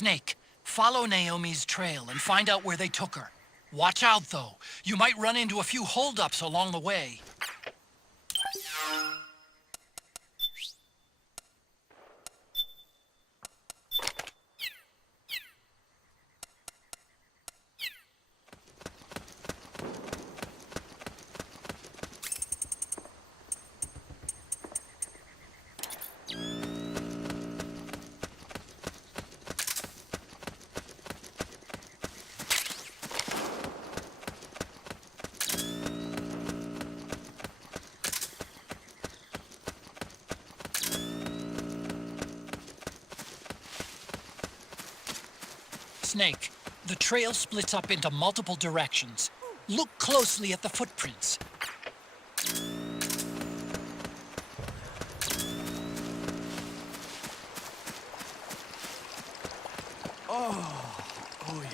Snake, follow Naomi's trail and find out where they took her. Watch out, though. You might run into a few holdups along the way. Snake, the trail splits up into multiple directions. Look closely at the footprints. Oh yeah.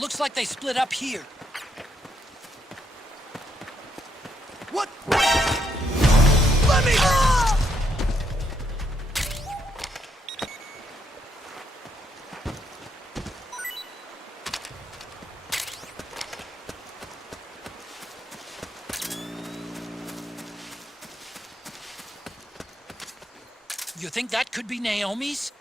Looks like they split up here. What? Let me! You think that could be Naomi's?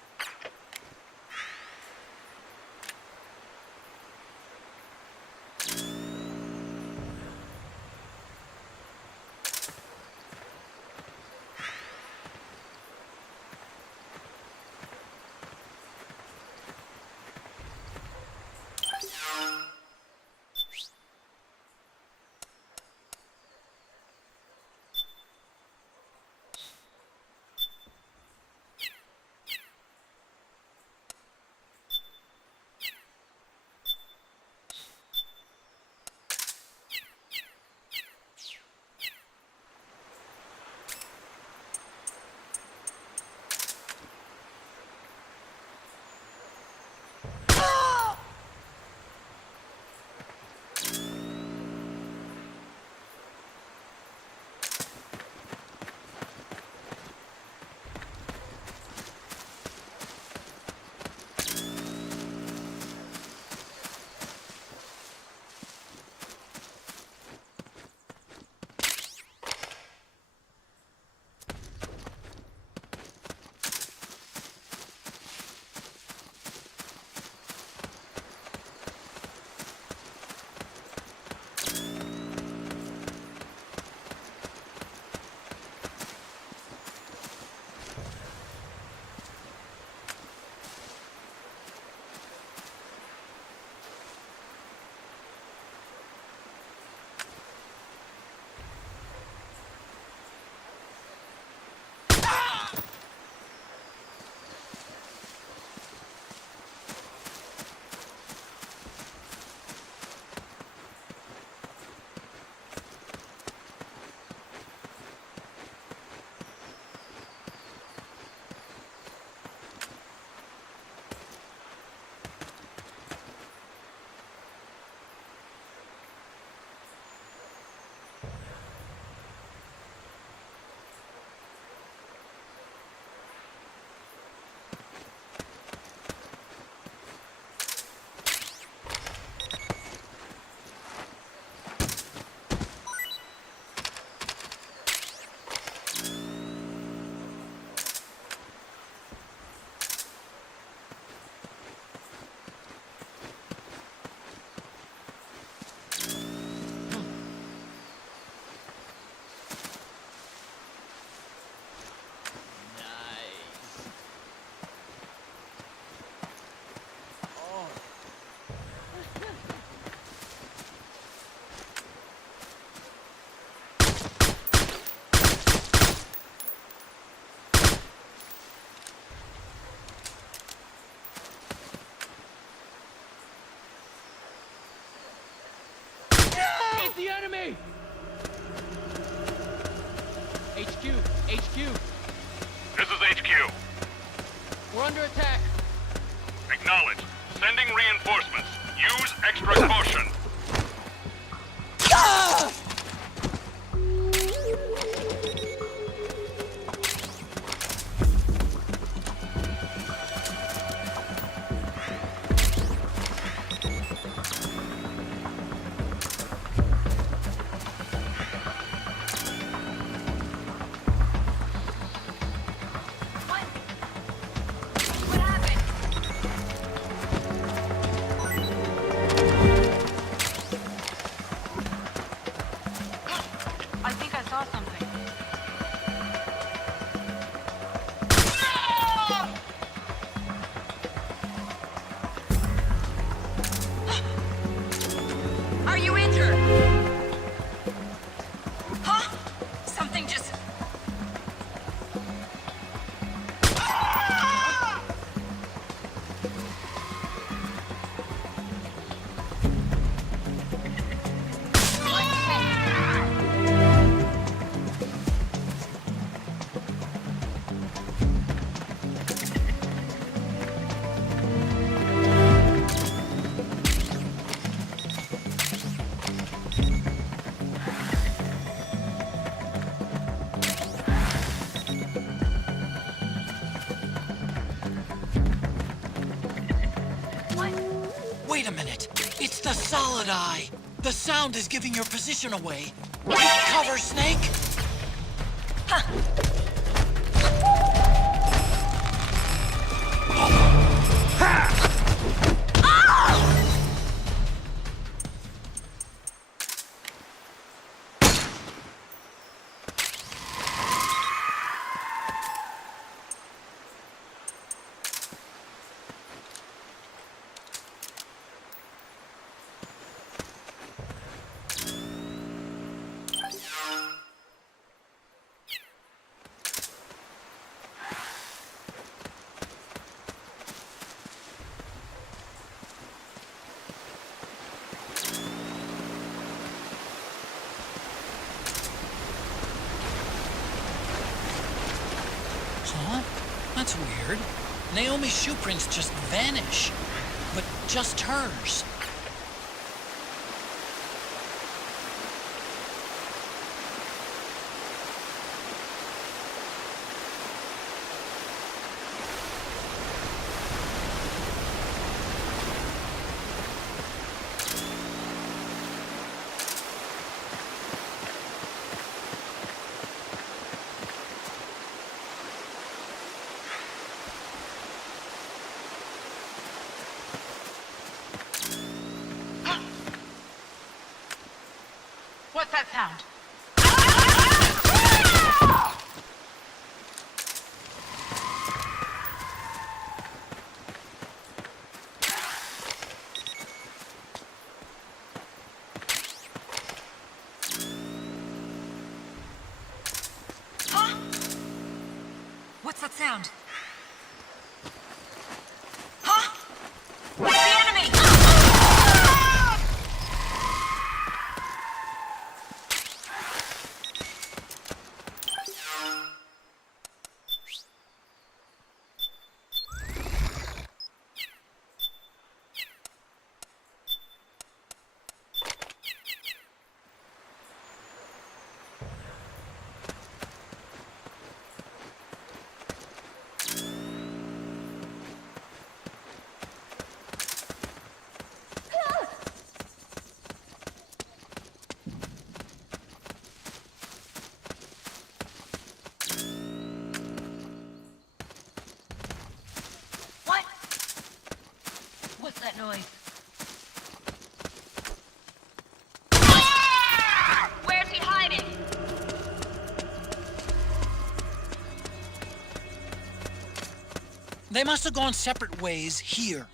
HQ, HQ, This is HQ. we're under attack. Acknowledge. Sending reinforcements. Use extra caution. What happened? I think I saw something. Are you injured? Huh? Something just... What? Wait a minute. It's the solid eye. The sound is giving your position away. Take cover, Snake. Huh? That's weird. Naomi's shoe prints just vanish. But just hers. What's that sound? Huh? What's that sound? Huh? It's the enemy! What? What's that noise? Where's he hiding? They must have gone separate ways here.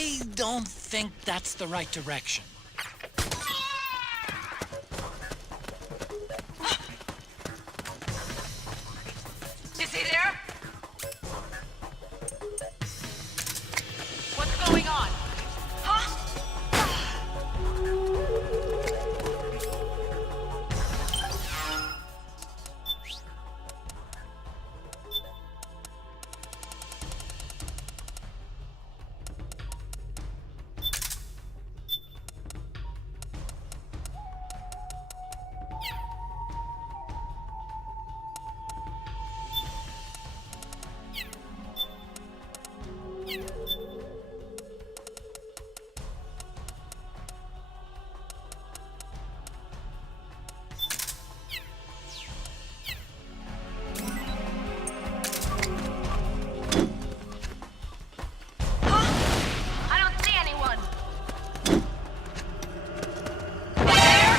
I don't think that's the right direction. Is he there? What's going on? Huh? I don't see anyone. There?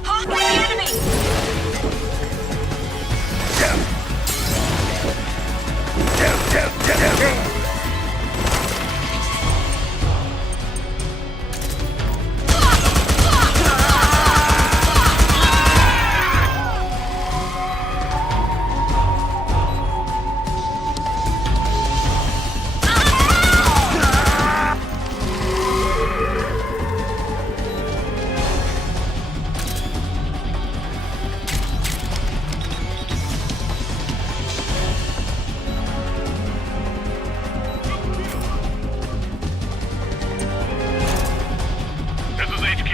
Huh? The enemy! This is HQ.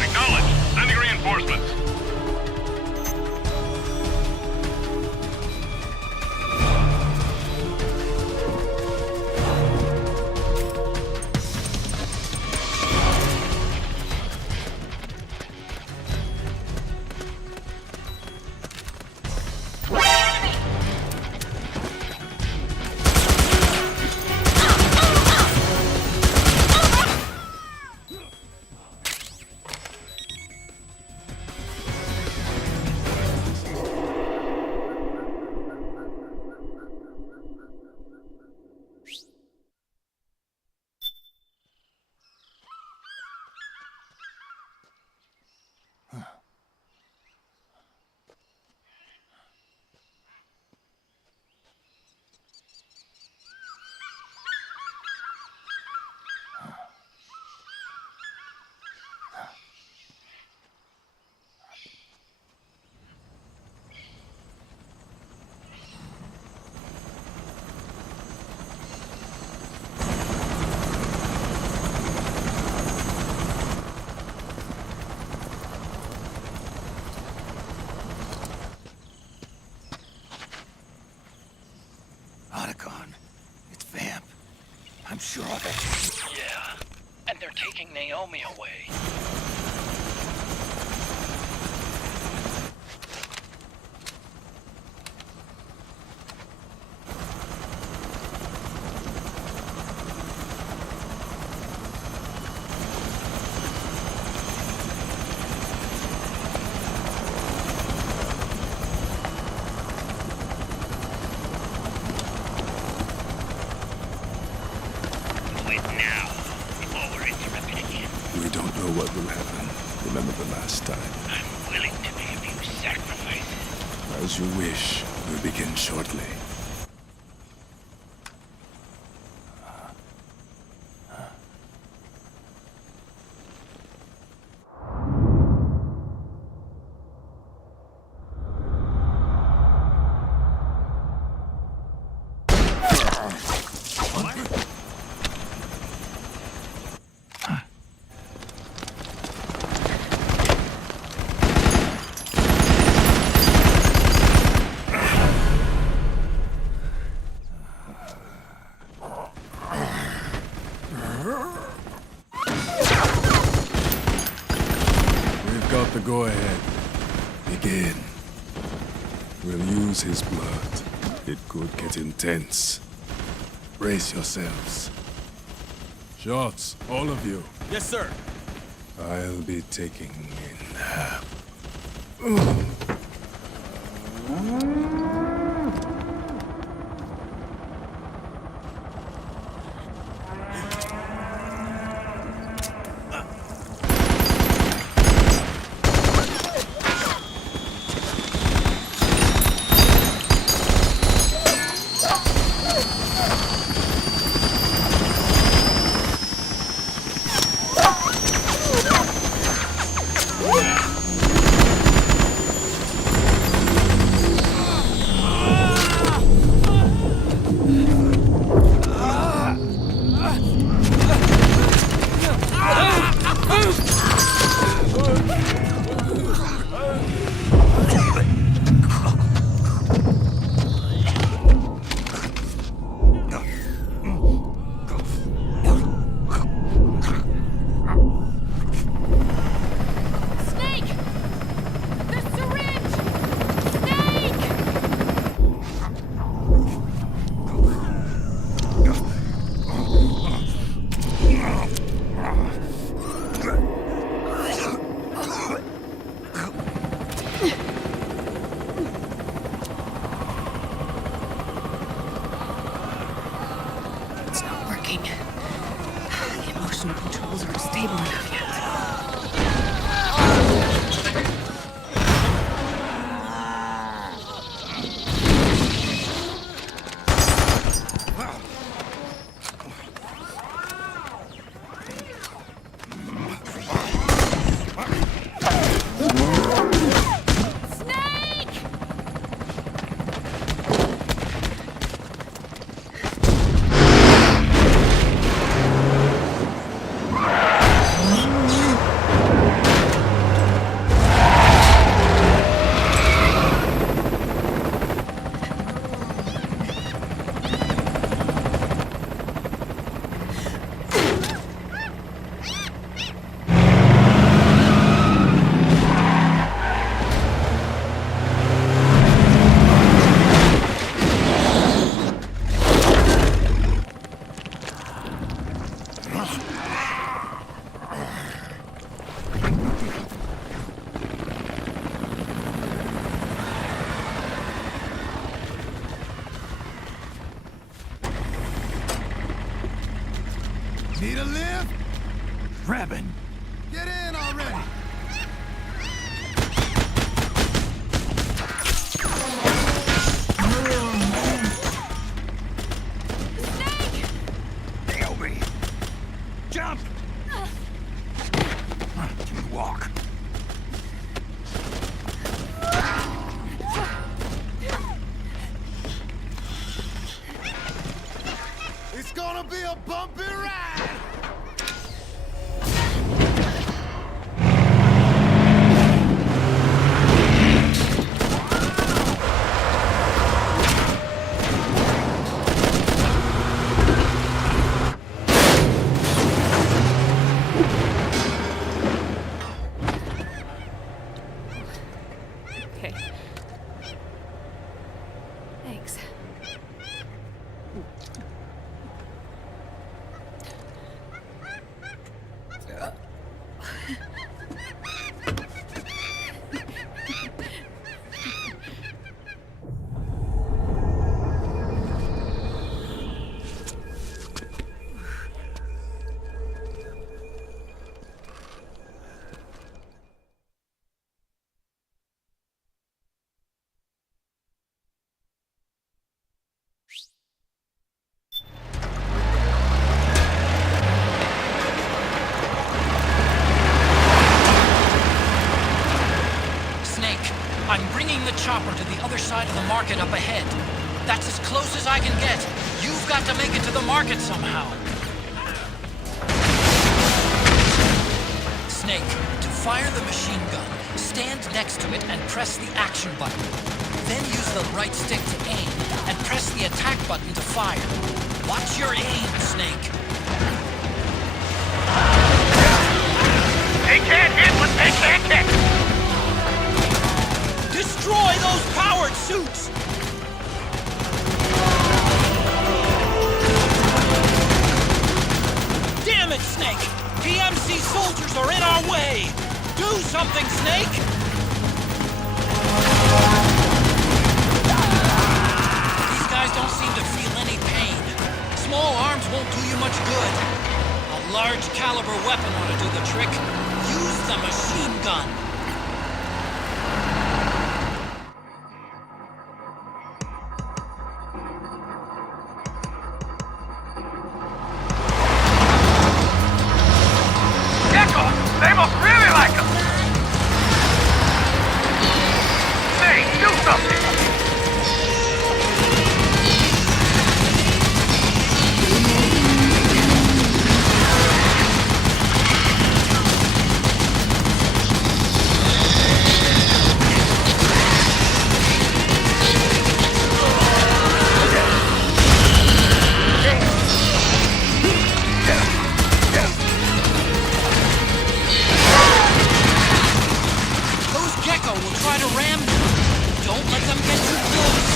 Acknowledge. Sending reinforcements. Otacon. It's Vamp. I'm sure of it. Yeah, and they're taking Naomi away. Quit now, before we're interrupted again. We don't know what will happen. Remember the last time. I'm willing to make a few sacrifices. As you wish. We'll begin shortly. the go-ahead. Begin. We'll use his blood. It could get intense. Brace yourselves. Shots, all of you. Yes, sir. I'll be taking in. Snake! The syringe! Snake! It's not working. The emotional controls aren't stable enough yet. Snake! Need a lift? Grabbing. Get in already. Nail me. Jump. Walk. It's gonna be a bumpy ride. Okay. Thanks. I'm bringing the chopper to the other side of the market up ahead. That's as close as I can get. You've got to make it to the market somehow. Snake, to fire the machine gun, stand next to it and press the action button. Then use the right stick to aim, and press the attack button to fire. Watch your aim, Snake. They can't hit what they can't catch. something, Snake! These guys don't seem to feel any pain. Small arms won't do you much good. A large caliber weapon ought to do the trick. Use the machine gun. They must really like him! Hey, do something! Will try to ram you. Don't let them get too close.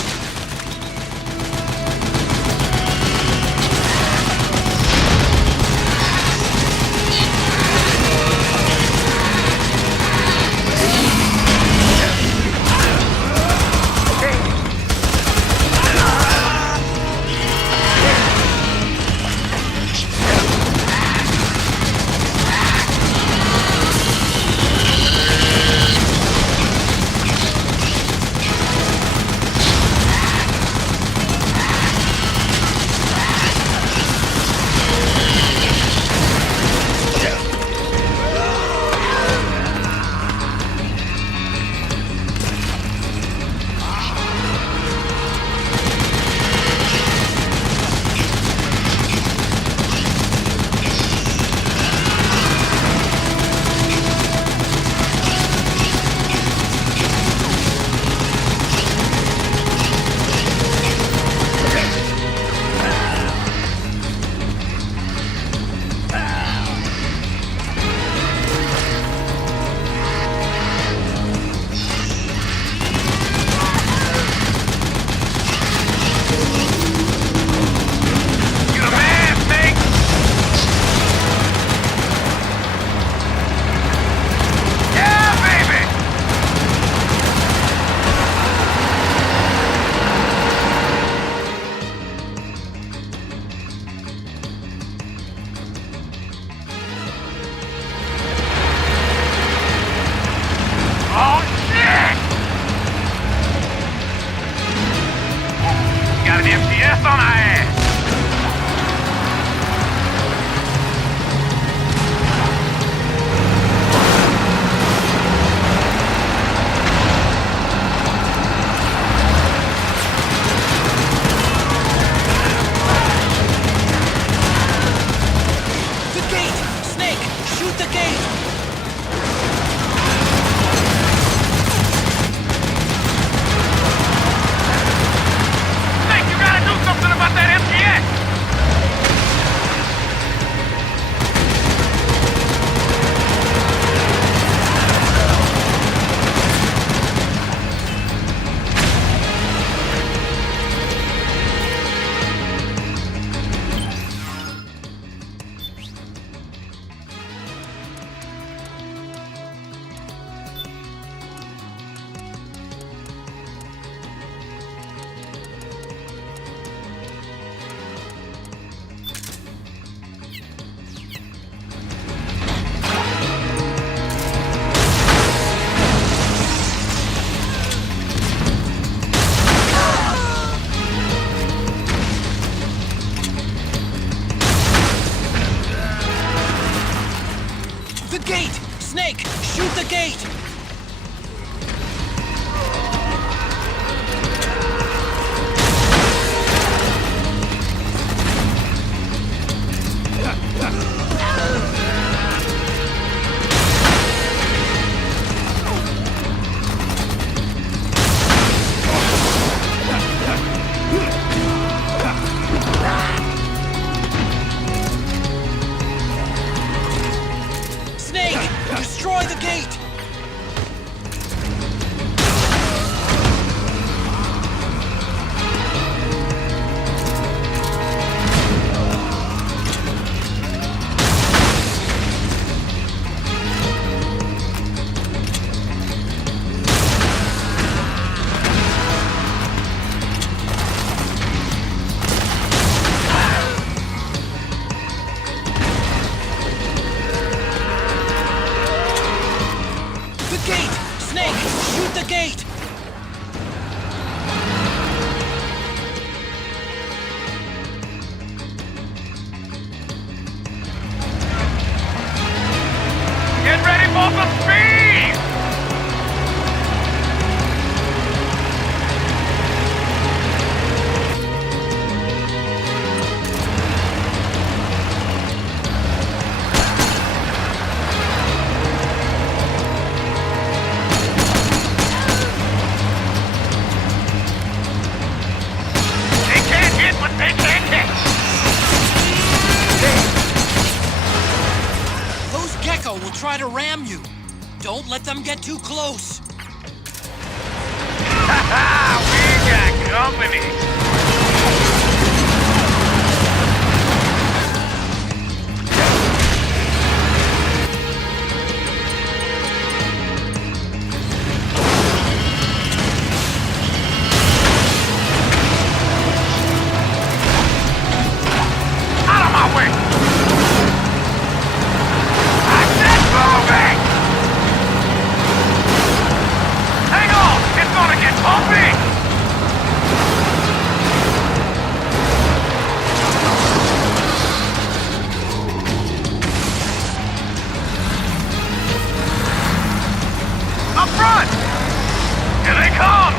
Got an MTS on our ass! The gate! Snake, shoot the gate! Snake, you gotta do something about that MTS! The gate! Snake, shoot the gate! Snake, destroy the gate! gate! Get ready for some speed! They can't hit what they can't catch! Those Gecko will try to ram you. Don't let them get too close. Ha! We got company! Out of my way! I said moving! Hang on! It's gonna get bumpy! Up front! Here they come!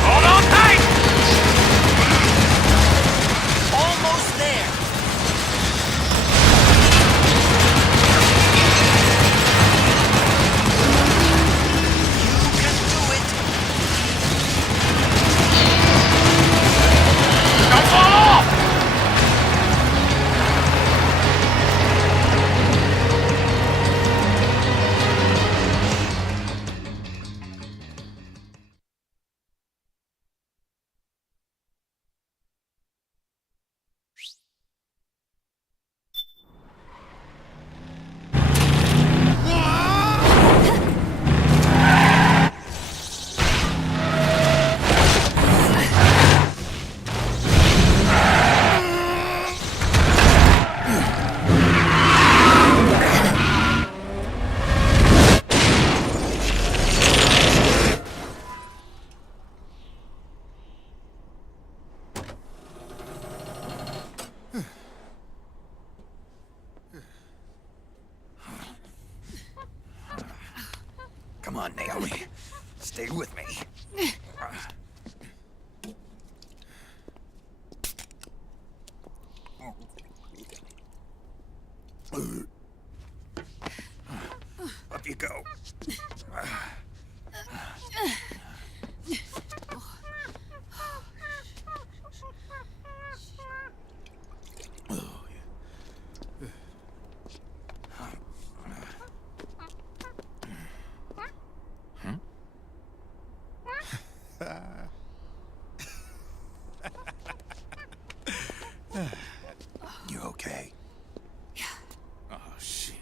Hold on tight! Almost there. You can do it. Don't fall off! Come on, Naomi. Stay with me. Up you go. You okay? Yeah. Oh, shit.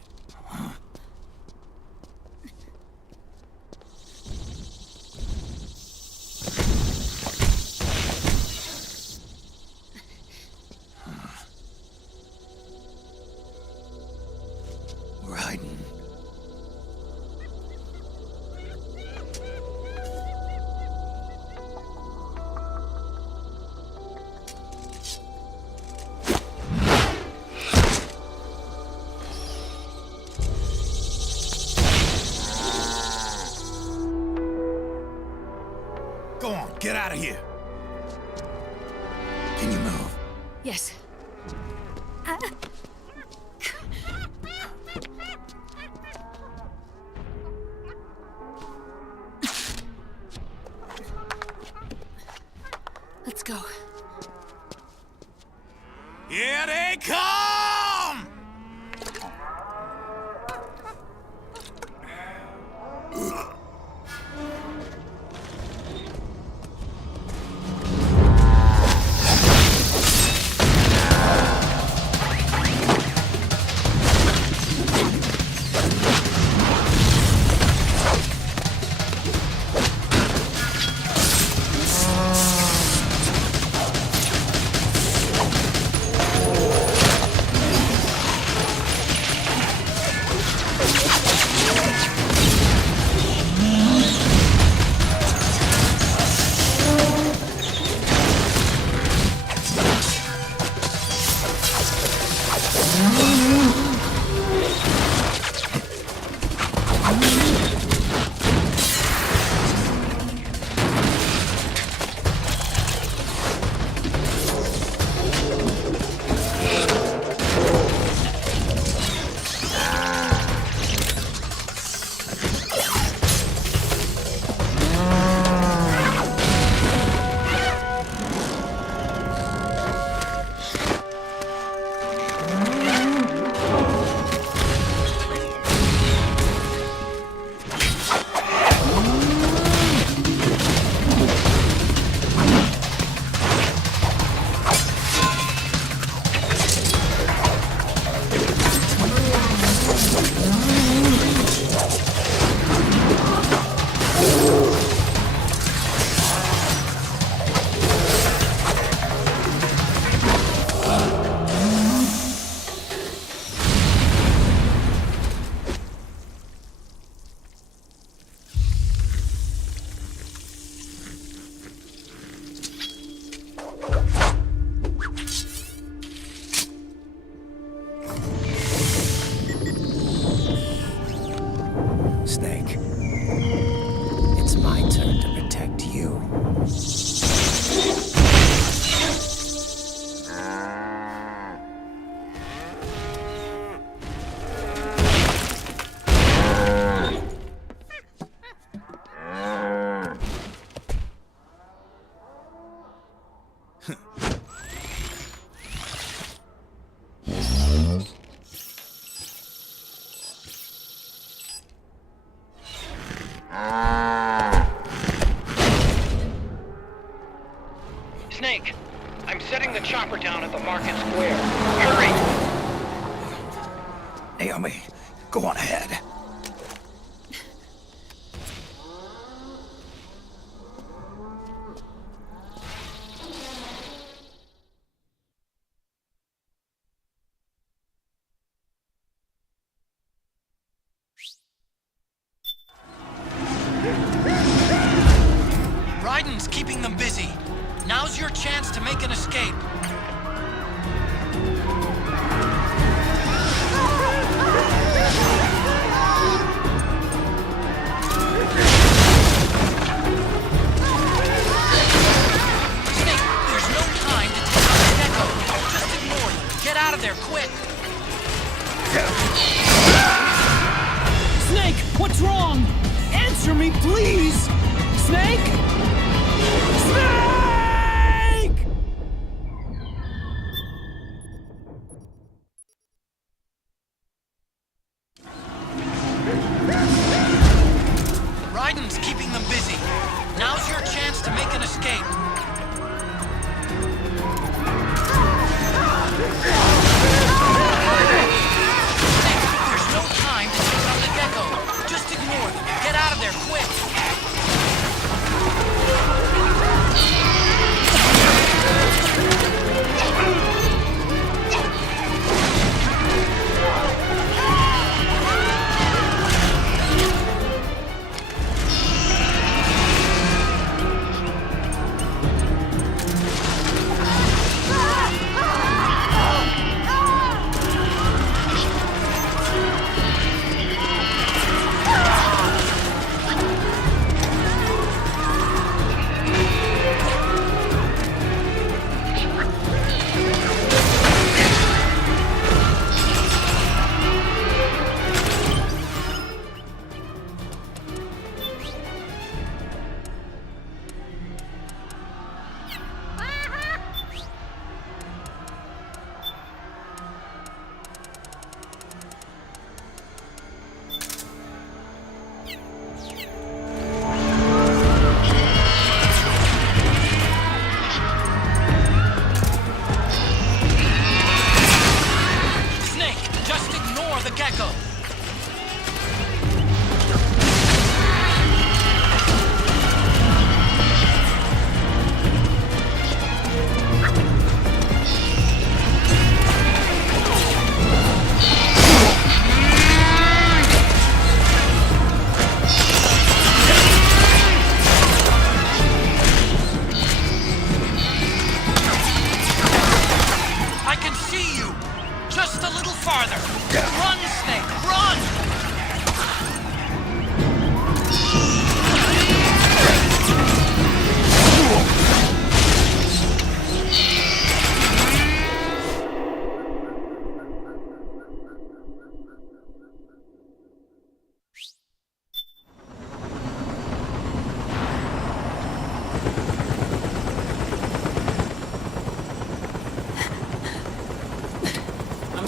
We're hiding. Go on, get out of here. Can you move? Yes. Let's go. Here they come! Snake, I'm setting the chopper down at the market square. Hurry! Naomi, go on ahead. Raiden's keeping them busy. Now's your chance to make an escape. Snake, there's no time to take on the Echo. Just ignore them. Get out of there, quick! Snake, what's wrong? Answer me, please! Snake? Snake! Raiden's keeping them busy. Now's your chance to make an escape. There's no time to take on the Gecko. Just ignore them. Get out of there, quick!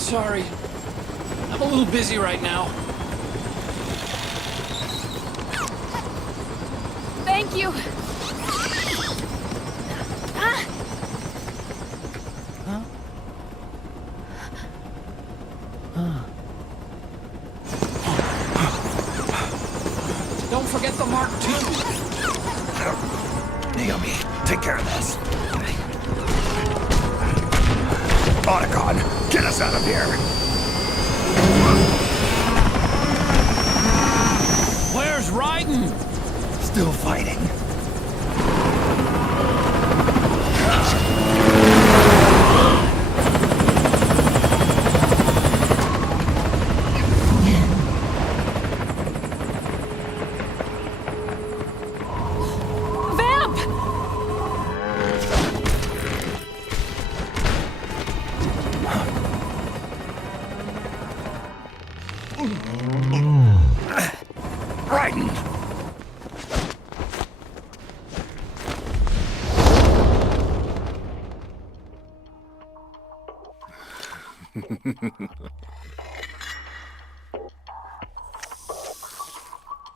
sorry. I'm a little busy right now. Thank you. Ah! Huh? Huh. Don't forget the Mark II. Naomi, take care of this. Otacon, get us out of here. Where's Raiden? Still fighting.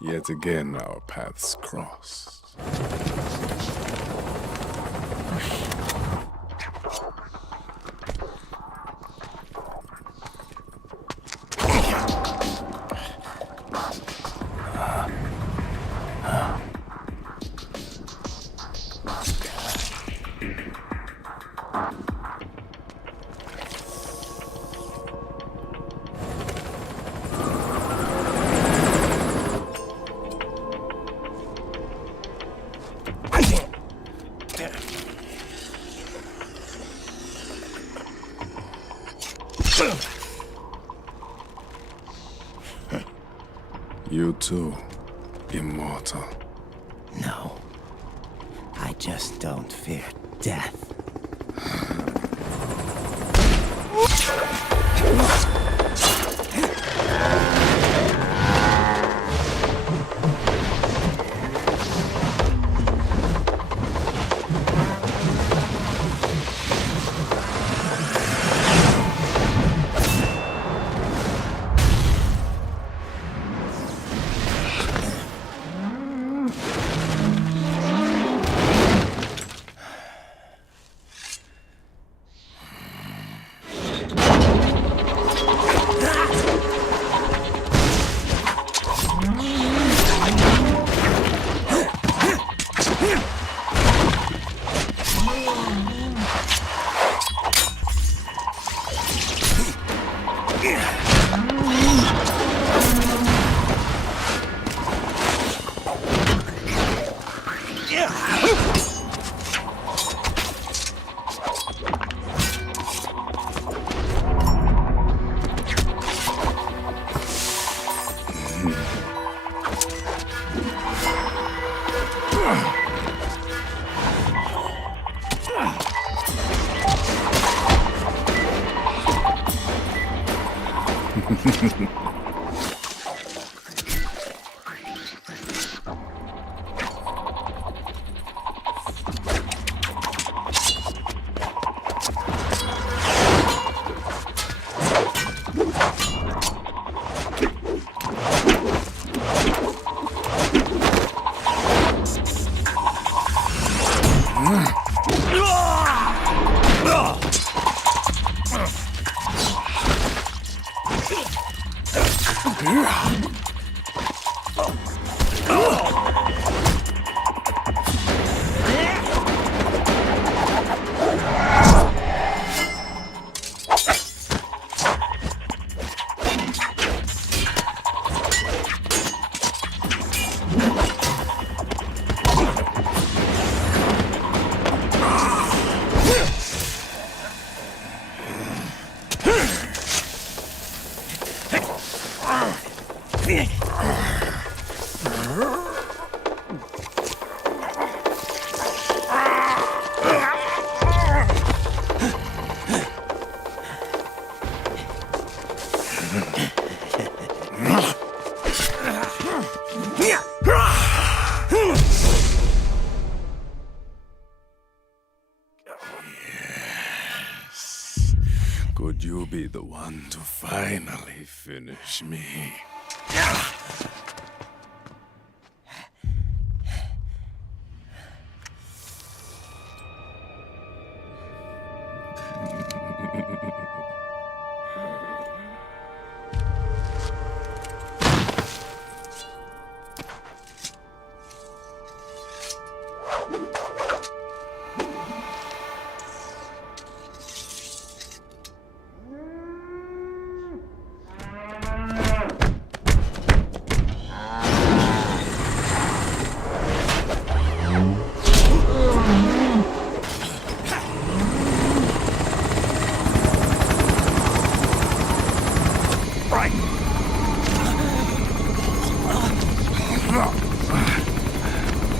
Yet again, our paths cross. You too, immortal. No. I just don't fear death. Could you be the one to finally finish me?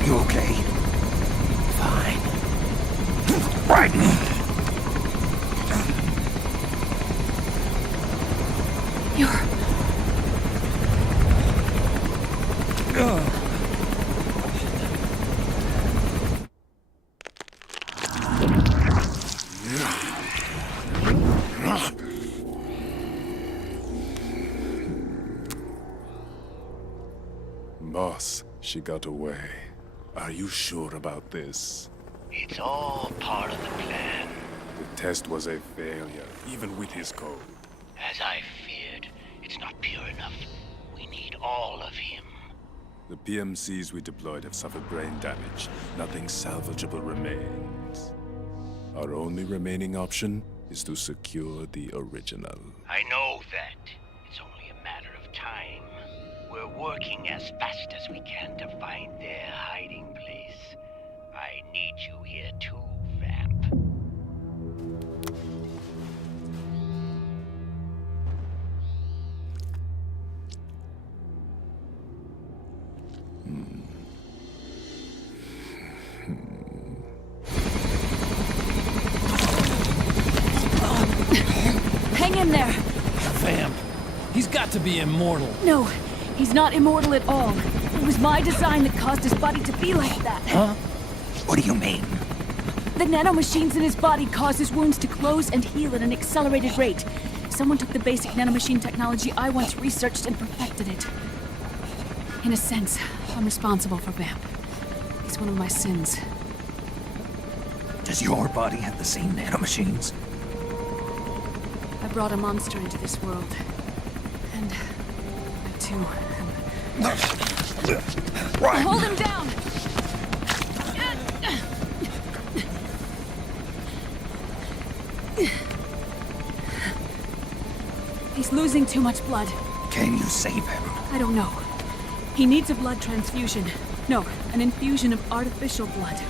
You okay? Fine. Right. You're... Boss, she got away. Are you sure about this? It's all part of the plan. The test was a failure, even with his code. As I feared, it's not pure enough. We need all of him. The PMCs we deployed have suffered brain damage. Nothing salvageable remains. Our only remaining option is to secure the original. I know that. It's only a matter of time. We're working as fast as we can to find their hiding place. I need you here too, Vamp. Hang in there. Vamp. He's got to be immortal. No, he's not immortal at all. It was my design that caused his body to be like that. Huh? What do you mean? The nanomachines in his body cause his wounds to close and heal at an accelerated rate. Someone took the basic nanomachine technology I once researched and perfected it. In a sense, I'm responsible for Vamp. He's one of my sins. Does your body have the same nanomachines? I brought a monster into this world. And I too am... Right. Hold him down! He's losing too much blood. Can you save him? I don't know. He needs a blood transfusion. No, an infusion of artificial blood.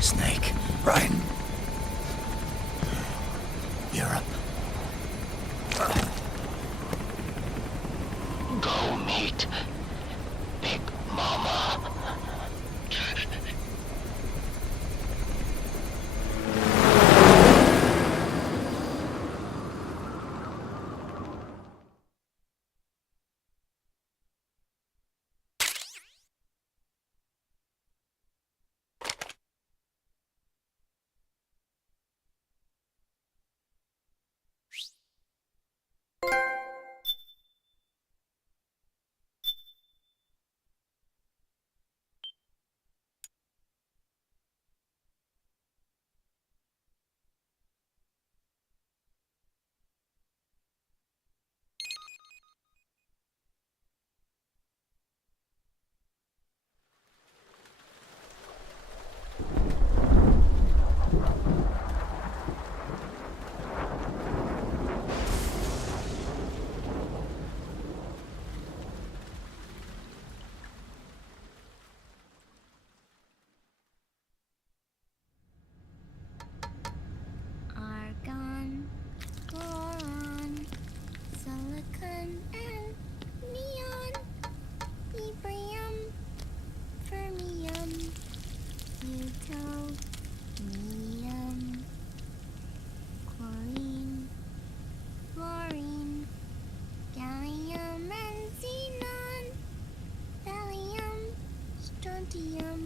Snake. Ryan. Europe. Go meet Big Mama. Argon, boron, silicon, and neon, yttrium, fermium, plutonium, chlorine, fluorine, gallium, and xenon, thallium, strontium,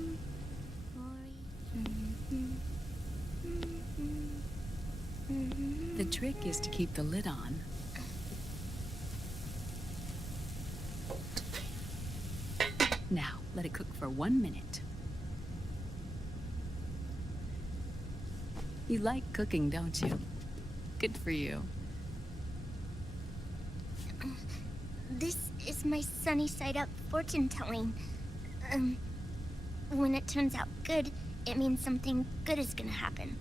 The trick is to keep the lid on. Now, let it cook for 1 minute. You like cooking, don't you? Good for you. This is my sunny side up fortune telling. When it turns out good, it means something good is gonna happen.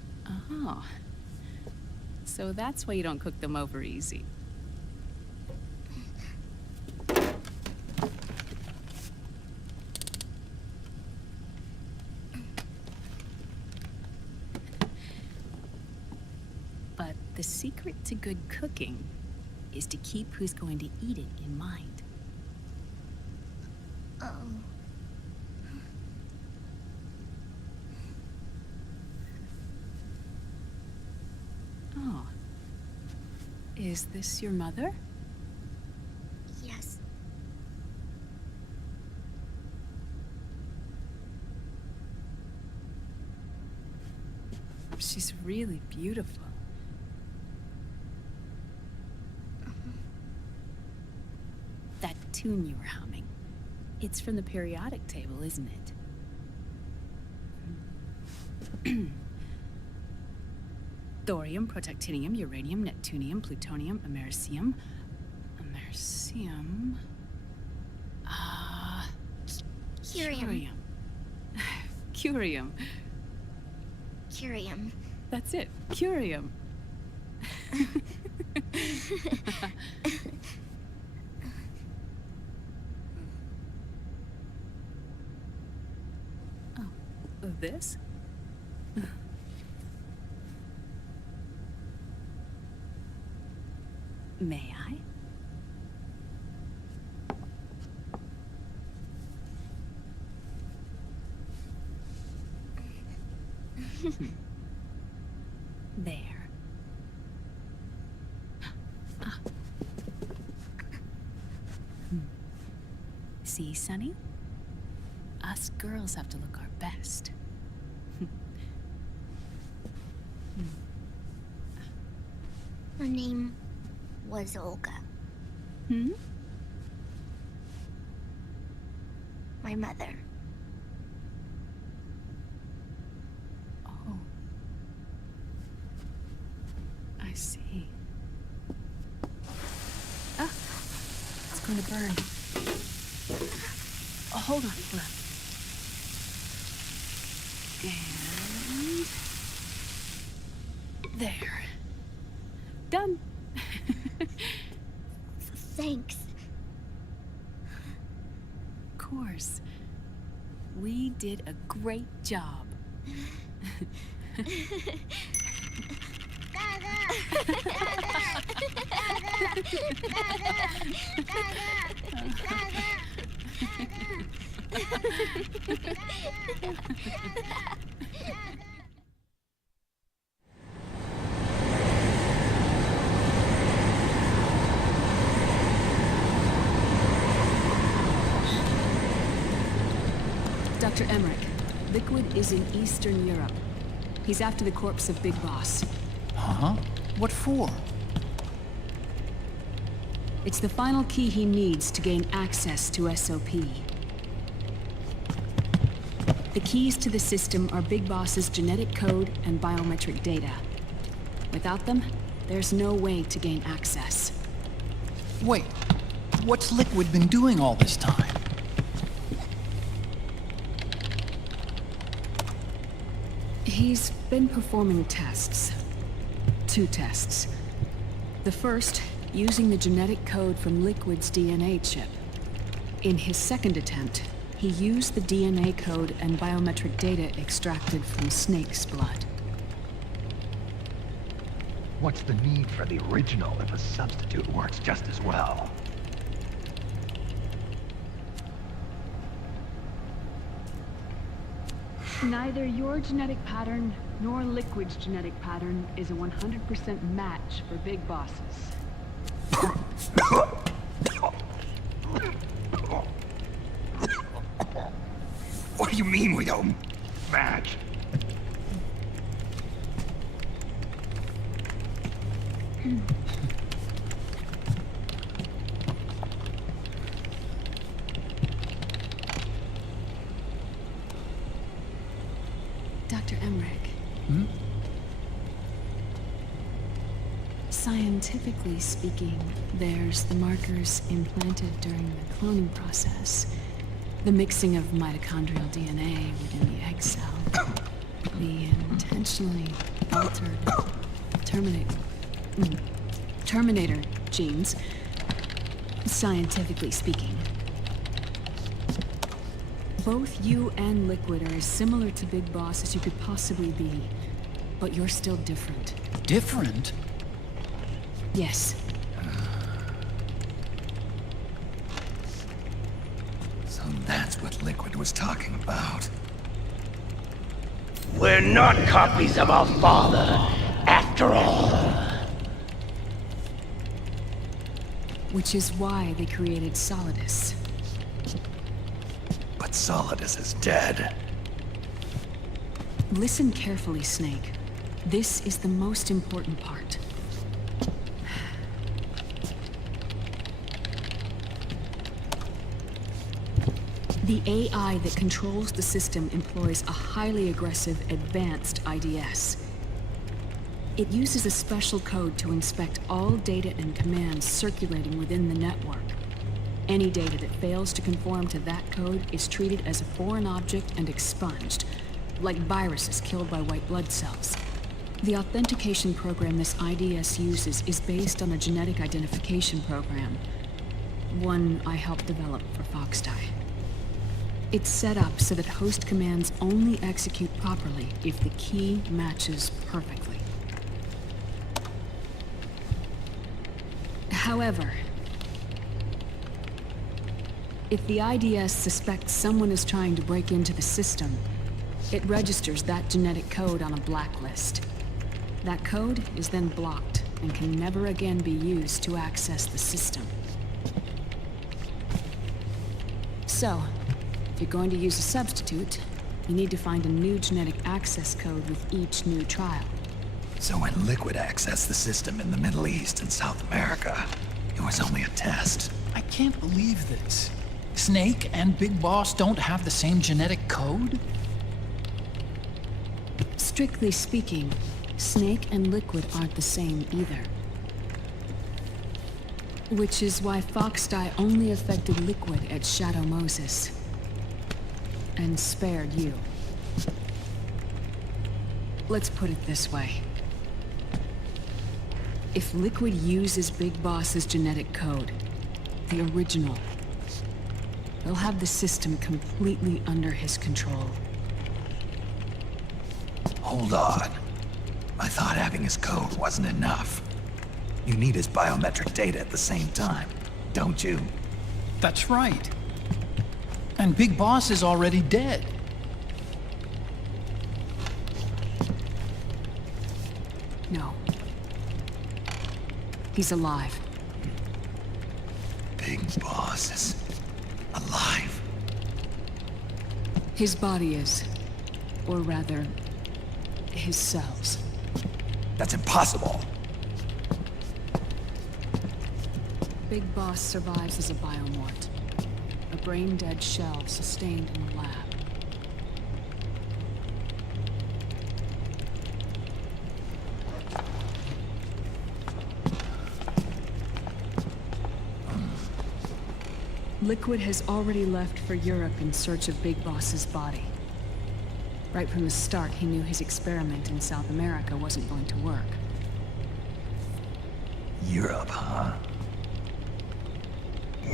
Oh. So that's why you don't cook them over easy. But the secret to good cooking is to keep who's going to eat it in mind. Oh. Oh. Is this your mother? Yes. She's really beautiful. tune you were humming. It's from the periodic table, isn't it? Thorium, protactinium, uranium, neptunium, plutonium, americium. Americium. Curium. Curium. Curium. That's it. Curium. Oh, this? May I? There. See, Sonny? Us girls have to look our best. Her name was Olga. Hmm? My mother. Oh. I see. Ah! It's going to burn. Oh, hold on. And... there. Done. Thanks. Of course. We did a great job. Dr. Emmerich, Liquid is in Eastern Europe. He's after the corpse of Big Boss. Huh? What for? It's the final key he needs to gain access to SOP. The keys to the system are Big Boss's genetic code and biometric data. Without them, there's no way to gain access. Wait, what's Liquid been doing all this time? He's been performing tests. 2 tests. The first, using the genetic code from Liquid's DNA chip. In his second attempt, he used the DNA code and biometric data extracted from Snake's blood. What's the need for the original if a substitute works just as well? Neither your genetic pattern nor Liquid's genetic pattern is a 100% match for Big Bosses. What do you mean we don't Match. Dr. Emmerich. Hmm? Scientifically speaking, there's the markers implanted during the cloning process. The mixing of mitochondrial DNA within the egg cell. The intentionally altered Terminator genes. Scientifically speaking. Both you and Liquid are as similar to Big Boss as you could possibly be. But you're still different. different? Yes. So that's what Liquid was talking about. We're not copies of our father, after all. Which is why they created Solidus. But Solidus is dead. Listen carefully, Snake. This is the most important part. The AI that controls the system employs a highly aggressive, advanced IDS. It uses a special code to inspect all data and commands circulating within the network. Any data that fails to conform to that code is treated as a foreign object and expunged, like viruses killed by white blood cells. The authentication program this IDS uses is based on a genetic identification program, one I helped develop for Foxdie. It's set up so that host commands only execute properly if the key matches perfectly. However, if the IDS suspects someone is trying to break into the system, it registers that genetic code on a blacklist. That code is then blocked and can never again be used to access the system. So, if you're going to use a substitute, you need to find a new genetic access code with each new trial. So when Liquid accessed the system in the Middle East and South America, it was only a test. I can't believe this. Snake and Big Boss don't have the same genetic code? Strictly speaking, Snake and Liquid aren't the same either. Which is why Foxdie only affected Liquid at Shadow Moses. And spared you. Let's put it this way. If Liquid uses Big Boss's genetic code, the original, they'll have the system completely under his control. Hold on. I thought having his code wasn't enough. You need his biometric data at the same time, don't you? That's right. And Big Boss is already dead. No. He's alive. Big Boss is alive. His body is. Or rather, his cells. That's impossible. Big Boss survives as a biomort. A brain-dead shell sustained in the lab. Liquid has already left for Europe in search of Big Boss's body. Right from the start, he knew his experiment in South America wasn't going to work. Europe, huh?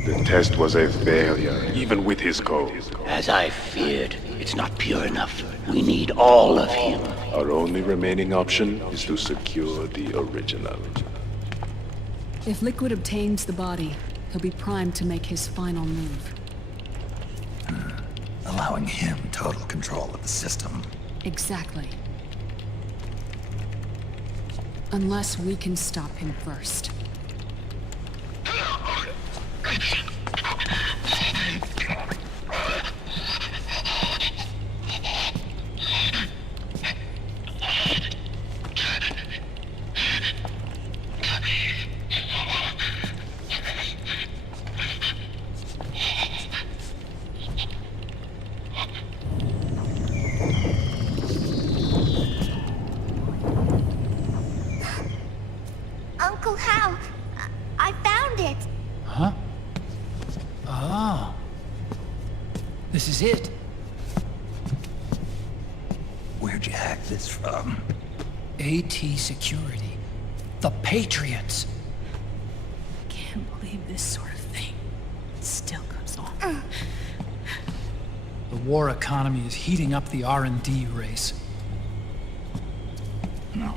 The test was a failure, even with his code. As I feared, it's not pure enough. We need all of him. Our only remaining option is to secure the original. If Liquid obtains the body, he'll be primed to make his final move. Allowing him total control of the system. Exactly. Unless we can stop him first. Uncle Hal, I found it. Huh? Ah. This is it. Where'd you hack this from? AT Security. The Patriots. Can't believe this sort of thing still goes on. The war economy is heating up the R&D race. No.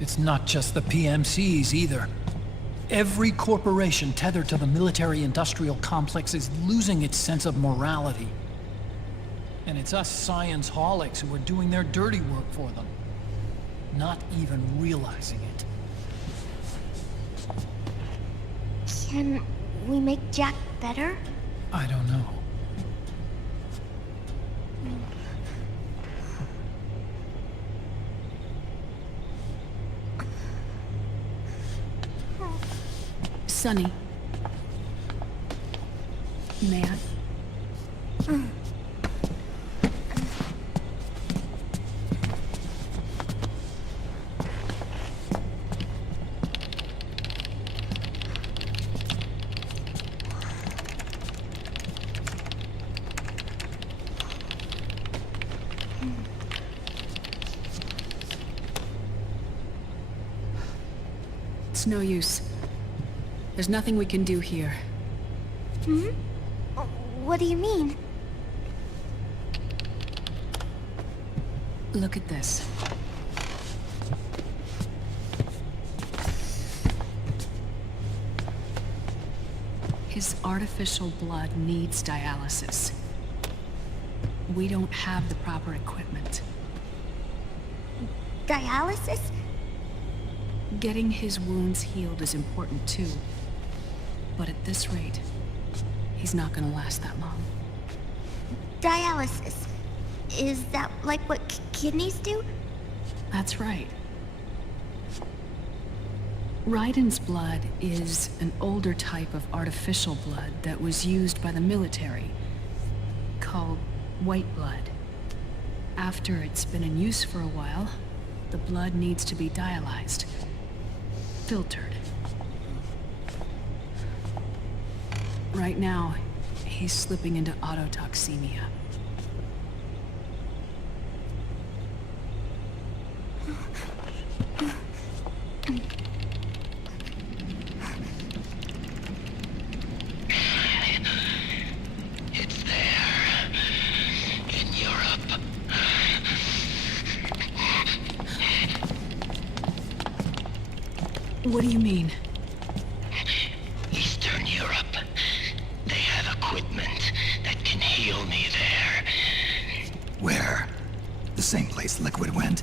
It's not just the PMCs either. Every corporation tethered to the military-industrial complex is losing its sense of morality. And it's us science-holics who are doing their dirty work for them, not even realizing it. Can we make Jack better? I don't know. Sonny. May I? It's no use. There's nothing we can do here. What do you mean? Look at this. His artificial blood needs dialysis. We don't have the proper equipment. Dialysis? Getting his wounds healed is important too. But at this rate, he's not gonna last that long. Dialysis. Is that like what kidneys do? That's right. Raiden's blood is an older type of artificial blood that was used by the military, called white blood. After it's been in use for a while, the blood needs to be dialyzed, filtered. Right now, he's slipping into autotoxemia. It's there. In Europe. What do you mean? Eastern Europe. They have equipment that can heal me there. Where? The same place Liquid went?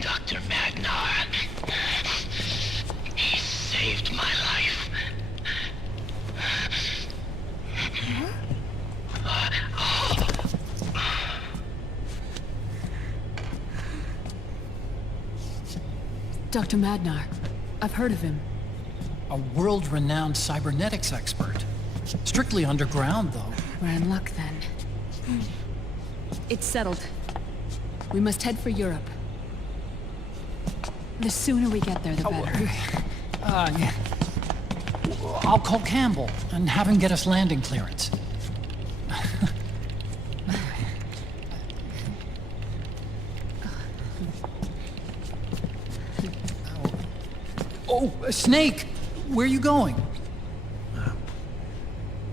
Dr. Magnar. He saved my life. Dr. Magnar. I've heard of him. A world-renowned cybernetics expert. Strictly underground, though. We're in luck then. It's settled. We must head for Europe. The sooner we get there, the better. Yeah. I'll call Campbell and have him get us landing clearance. Oh, Snake! Where are you going?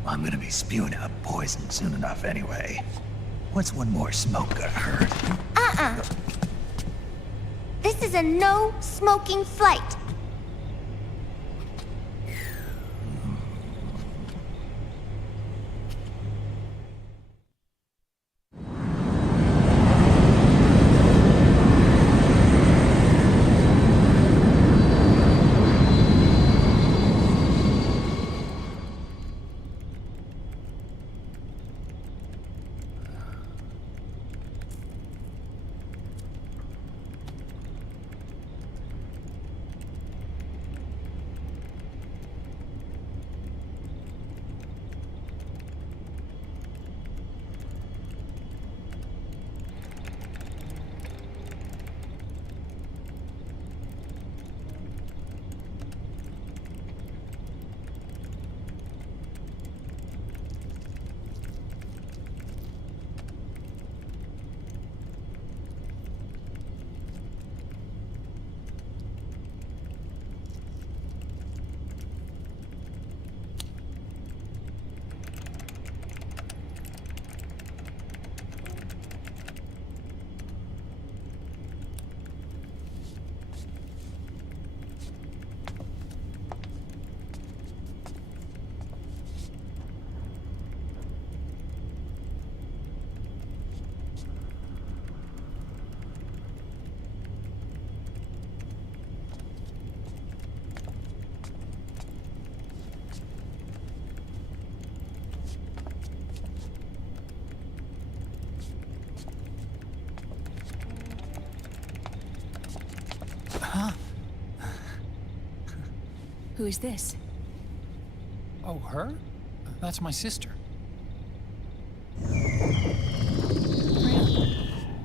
I'm gonna be spewing out poison soon enough anyway. What's one more smoke gonna hurt? This is a no smoking flight. Who is this? Oh, her? That's my sister. Really?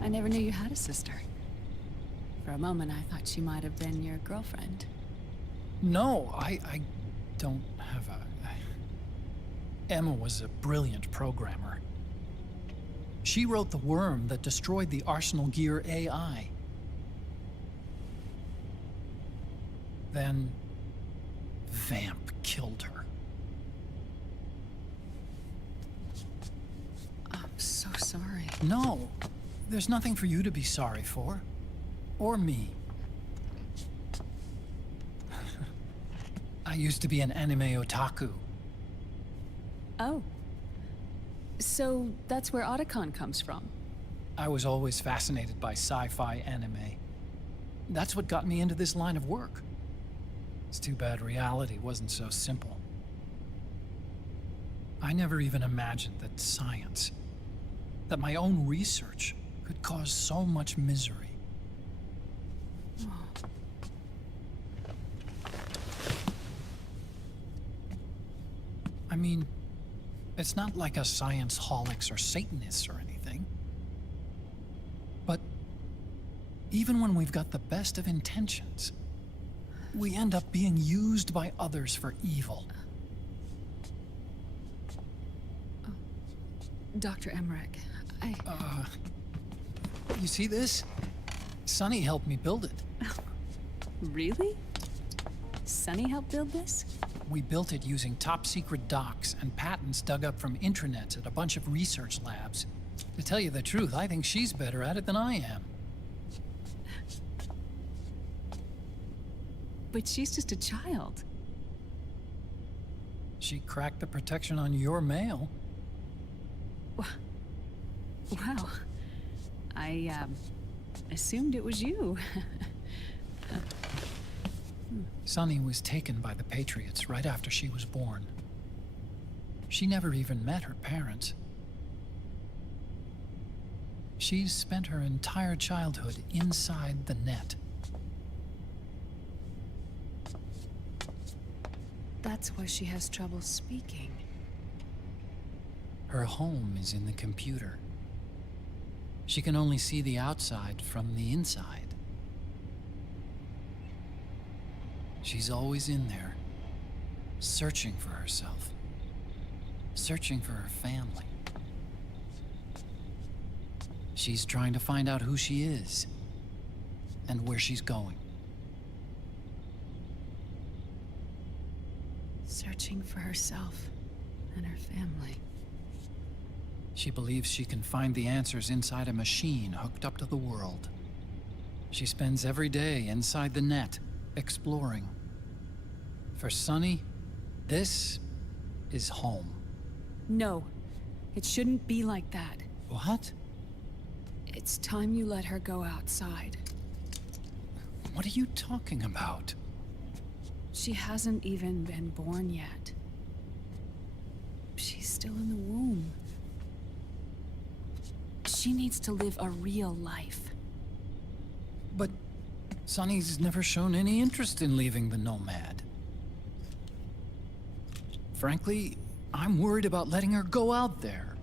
I never knew you had a sister. For a moment, I thought she might have been your girlfriend. No, I don't have a... Emma was a brilliant programmer. She wrote the worm that destroyed the Arsenal Gear AI. Then... Vamp killed her. I'm so sorry. No, there's nothing for you to be sorry for. Or me. I used to be an anime otaku. Oh. So that's where Otacon comes from? I was always fascinated by sci-fi anime. That's what got me into this line of work. It's too bad reality wasn't so simple. I never even imagined that science, that my own research, could cause so much misery. I mean, it's not like us science holics or Satanists or anything. But even when we've got the best of intentions, we end up being used by others for evil. Dr. Emmerich, You see this? Sonny helped me build it. Really? Sonny helped build this? We built it using top-secret docs and patents dug up from intranets at a bunch of research labs. To tell you the truth, I think she's better at it than I am. But she's just a child. She cracked the protection on your mail. Wow. I assumed it was you. Sunny was taken by the Patriots right after she was born. She never even met her parents. She's spent her entire childhood inside the net. That's why she has trouble speaking. Her home is in the computer. She can only see the outside from the inside. She's always in there, searching for herself, searching for her family. She's trying to find out who she is and where she's going. Searching for herself and her family. She believes she can find the answers inside a machine hooked up to the world. She spends every day inside the net, exploring. For Sunny, this is home. No, it shouldn't be like that. What? It's time you let her go outside. What are you talking about? She hasn't even been born yet. She's still in the womb. She needs to live a real life. But Sunny's never shown any interest in leaving the Nomad. Frankly, I'm worried about letting her go out there.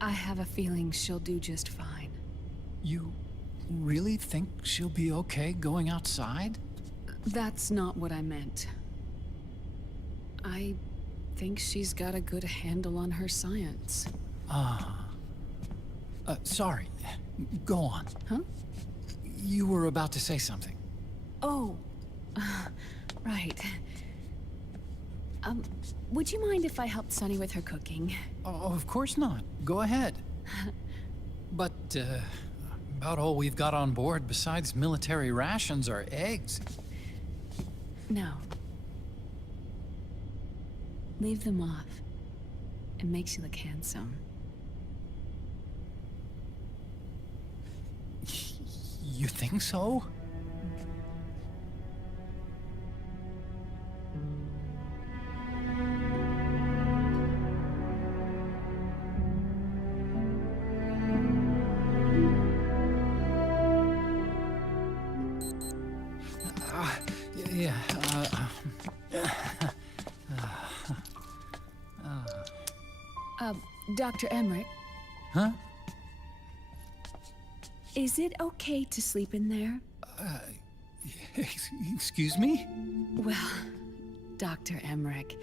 I have a feeling she'll do just fine. You really think she'll be okay going outside? That's not what I meant. I think she's got a good handle on her science. Sorry. Go on. Huh? You were about to say something. Oh, right. Would you mind if I helped Sunny with her cooking? Oh, of course not. Go ahead. But, about all we've got on board besides military rations are eggs. No. Leave them off. It makes you look handsome. You think so? Dr. Emmerich, Huh? is it okay to sleep in there? Excuse me? Well, Dr. Emmerich,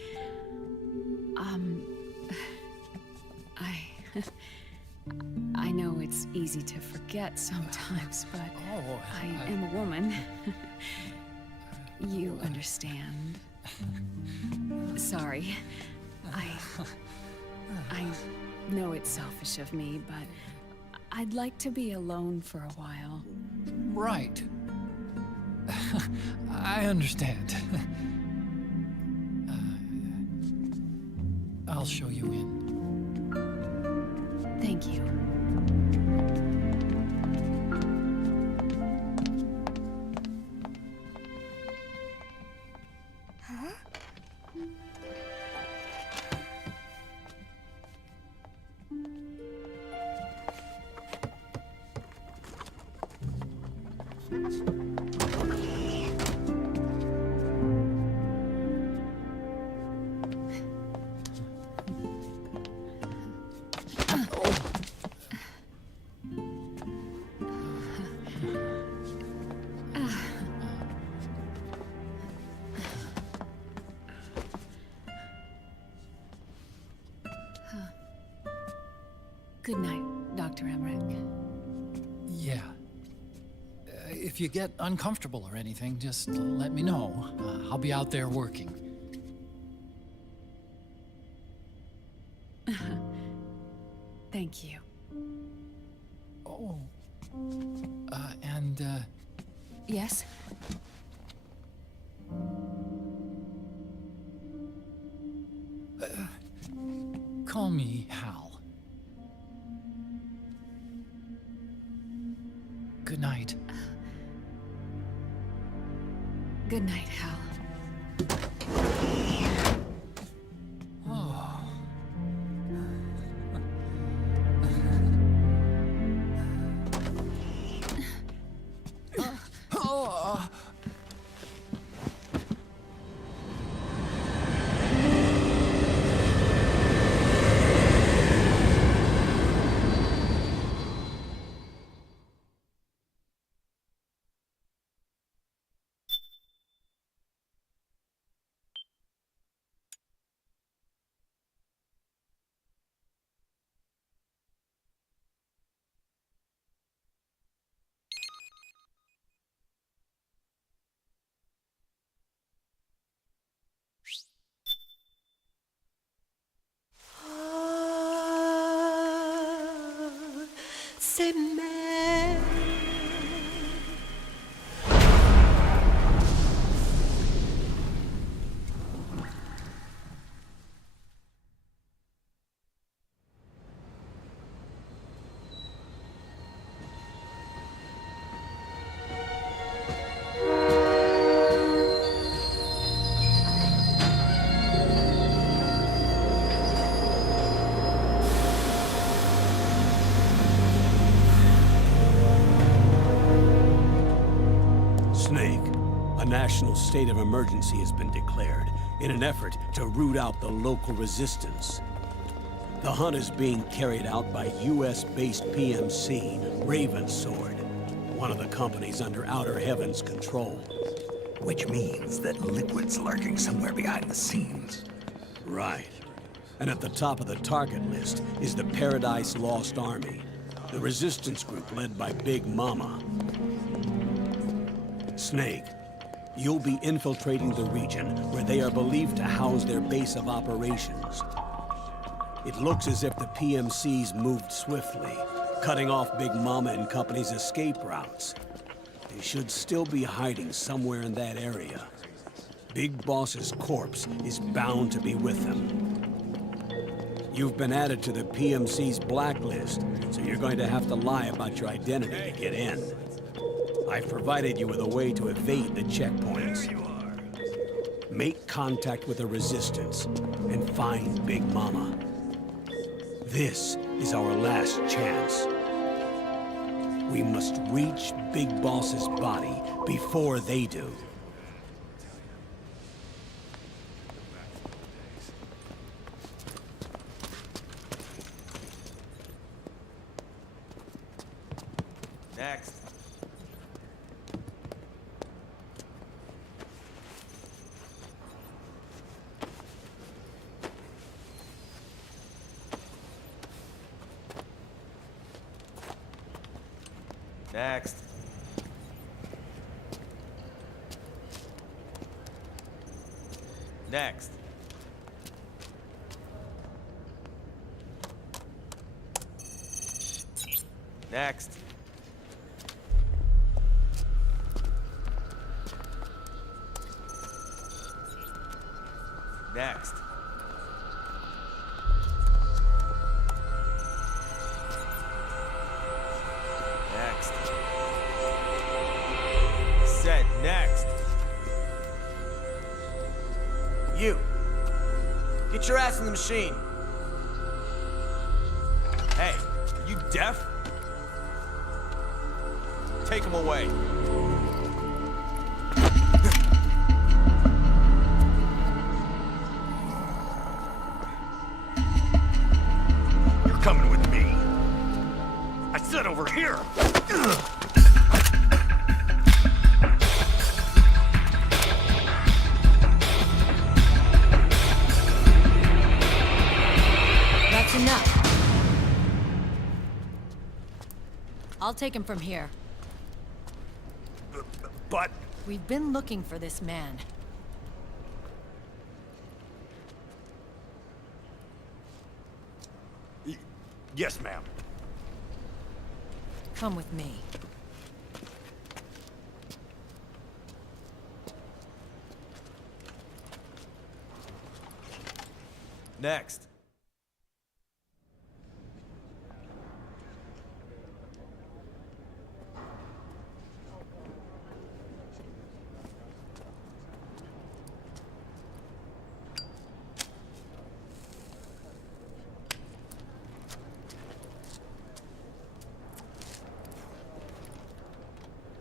I know it's easy to forget sometimes, but I am a woman. You understand. Sorry. I know it's selfish of me, but I'd like to be alone for a while. Right. I understand. I'll show you in. Thank you. Good night, Dr. Emmerich. Yeah. If you get uncomfortable or anything, just let me know. I'll be out there working. Thank you. Oh. Yes? Call me Hal. Good night. Good night, Hal. C'est mère. A national state of emergency has been declared in an effort to root out the local resistance. The hunt is being carried out by US-based PMC Ravensword, one of the companies under Outer Heaven's control. Which means that Liquid's lurking somewhere behind the scenes. Right. And at the top of the target list is the Paradise Lost Army, the resistance group led by Big Mama. Snake, you'll be infiltrating the region where they are believed to house their base of operations. It looks as if the PMCs moved swiftly, cutting off Big Mama and company's escape routes. They should still be hiding somewhere in that area. Big Boss's corpse is bound to be with them. You've been added to the PMC's blacklist, so you're going to have to lie about your identity to get in. I've provided you with a way to evade the checkpoints. Make contact with the Resistance and find Big Mama. This is our last chance. We must reach Big Boss's body before they do. Next. Next. Next. Next. Next. Next. Set. Next. You. Get your ass in the machine. Hey, are you deaf? Take him away. You're coming with me. I said over here. That's enough. I'll take him from here. But... We've been looking for this man. Yes, ma'am. Come with me. Next.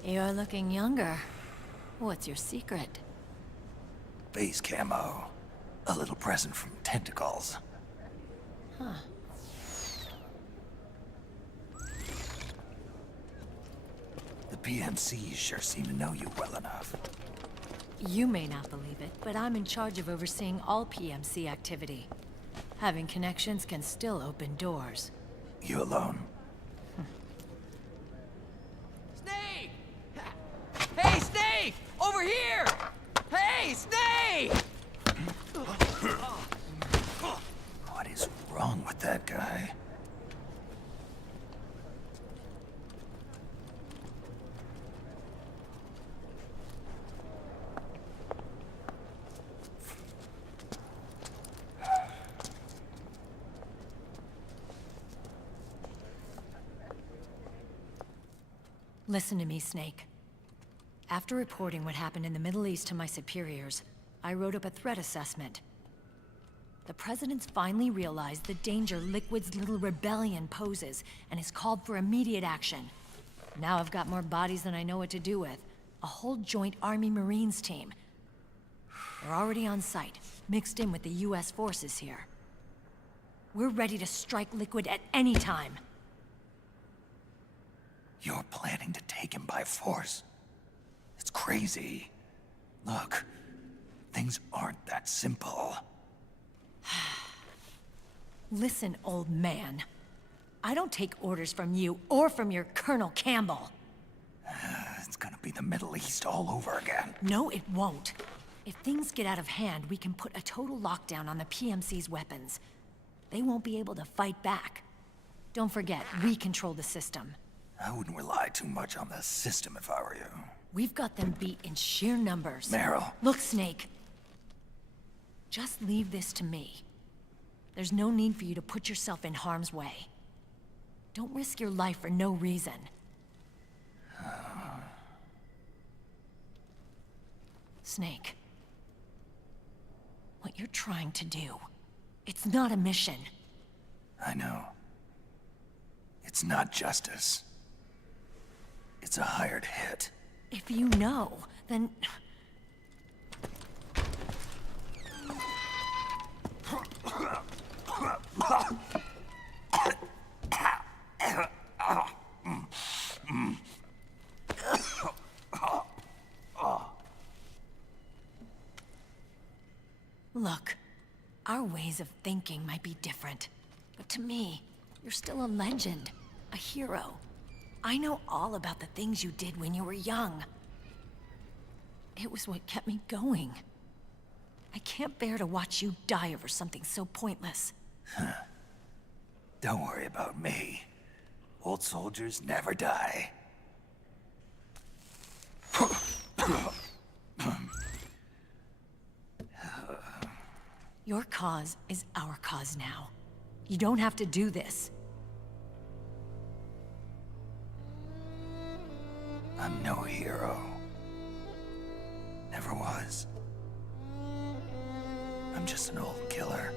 You're looking younger. What's your secret? Base camo. A little present from tentacles. Huh. The PMCs sure seem to know you well enough. You may not believe it, but I'm in charge of overseeing all PMC activity. Having connections can still open doors. You alone? Snake! Hey, Snake! Over here! Hey, Snake! What is wrong with that guy? Listen to me, Snake. After reporting what happened in the Middle East to my superiors, I wrote up a threat assessment. The President's finally realized the danger Liquid's little rebellion poses, and has called for immediate action. Now I've got more bodies than I know what to do with. A whole joint Army-Marines team. They're already on site, mixed in with the US forces here. We're ready to strike Liquid at any time. You're planning to take him by force? It's crazy. Look, things aren't that simple. Listen, old man. I don't take orders from you or from your Colonel Campbell. It's gonna be the Middle East all over again. No, it won't. If things get out of hand, we can put a total lockdown on the PMC's weapons. They won't be able to fight back. Don't forget, we control the system. I wouldn't rely too much on the system if I were you. We've got them beat in sheer numbers. Meryl. Look, Snake. Just leave this to me. There's no need for you to put yourself in harm's way. Don't risk your life for no reason. Snake. What you're trying to do, it's not a mission. I know. It's not justice. It's a hired hit. If you know, then... ways of thinking might be different, but to me, you're still a legend, a hero. I know all about the things you did when you were young. It was what kept me going. I can't bear to watch you die over something so pointless. Don't worry about me. Old soldiers never die. Your cause is our cause now. You don't have to do this. I'm no hero. Never was. I'm just an old killer,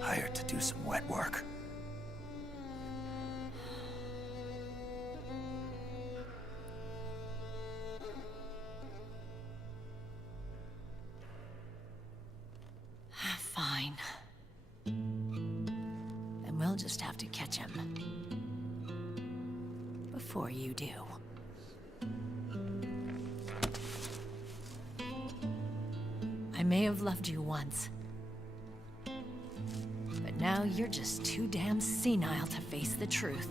hired to do some wet work. Fine. Then we'll just have to catch him. Before you do. I may have loved you once. But now you're just too damn senile to face the truth.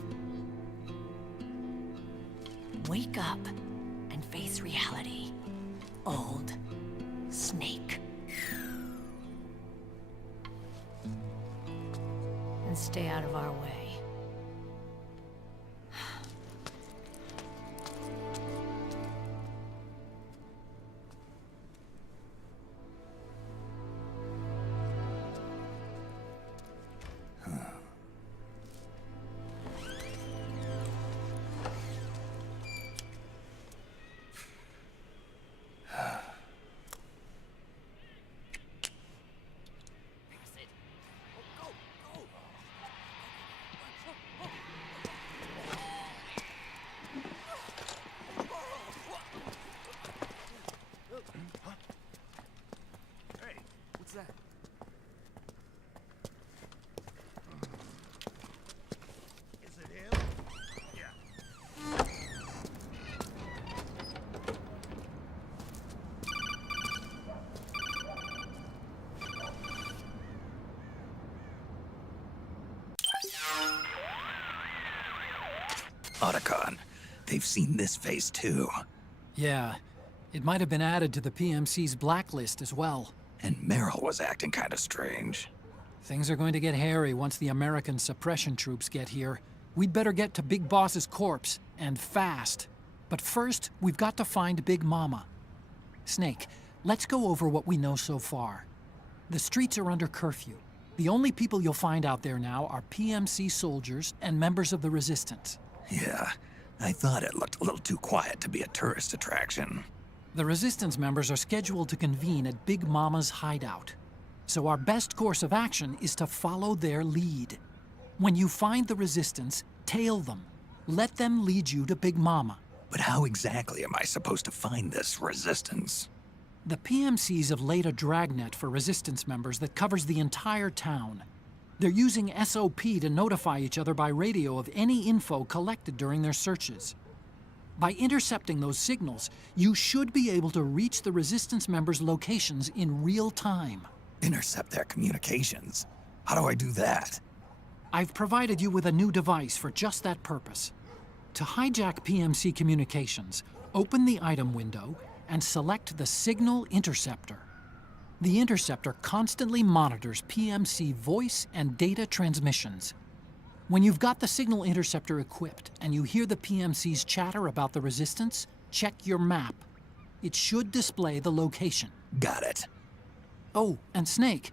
Wake up and face reality. Old Snake. And stay out of our way. Otacon, they've seen this face too. Yeah, it might have been added to the PMC's blacklist as well. And Meryl was acting kind of strange. Things are going to get hairy once the American suppression troops get here. We'd better get to Big Boss's corpse, and fast. But first, we've got to find Big Mama. Snake, let's go over what we know so far. The streets are under curfew. The only people you'll find out there now are PMC soldiers and members of the Resistance. Yeah, I thought it looked a little too quiet to be a tourist attraction. The Resistance members are scheduled to convene at Big Mama's hideout. So our best course of action is to follow their lead. When you find the Resistance, tail them. Let them lead you to Big Mama. But how exactly am I supposed to find this Resistance? The PMCs have laid a dragnet for Resistance members that covers the entire town. They're using SOP to notify each other by radio of any info collected during their searches. By intercepting those signals, you should be able to reach the Resistance members' locations in real time. Intercept their communications? How do I do that? I've provided you with a new device for just that purpose. To hijack PMC communications, open the item window and select the Signal Interceptor. The interceptor constantly monitors PMC voice and data transmissions. When you've got the Signal Interceptor equipped and you hear the PMC's chatter about the Resistance, check your map. It should display the location. Got it. Oh, and Snake,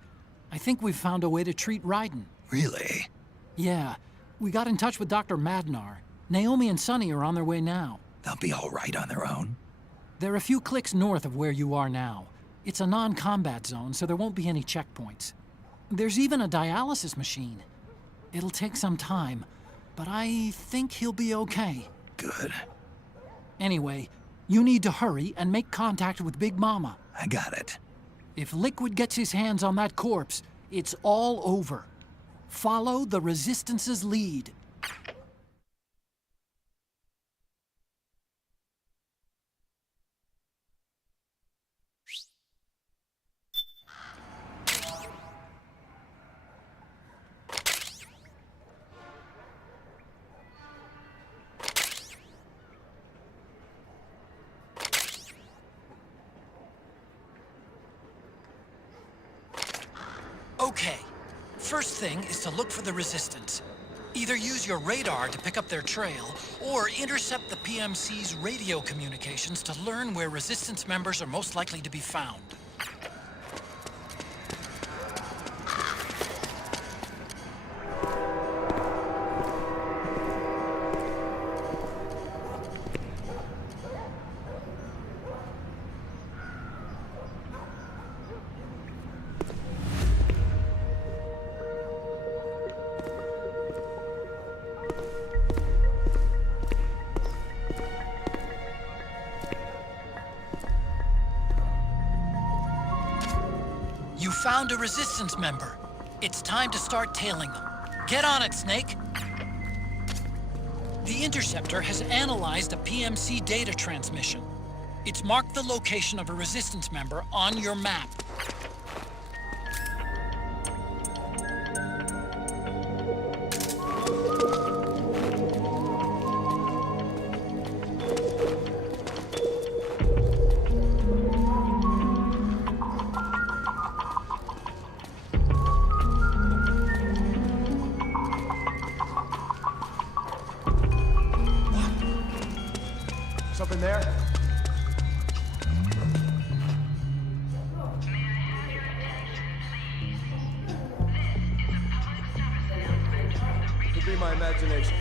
I think we've found a way to treat Raiden. Really? Yeah, we got in touch with Dr. Madnar. Naomi and Sonny are on their way now. They'll be all right on their own? They're a few clicks north of where you are now. It's a non-combat zone, so there won't be any checkpoints. There's even a dialysis machine. It'll take some time, but I think he'll be okay. Good. Anyway, you need to hurry and make contact with Big Mama. I got it. If Liquid gets his hands on that corpse, it's all over. Follow the Resistance's lead. Okay. First thing is to look for the Resistance. Either use your radar to pick up their trail, or intercept the PMC's radio communications to learn where Resistance members are most likely to be found. You found a Resistance member. It's time to start tailing them. Get on it, Snake! The Interceptor has analyzed a PMC data transmission. It's marked the location of a Resistance member on your map. Something there? Could be my imagination.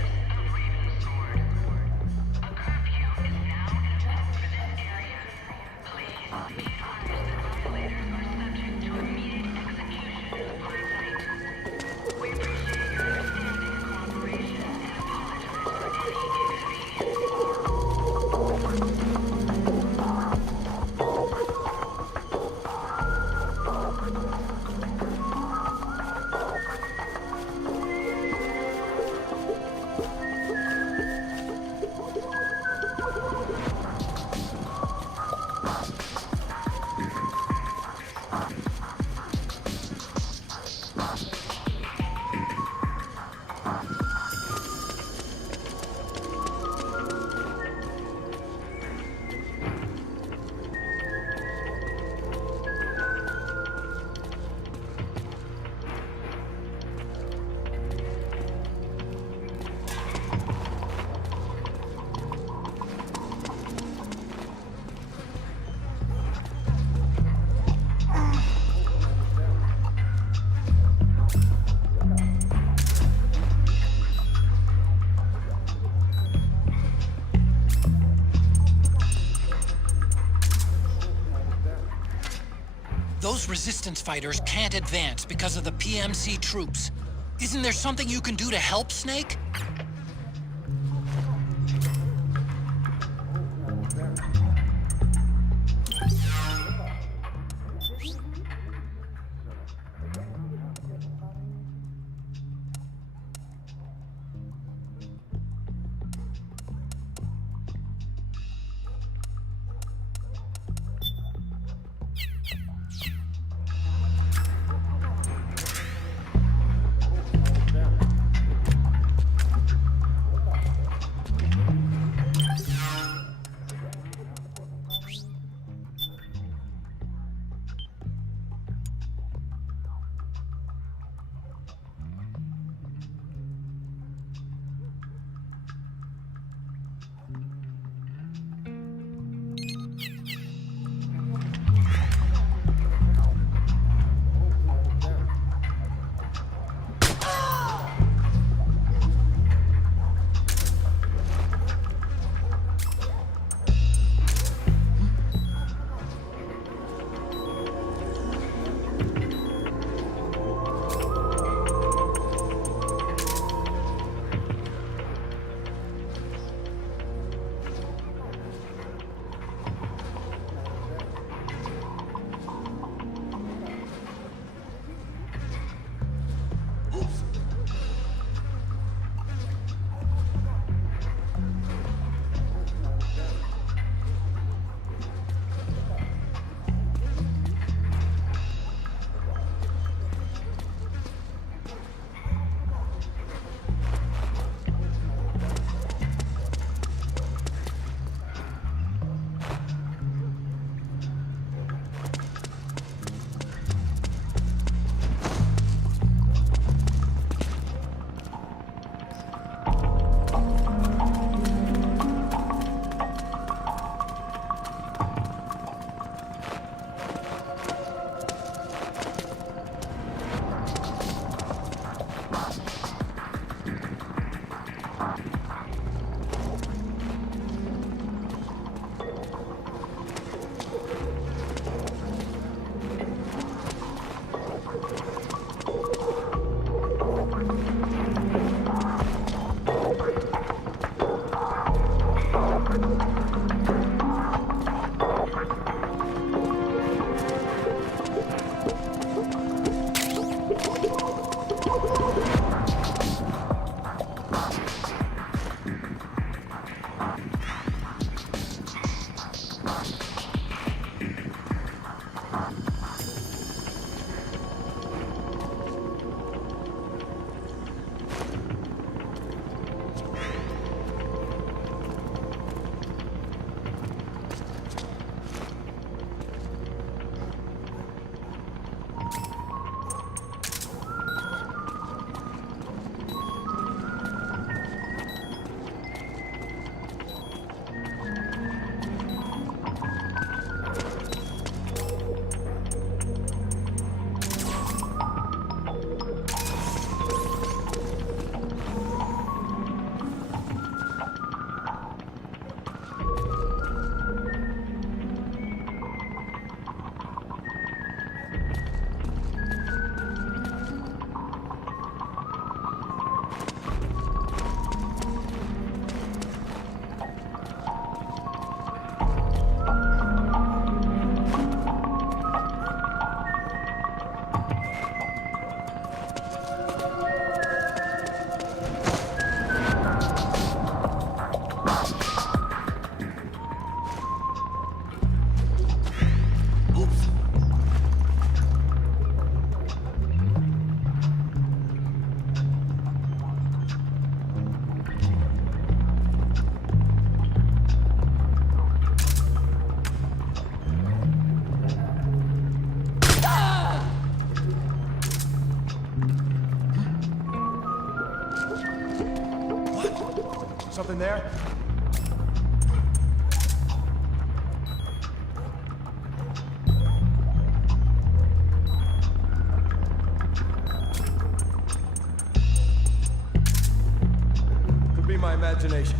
Those Resistance fighters can't advance because of the PMC troops. Isn't there something you can do to help, Snake? Something there? Could be my imagination.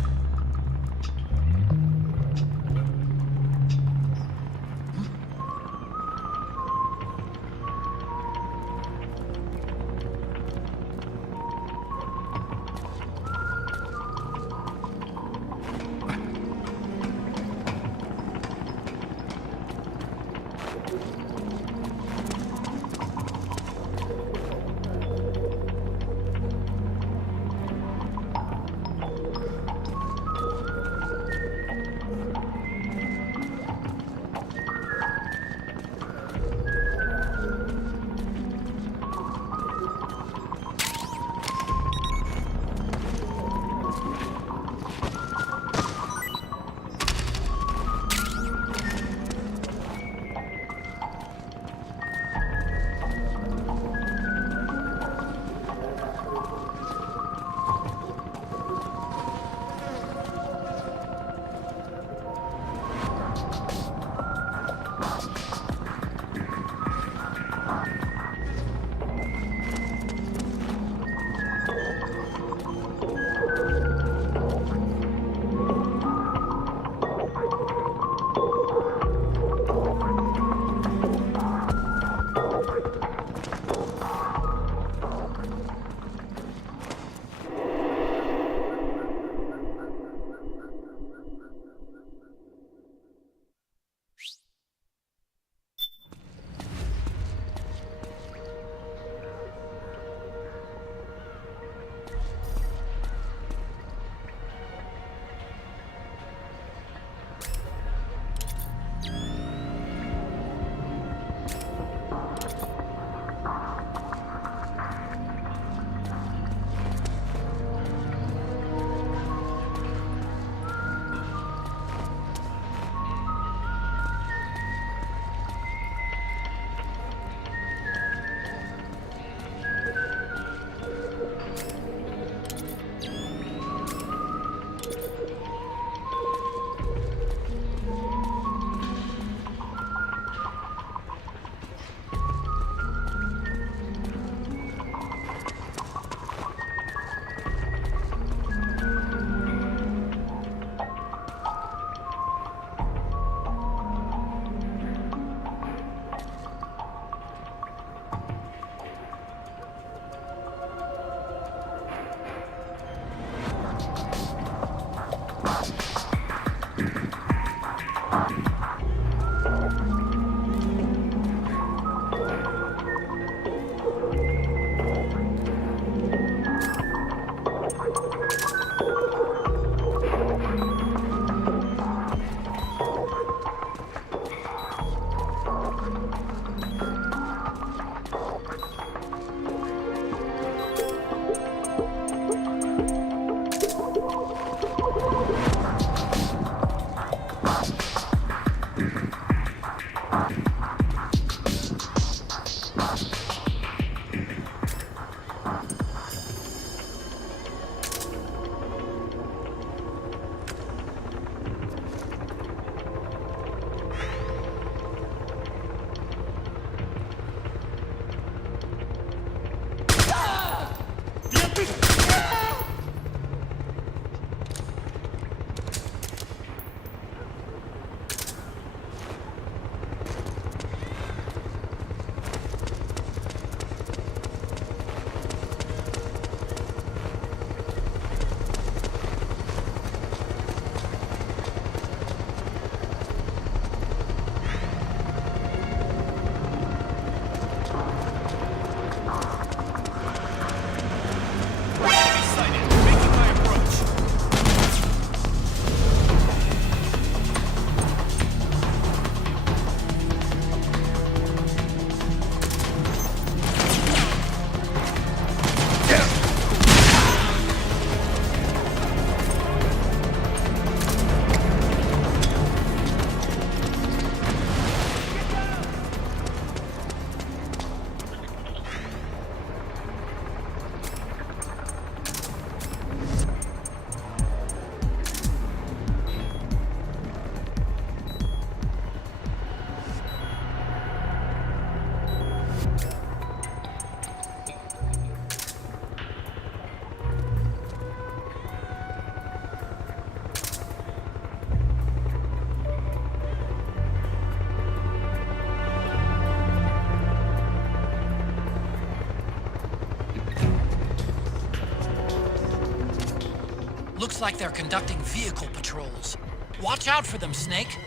Looks like they're conducting vehicle patrols. Watch out for them, Snake.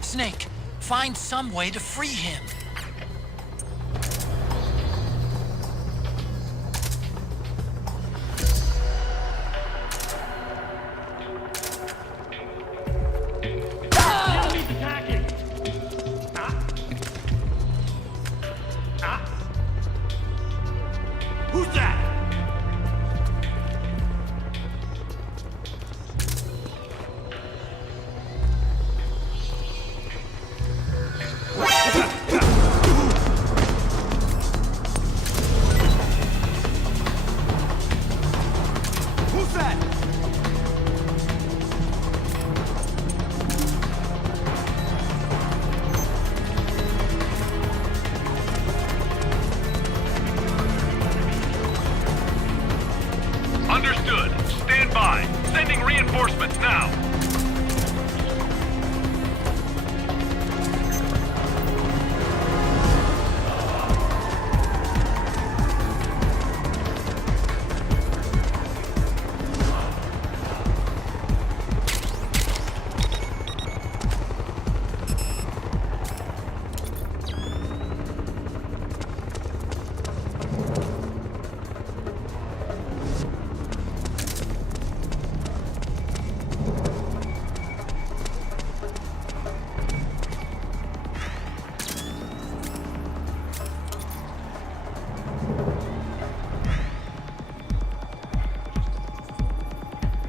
Snake, find some way to free him. Who's that? Who's that? Understood. Stand by. Sending reinforcements now.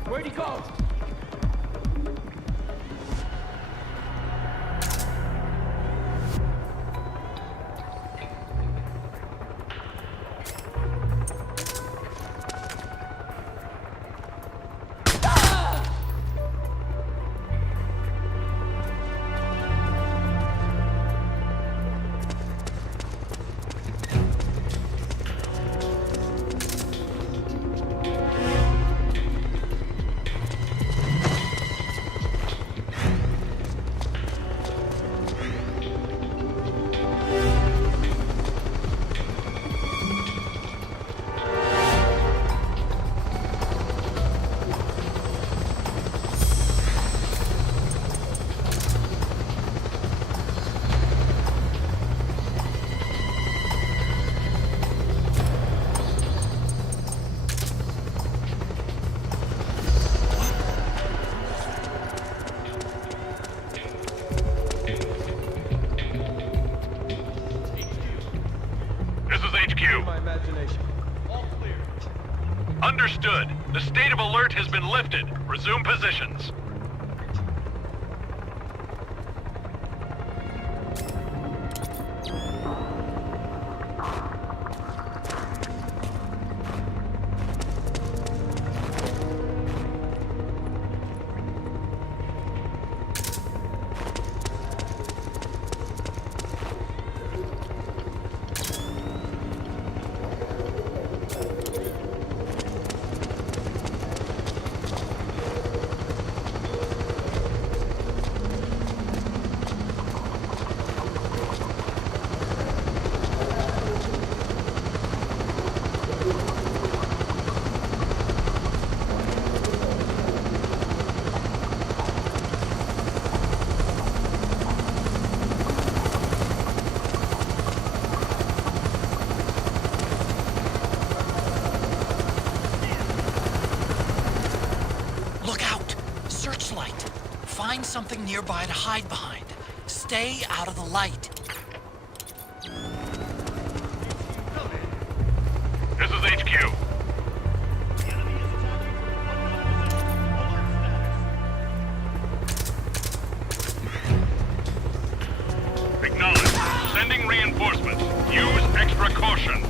Where'd he go? Understood. The state of alert has been lifted. Resume positions. Find something nearby to hide behind. Stay out of the light. This is HQ. Acknowledged. Sending reinforcements. Use extra caution.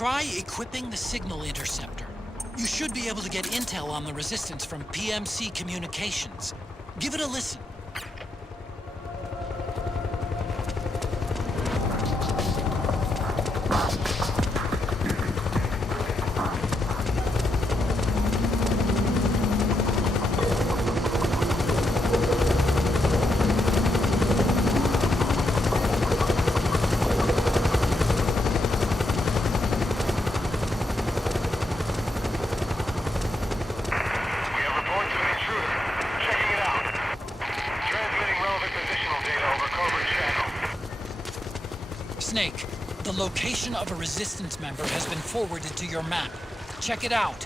try equipping the signal interceptor. You should be able to get intel on the resistance from PMC Communications. Give it a listen. Snake, the location of a resistance member has been forwarded to your map. Check it out.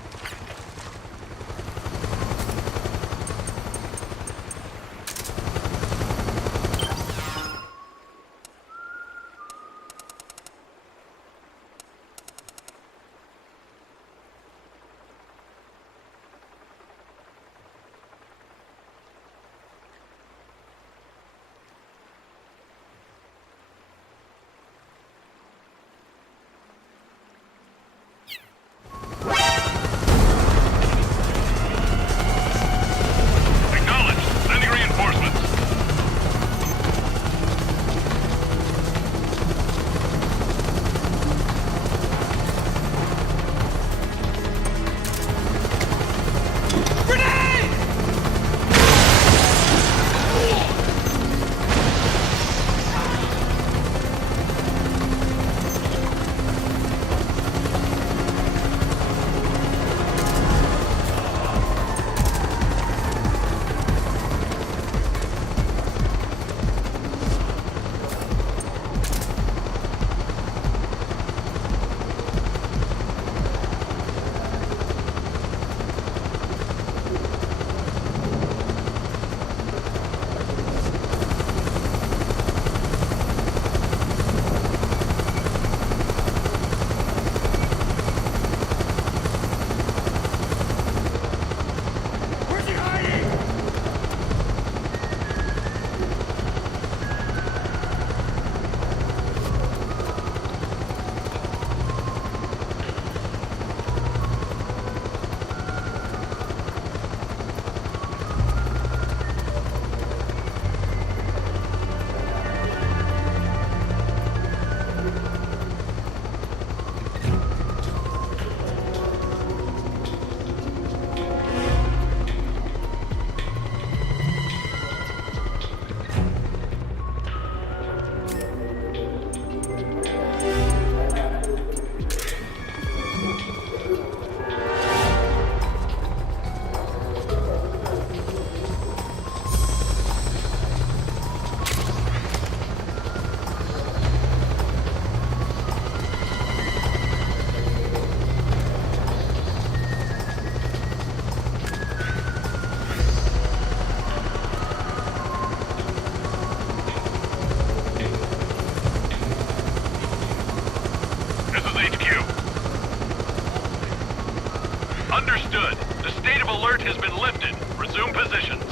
Understood. The state of alert has been lifted. Resume positions.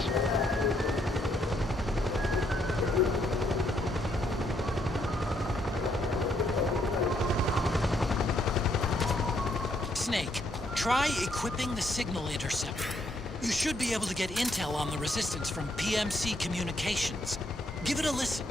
Snake, try equipping the signal interceptor. You should be able to get intel on the resistance from PMC Communications. Give it a listen.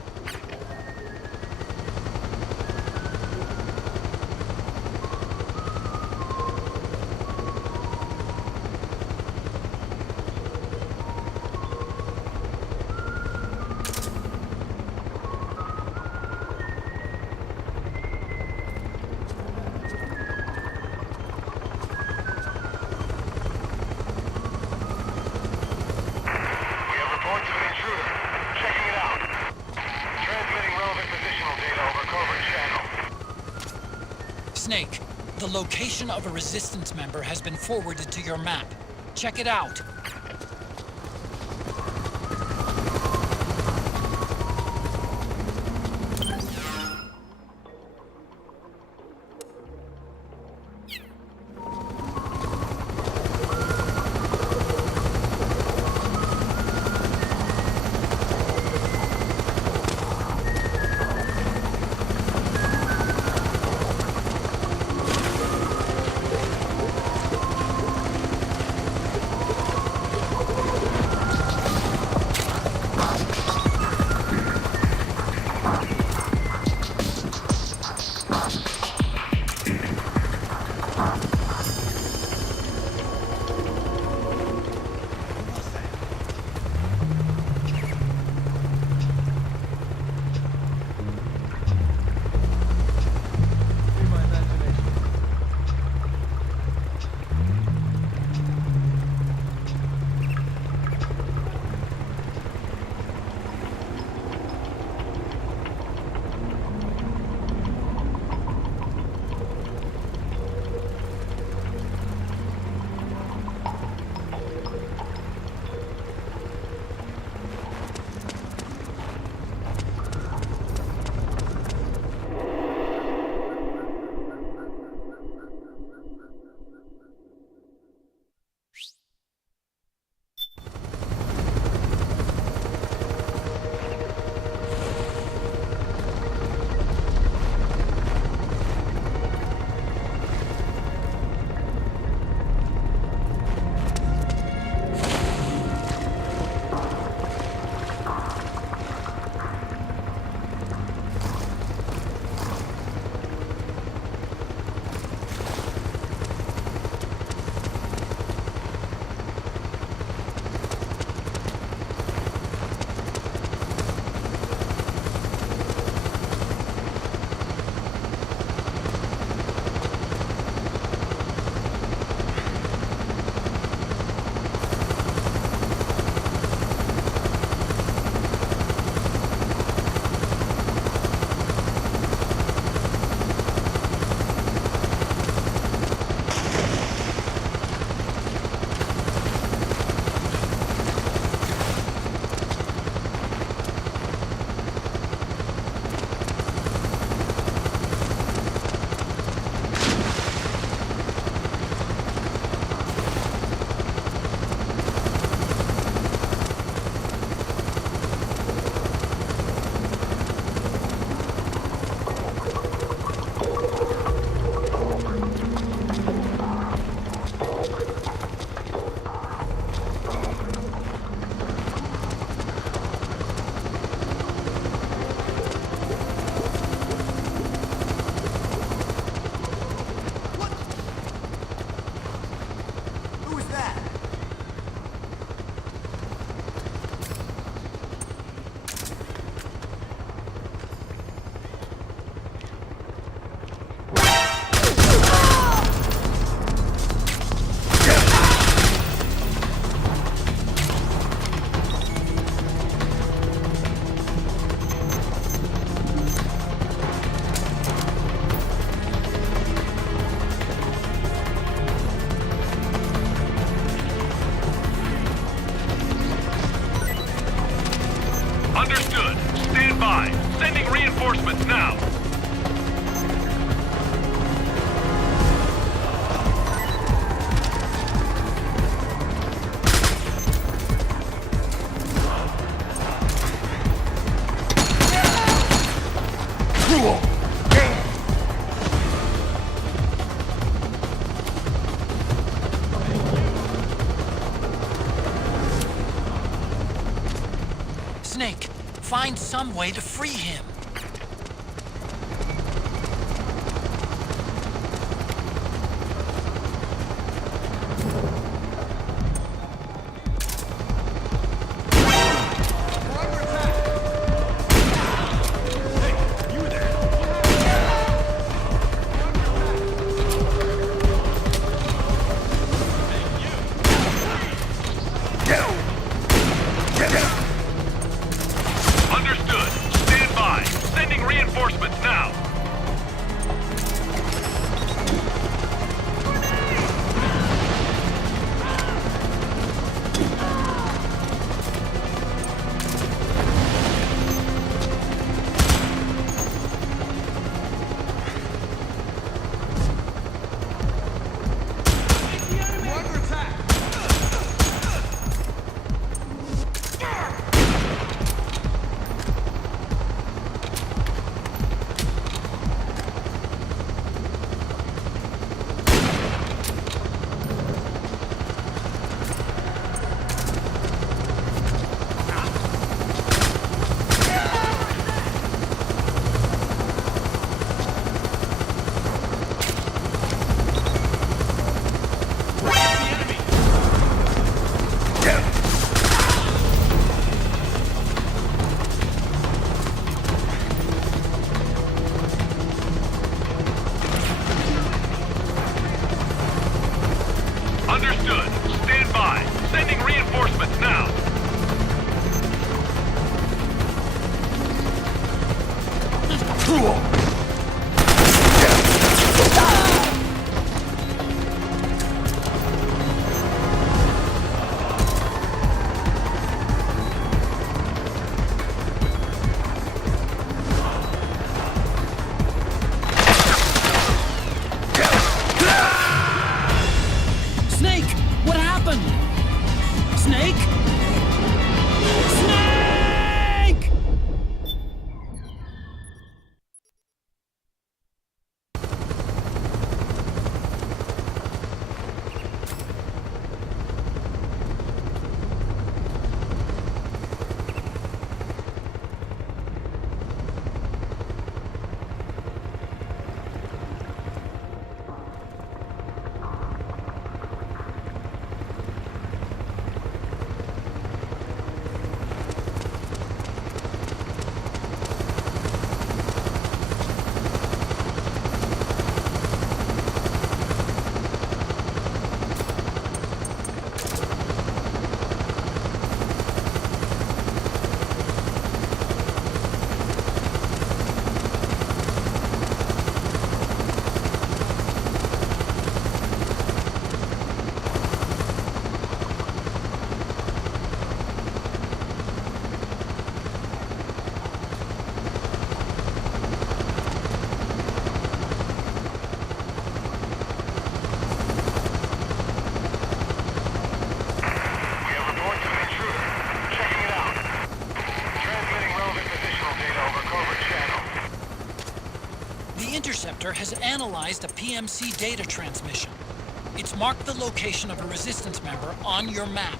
Snake, the location of a resistance member has been forwarded to your map. Check it out. by. Sending reinforcements now. Snake, find some way to free him. Understood. Stand by. Sending reinforcements now. Understood. Stand by. Sending reinforcements now. Snake! What happened? Snake? Snake! The interceptor has analyzed a PMC data transmission. It's marked the location of a resistance member on your map.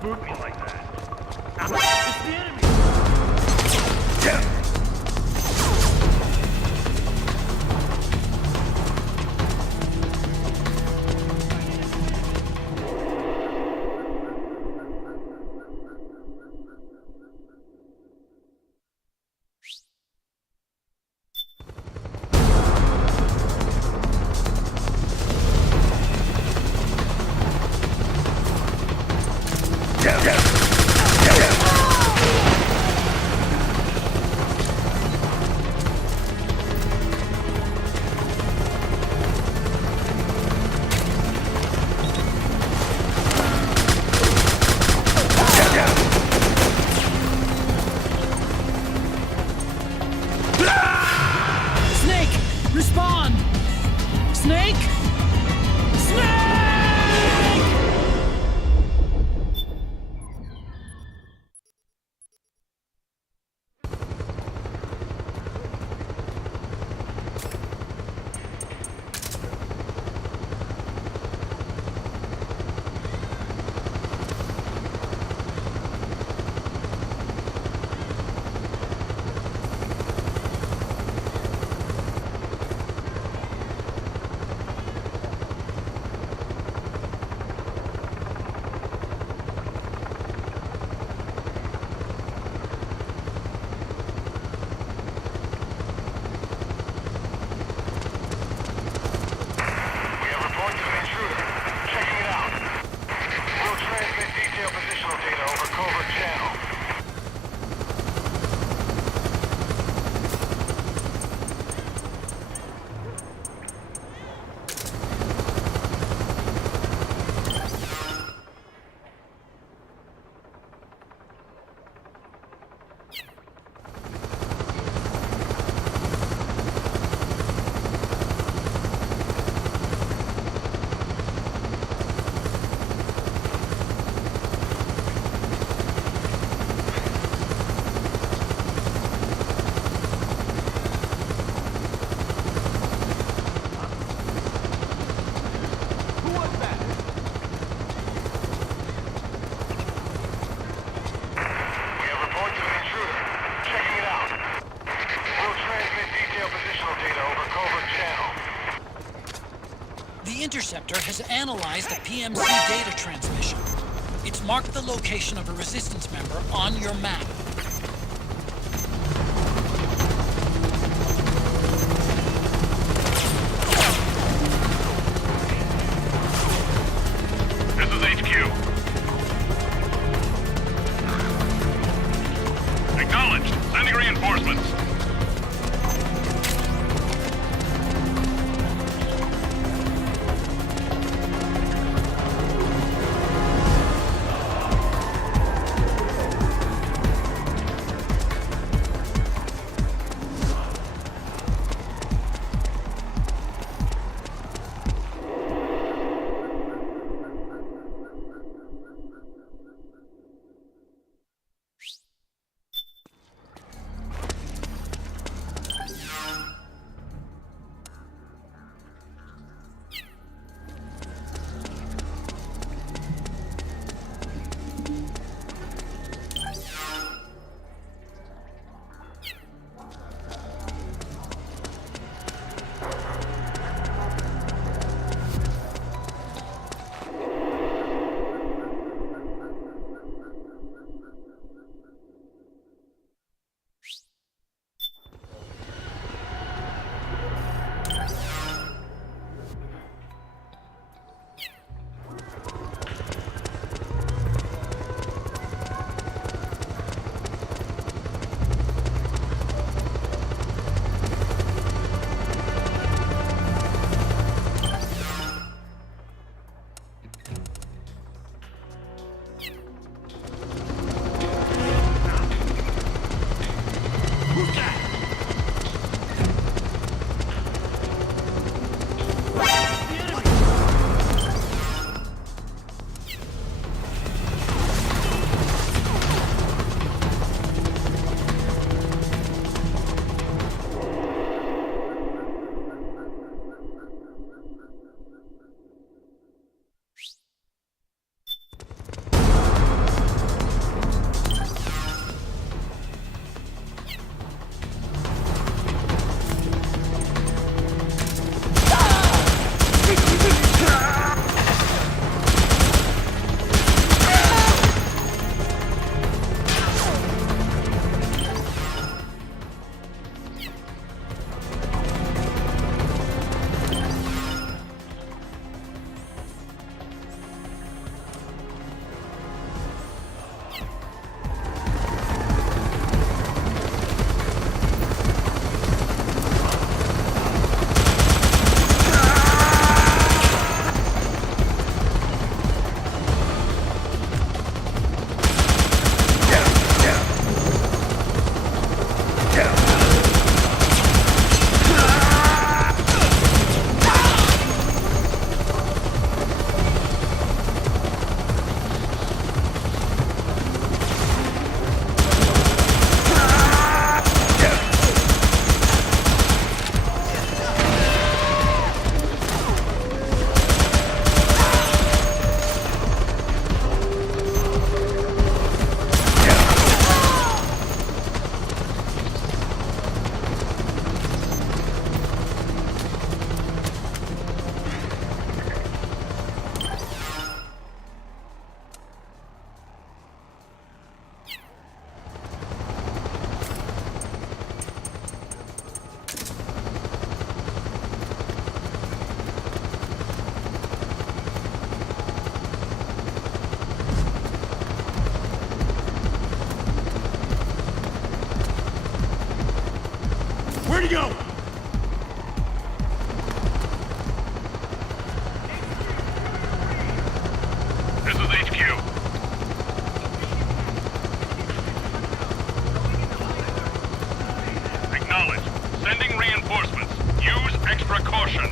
spook me like that. It's the enemy! Yeah. Respond! Snake? Snake! The Interceptor has analyzed a PMC data transmission. It's marked the location of a Resistance member on your map. This is HQ. Acknowledged. Sending reinforcements. go! This is HQ. Acknowledge. Sending reinforcements. Use extra caution.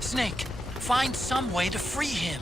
Snake, find some way to free him.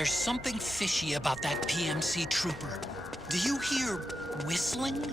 There's something fishy about that PMC trooper. Do you hear whistling?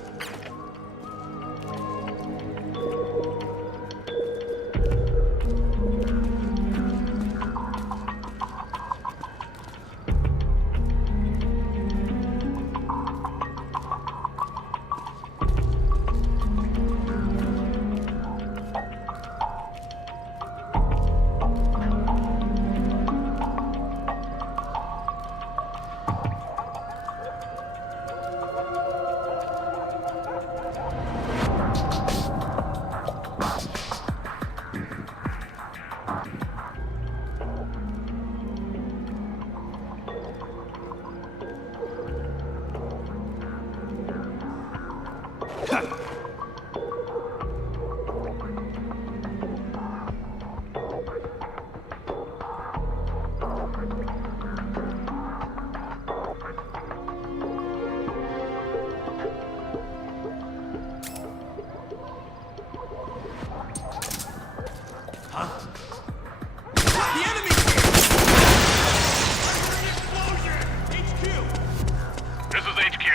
This is HQ.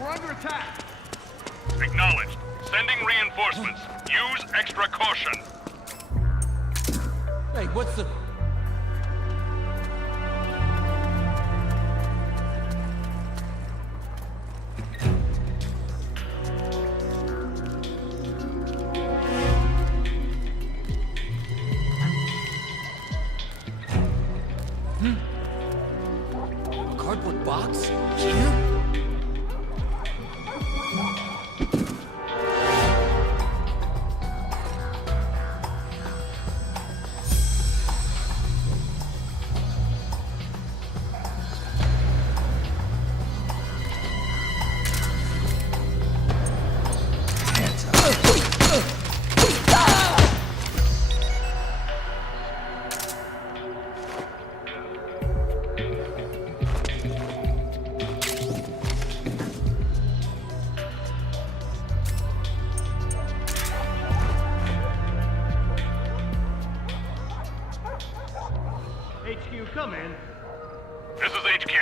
We're under attack. Acknowledged. Sending reinforcements. Use extra caution. Hey, what's the... A cardboard box? Here? HQ, come in. This is HQ.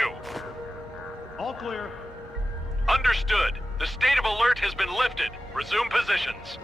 All clear. Understood. The state of alert has been lifted. Resume positions.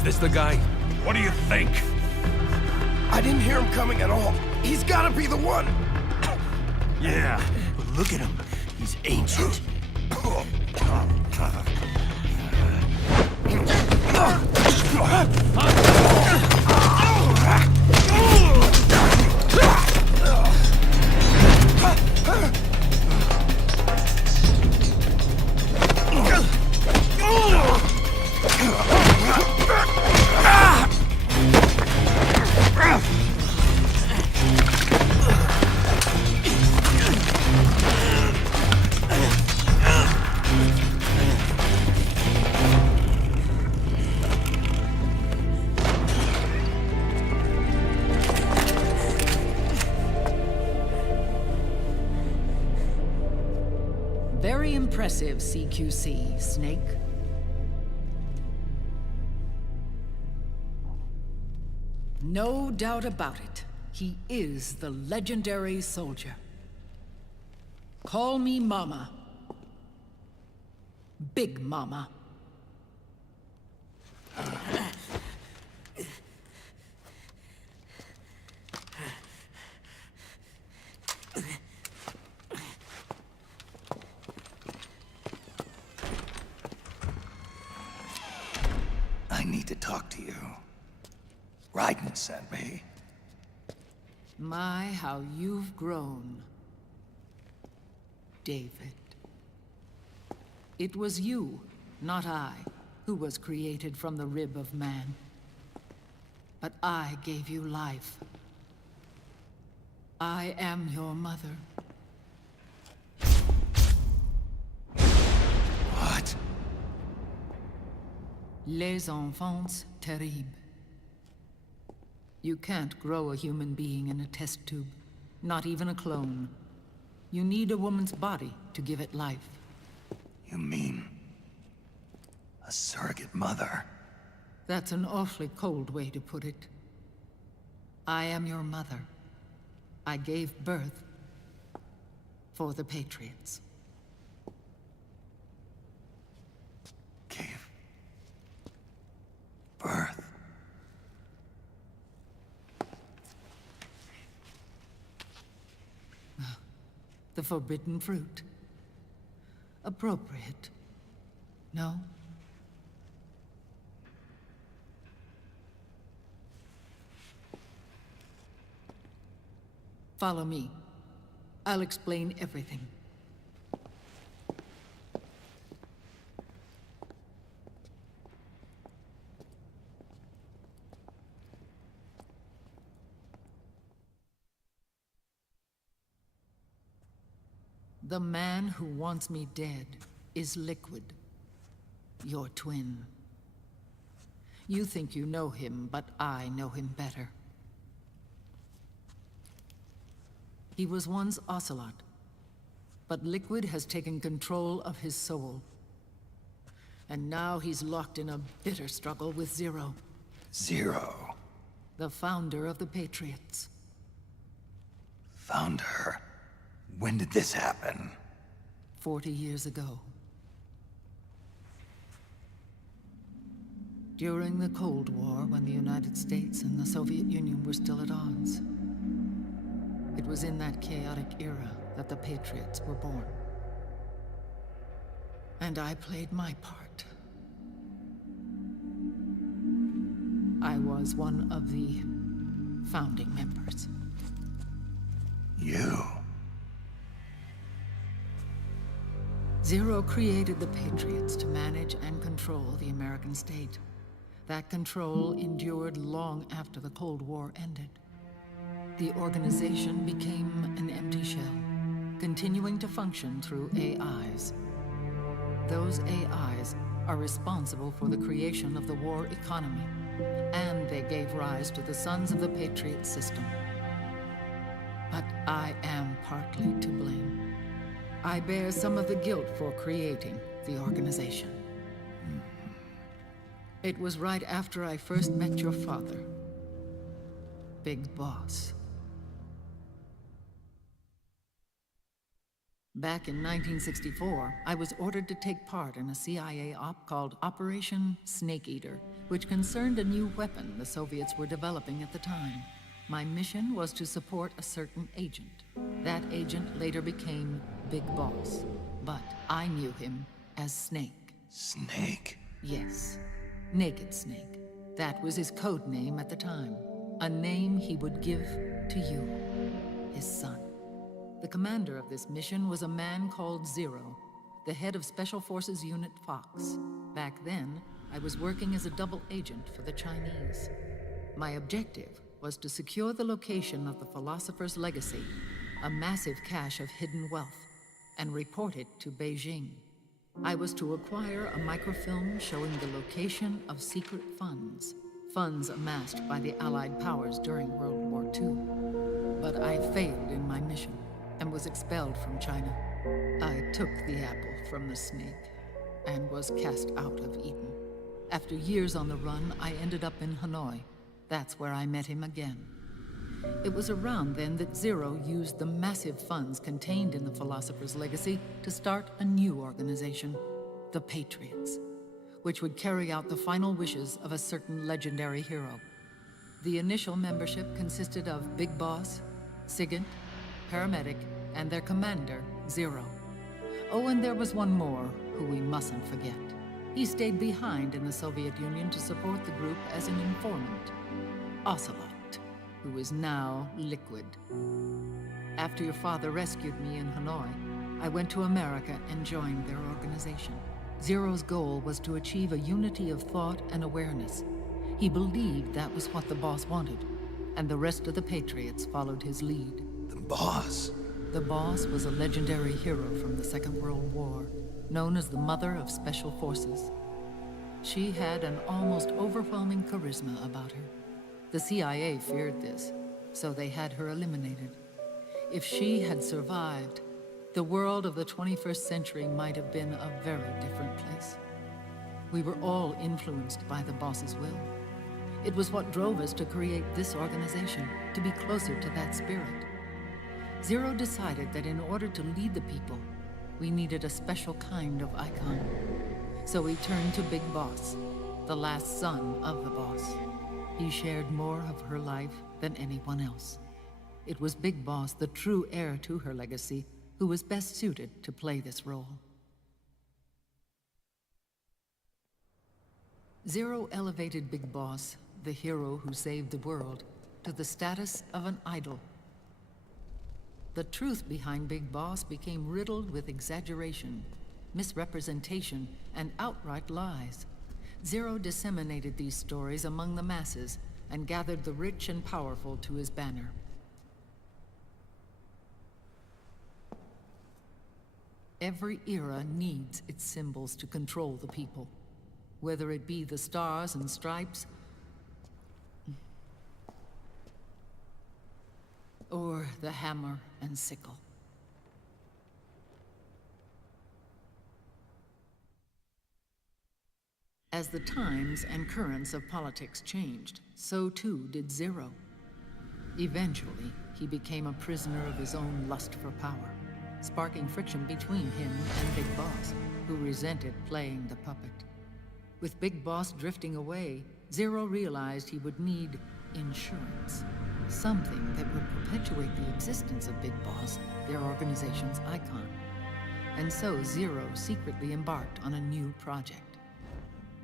Is this the guy? What do you think? I didn't hear him coming at all. He's gotta be the one! Yeah, but look at him. He's ancient. Very impressive, CQC, Snake. No doubt about it. He is the legendary soldier. Call me Mama. Big Mama. I need to talk to you. Raiden sent me. My, how you've grown, David. It was you, not I, who was created from the rib of man. But I gave you life. I am your mother. What? Les enfants terribles. You can't grow a human being in a test tube, not even a clone. You need a woman's body to give it life. You mean... a surrogate mother? That's an awfully cold way to put it. I am your mother. I gave birth for the Patriots. Gave birth? The forbidden fruit. Appropriate. No? Follow me. I'll explain everything. The man who wants me dead is Liquid, your twin. You think you know him, but I know him better. He was once Ocelot, but Liquid has taken control of his soul. And now he's locked in a bitter struggle with Zero. Zero? The founder of the Patriots. Founder? When did this happen? 40 years ago. During the Cold War, when the United States and the Soviet Union were still at odds. It was in that chaotic era that the Patriots were born. And I played my part. I was one of the founding members. You? Zero created the Patriots to manage and control the American state. That control endured long after the Cold War ended. The organization became an empty shell, continuing to function through AIs. Those AIs are responsible for the creation of the war economy, and they gave rise to the Sons of the Patriot system. But I am partly to blame. I bear some of the guilt for creating the organization. It was right after I first met your father, Big Boss. Back in 1964, I was ordered to take part in a CIA op called Operation Snake Eater, which concerned a new weapon the Soviets were developing at the time. My mission was to support a certain agent. That agent later became Big Boss, but I knew him as Snake. Snake? Yes, Naked Snake. That was his code name at the time. A name he would give to you, his son. The commander of this mission was a man called Zero, the head of Special Forces Unit Fox. Back then, I was working as a double agent for the Chinese. My objective was to secure the location of the Philosopher's Legacy, a massive cache of hidden wealth, and report it to Beijing. I was to acquire a microfilm showing the location of secret funds, funds amassed by the Allied powers during World War II. But I failed in my mission and was expelled from China. I took the apple from the snake and was cast out of Eden. After years on the run, I ended up in Hanoi. That's where I met him again. It was around then that Zero used the massive funds contained in the Philosopher's Legacy to start a new organization, the Patriots, which would carry out the final wishes of a certain legendary hero. The initial membership consisted of Big Boss, Sigint, Paramedic, and their commander, Zero. Oh, and there was one more who we mustn't forget. He stayed behind in the Soviet Union to support the group as an informant, Ocelot, who is now Liquid. After your father rescued me in Hanoi, I went to America and joined their organization. Zero's goal was to achieve a unity of thought and awareness. He believed that was what the boss wanted, and the rest of the Patriots followed his lead. The boss? The boss was a legendary hero from the Second World War, known as the Mother of Special Forces. She had an almost overwhelming charisma about her. The CIA feared this, so they had her eliminated. If she had survived, the world of the 21st century might have been a very different place. We were all influenced by the boss's will. It was what drove us to create this organization, to be closer to that spirit. Zero decided that in order to lead the people, we needed a special kind of icon. So he turned to Big Boss, the last son of the boss. He shared more of her life than anyone else. It was Big Boss, the true heir to her legacy, who was best suited to play this role. Zero elevated Big Boss, the hero who saved the world, to the status of an idol. The truth behind Big Boss became riddled with exaggeration, misrepresentation, and outright lies. Zero disseminated these stories among the masses and gathered the rich and powerful to his banner. Every era needs its symbols to control the people, whether it be the stars and stripes, or the hammer and sickle. As the times and currents of politics changed, so too did Zero. Eventually, he became a prisoner of his own lust for power, sparking friction between him and Big Boss, who resented playing the puppet. With Big Boss drifting away, Zero realized he would need insurance. Something that would perpetuate the existence of Big Boss, their organization's icon. And so Zero secretly embarked on a new project,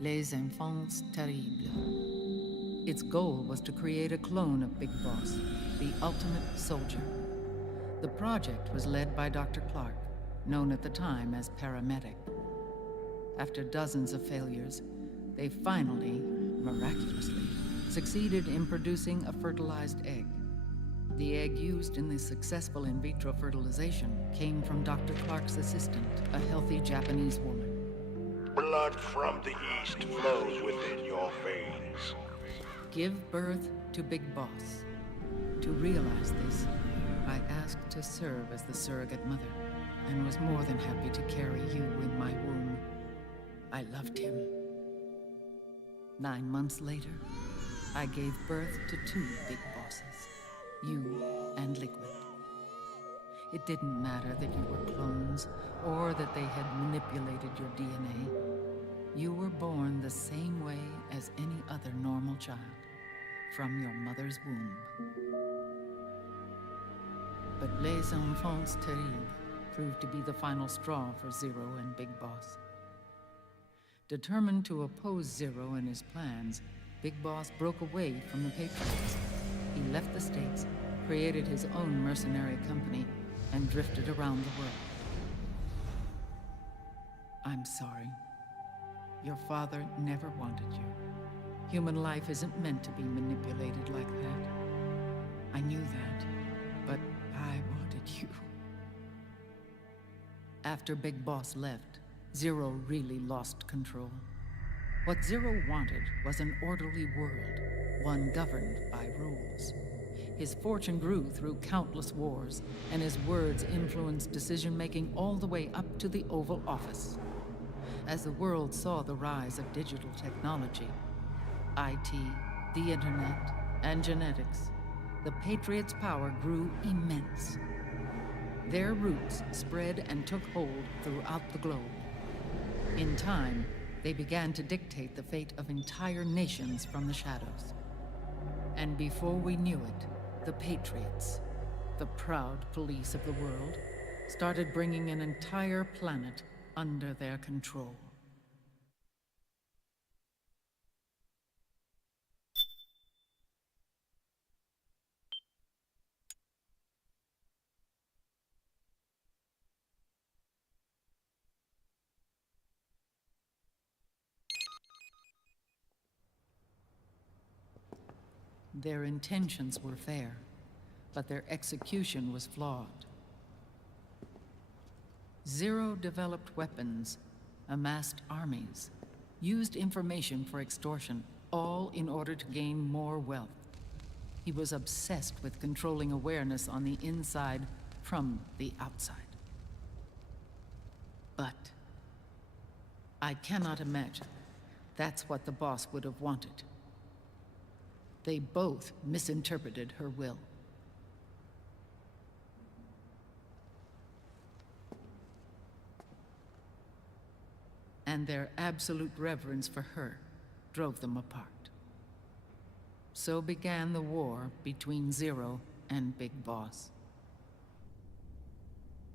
Les Enfants Terribles. Its goal was to create a clone of Big Boss, the ultimate soldier. The project was led by Dr. Clark, known at the time as Paramedic. After dozens of failures, they finally, miraculously, succeeded in producing a fertilized egg. The egg used in the successful in vitro fertilization came from Dr. Clark's assistant, a healthy Japanese woman. Blood from the east flows within your veins. Give birth to Big Boss. To realize this, I asked to serve as the surrogate mother, and was more than happy to carry you in my womb. I loved him. 9 months later, I gave birth to 2 Big Bosses, you and Liquid. It didn't matter that you were clones, or that they had manipulated your DNA. You were born the same way as any other normal child, from your mother's womb. But Les Enfants Terribles proved to be the final straw for Zero and Big Boss. Determined to oppose Zero and his plans, Big Boss broke away from the Patriots. He left the States, created his own mercenary company, and drifted around the world. I'm sorry. Your father never wanted you. Human life isn't meant to be manipulated like that. I knew that, but I wanted you. After Big Boss left, Zero really lost control. What Zero wanted was an orderly world, one governed by rules. His fortune grew through countless wars, and his words influenced decision-making all the way up to the Oval Office. As the world saw the rise of digital technology, IT, the internet, and genetics, the Patriots' power grew immense. Their roots spread and took hold throughout the globe. In time, they began to dictate the fate of entire nations from the shadows. And before we knew it, the Patriots, the proud police of the world, started bringing an entire planet under their control. Their intentions were fair, but their execution was flawed. Zero developed weapons, amassed armies, used information for extortion, all in order to gain more wealth. He was obsessed with controlling awareness on the inside from the outside. But I cannot imagine that's what the boss would have wanted. They both misinterpreted her will. And their absolute reverence for her drove them apart. So began the war between Zero and Big Boss.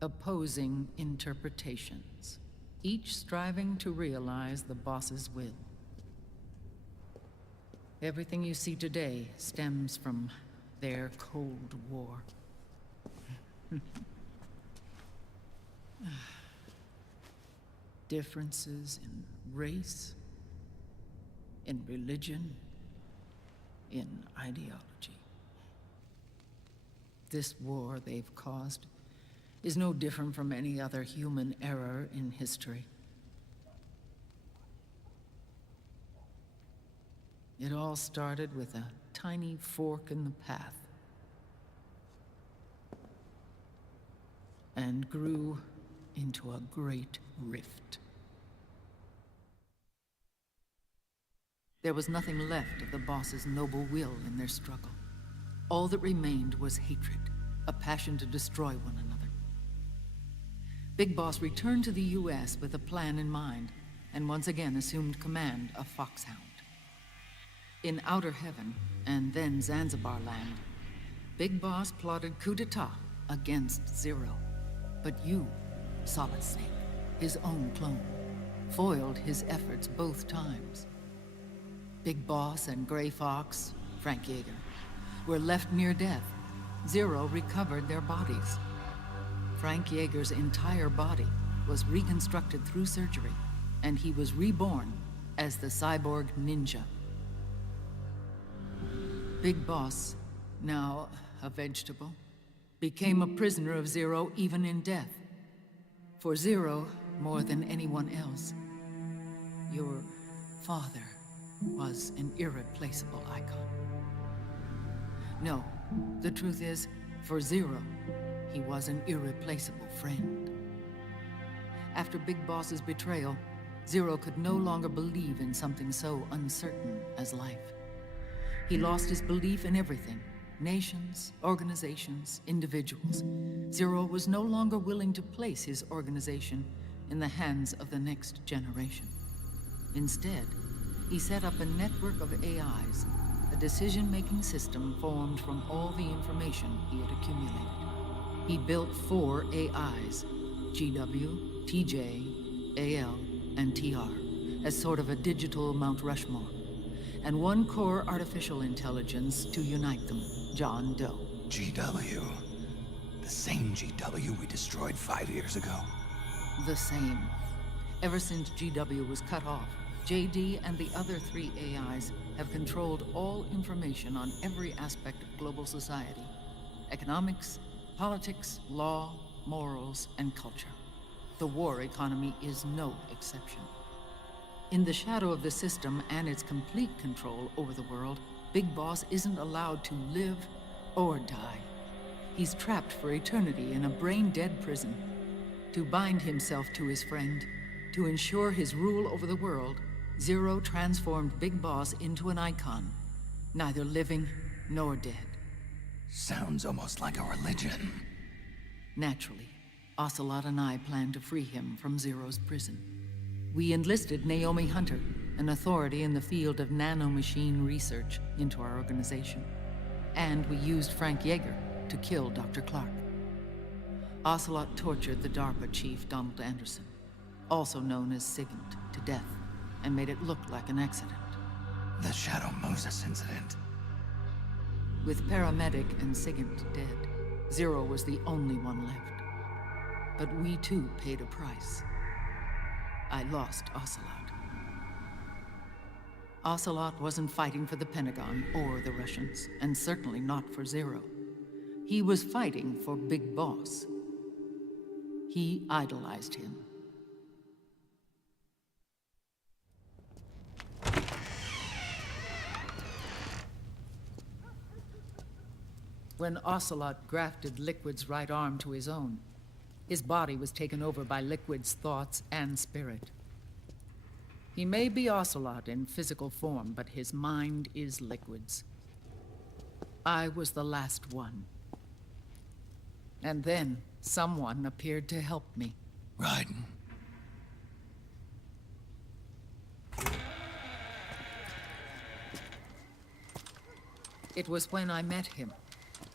Opposing interpretations, each striving to realize the boss's will. Everything you see today stems from their Cold War. Differences in race, in religion, in ideology. This war they've caused is no different from any other human error in history. It all started with a tiny fork in the path, and grew into a great rift. There was nothing left of the boss's noble will in their struggle. All that remained was hatred, a passion to destroy one another. Big Boss returned to the US with a plan in mind, and once again assumed command of Foxhound. In Outer Heaven, and then Zanzibar Land, Big Boss plotted coup d'etat against Zero. But you, Solid Snake, his own clone, foiled his efforts both times. Big Boss and Gray Fox, Frank Yeager, were left near death. Zero recovered their bodies. Frank Yeager's entire body was reconstructed through surgery, and he was reborn as the cyborg ninja. Big Boss, now a vegetable, became a prisoner of Zero even in death. For Zero, more than anyone else, your father was an irreplaceable icon. No, the truth is, for Zero, he was an irreplaceable friend. After Big Boss's betrayal, Zero could no longer believe in something so uncertain as life. He lost his belief in everything, Nations, organizations, individuals. Zero was no longer willing to place his organization in the hands of the next generation. Instead, he set up a network of AIs, a decision-making system formed from all the information he had accumulated. He built 4 AIs, GW, TJ, AL, and TR, as sort of a digital Mount Rushmore, and 1 core artificial intelligence to unite them, John Doe. GW. The same GW we destroyed 5 years ago. The same. Ever since GW was cut off, JD and the other 3 AIs have controlled all information on every aspect of global society. Economics, politics, law, morals, and culture. The war economy is no exception. In the shadow of the system and its complete control over the world, Big Boss isn't allowed to live or die. He's trapped for eternity in a brain-dead prison. To bind himself to his friend, to ensure his rule over the world, Zero transformed Big Boss into an icon, neither living nor dead. Sounds almost like a religion. Naturally, Ocelot and I plan to free him from Zero's prison. We enlisted Naomi Hunter, an authority in the field of nanomachine research, into our organization. And we used Frank Yeager to kill Dr. Clark. Ocelot tortured the DARPA chief, Donald Anderson, also known as Sigint, to death, and made it look like an accident. The Shadow Moses incident. With Paramedic and Sigint dead, Zero was the only one left. But we too paid a price. I lost Ocelot. Ocelot wasn't fighting for the Pentagon or the Russians, and certainly not for Zero. He was fighting for Big Boss. He idolized him. When Ocelot grafted Liquid's right arm to his own, his body was taken over by Liquid's thoughts and spirit. He may be Ocelot in physical form, but his mind is Liquid's. I was the last one. And then someone appeared to help me. Raiden. It was when I met him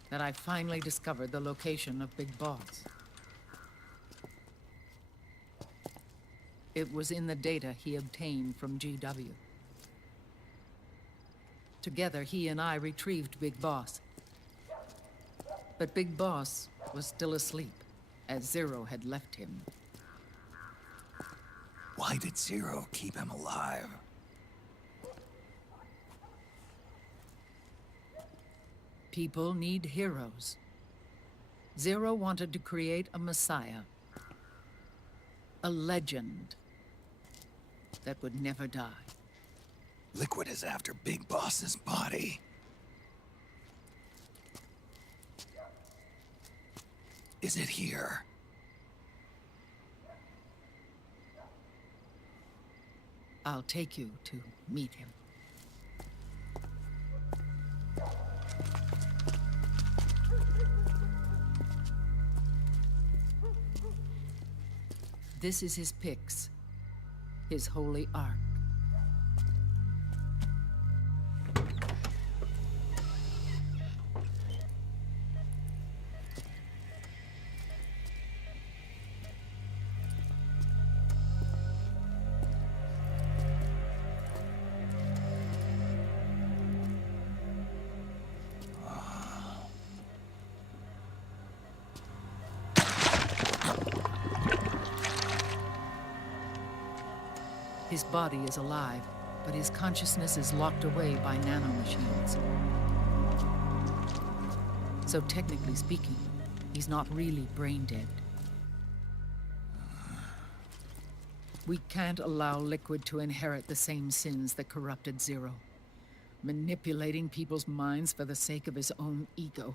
that I finally discovered the location of Big Boss. It was in the data he obtained from GW. Together, he and I retrieved Big Boss. But Big Boss was still asleep, as Zero had left him. Why did Zero keep him alive? People need heroes. Zero wanted to create a messiah. A legend that would never die. Liquid is after Big Boss's body. Is it here? I'll take you to meet him. This is his pyx, his holy ark. His body is alive, but his consciousness is locked away by nanomachines. So technically speaking, he's not really brain dead. We can't allow Liquid to inherit the same sins that corrupted Zero, manipulating people's minds for the sake of his own ego.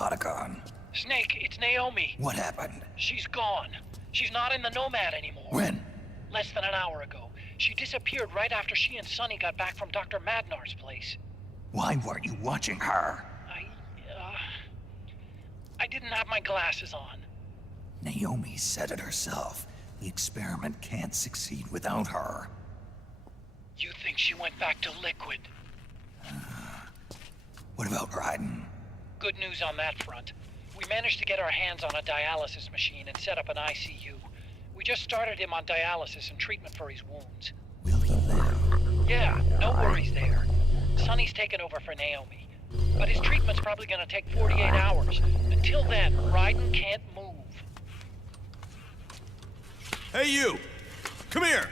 Otacon. Snake, it's Naomi. What happened? She's gone. She's not in the Nomad anymore. When? Less than an hour ago. She disappeared right after she and Sonny got back from Dr. Madnar's place. Why weren't you watching her? I didn't have my glasses on. Naomi said it herself. The experiment can't succeed without her. You think she went back to Liquid? What about Raiden? Good news on that front. We managed to get our hands on a dialysis machine and set up an ICU. We just started him on dialysis and treatment for his wounds. Will he live? Yeah, no worries there. Sonny's taken over for Naomi. But his treatment's probably gonna take 48 hours. Until then, Raiden can't move. Hey, you! Come here!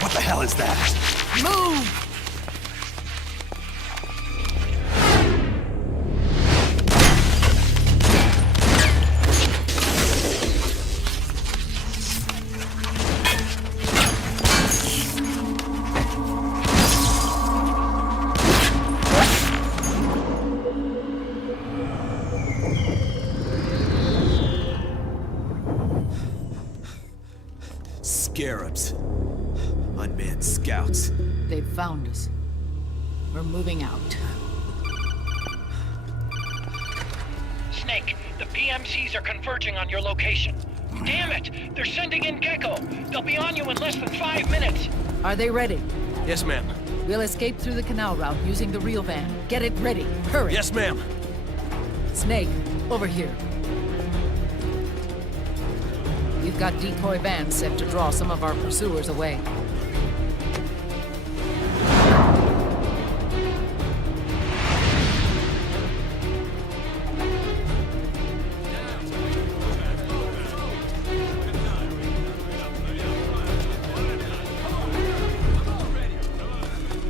What the hell is that? Move! Scarabs. Unmanned scouts. They've found us. We're moving out. Snake, the PMCs are converging on your location. Damn it! They're sending in Gecko! They'll be on you in less than 5 minutes! Are they ready? Yes, ma'am. We'll escape through the canal route using the real van. Get it ready. Hurry. Yes, ma'am. Snake, over here. We've got decoy vans set to draw some of our pursuers away.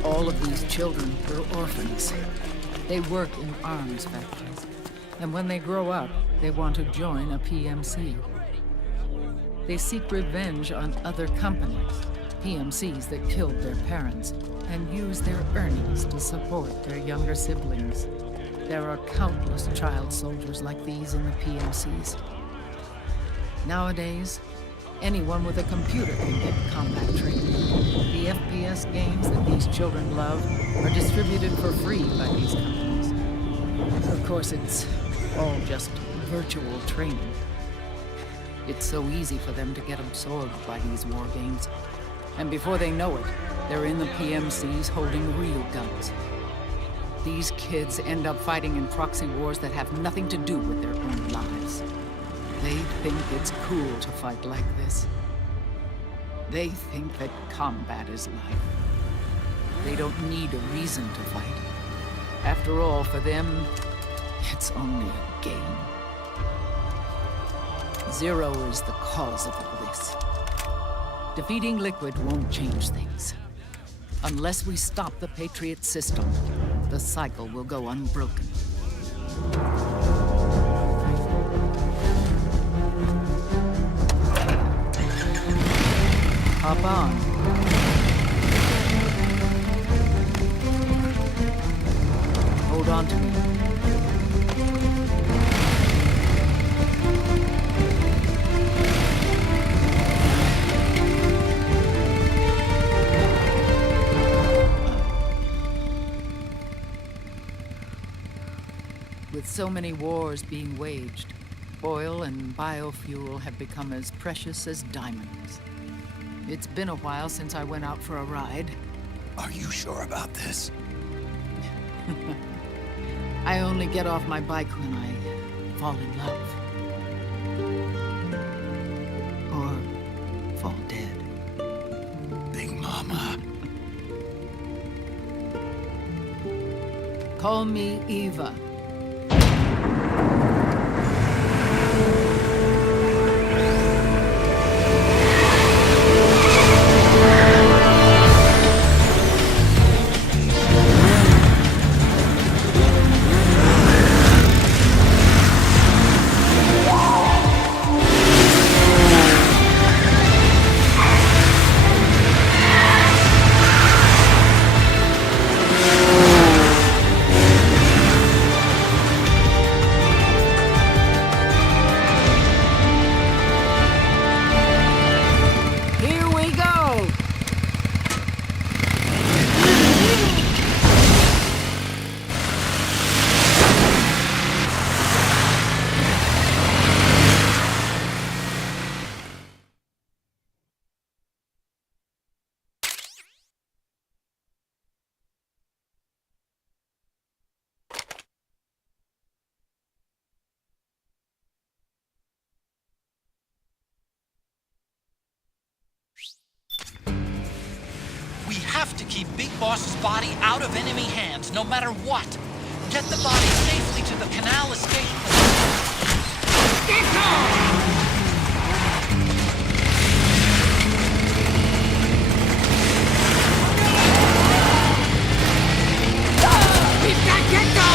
All of these children were orphans. They work in arms factories. And when they grow up, they want to join a PMC. They seek revenge on other companies, PMCs that killed their parents, and use their earnings to support their younger siblings. There are countless child soldiers like these in the PMCs. Nowadays, anyone with a computer can get combat training. The FPS games that these children love are distributed for free by these companies. Of course, it's all just virtual training. It's so easy for them to get absorbed by these war games. And before they know it, they're in the PMCs holding real guns. These kids end up fighting in proxy wars that have nothing to do with their own lives. They think it's cool to fight like this. They think that combat is life. They don't need a reason to fight. After all, for them, it's only a game. Zero is the cause of all this. Defeating Liquid won't change things. Unless we stop the Patriot system, the cycle will go unbroken. Hop on. Hold on to me. With so many wars being waged, oil and biofuel have become as precious as diamonds. It's been a while since I went out for a ride. Are you sure about this? I only get off my bike when I fall in love. Or fall dead. Big Mama. Call me Eva. We have to keep Big Boss's body out of enemy hands, no matter what. Get the body safely to the canal escape point. Get going! We've got get go!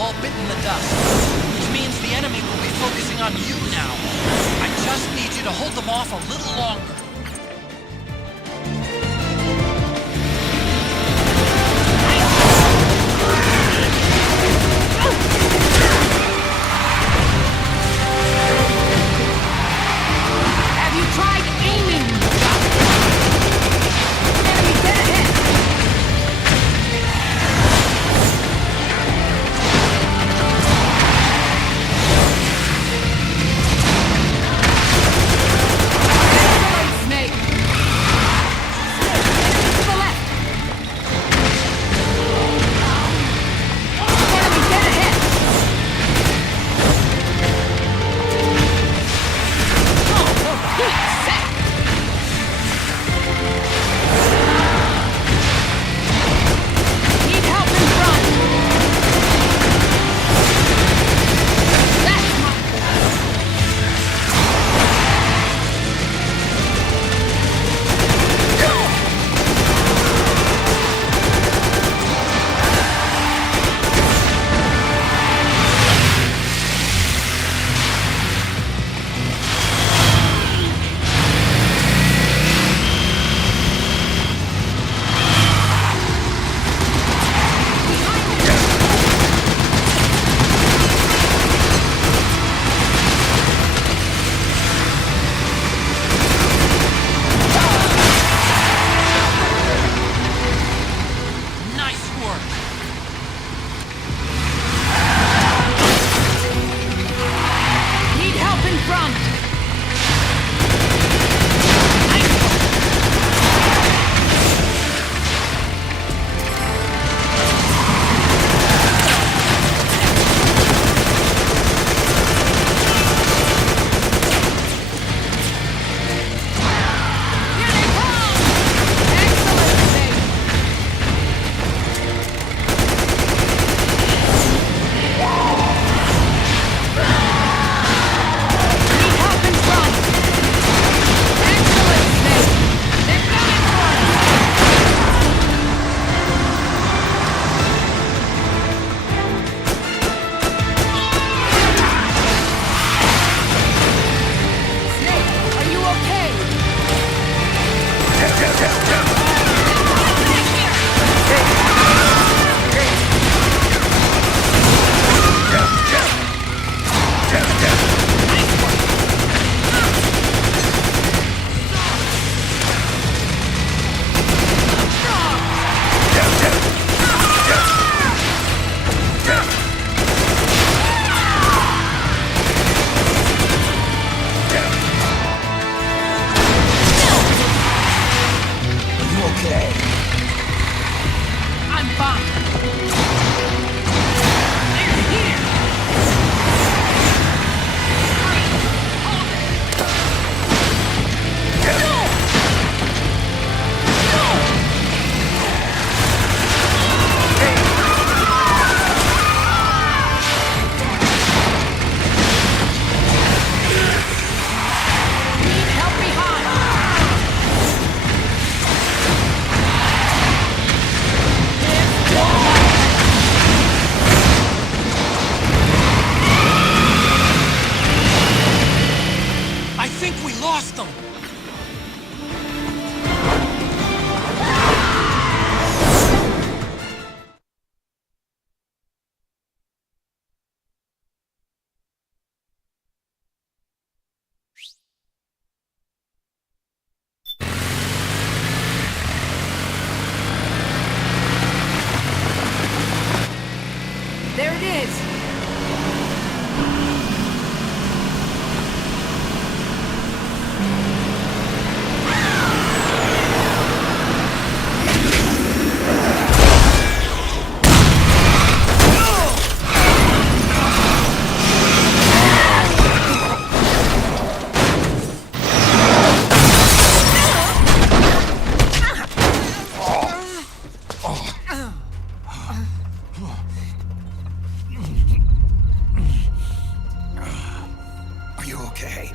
all bitten the dust, which means the enemy will be focusing on you now. I just need you to hold them off a little longer. Have you tried aiming? Enemy dead ahead! Snake! To the left! Enemy dead ahead! Need help in front! That's my... Nice work! Need help in front! Here they come! Excellent save! Need help in front! Excellent save! They're coming for us! Snake, are you okay? You okay? I'm fine. They're here. Need help behind. I think we lost them! There it is. Are you okay?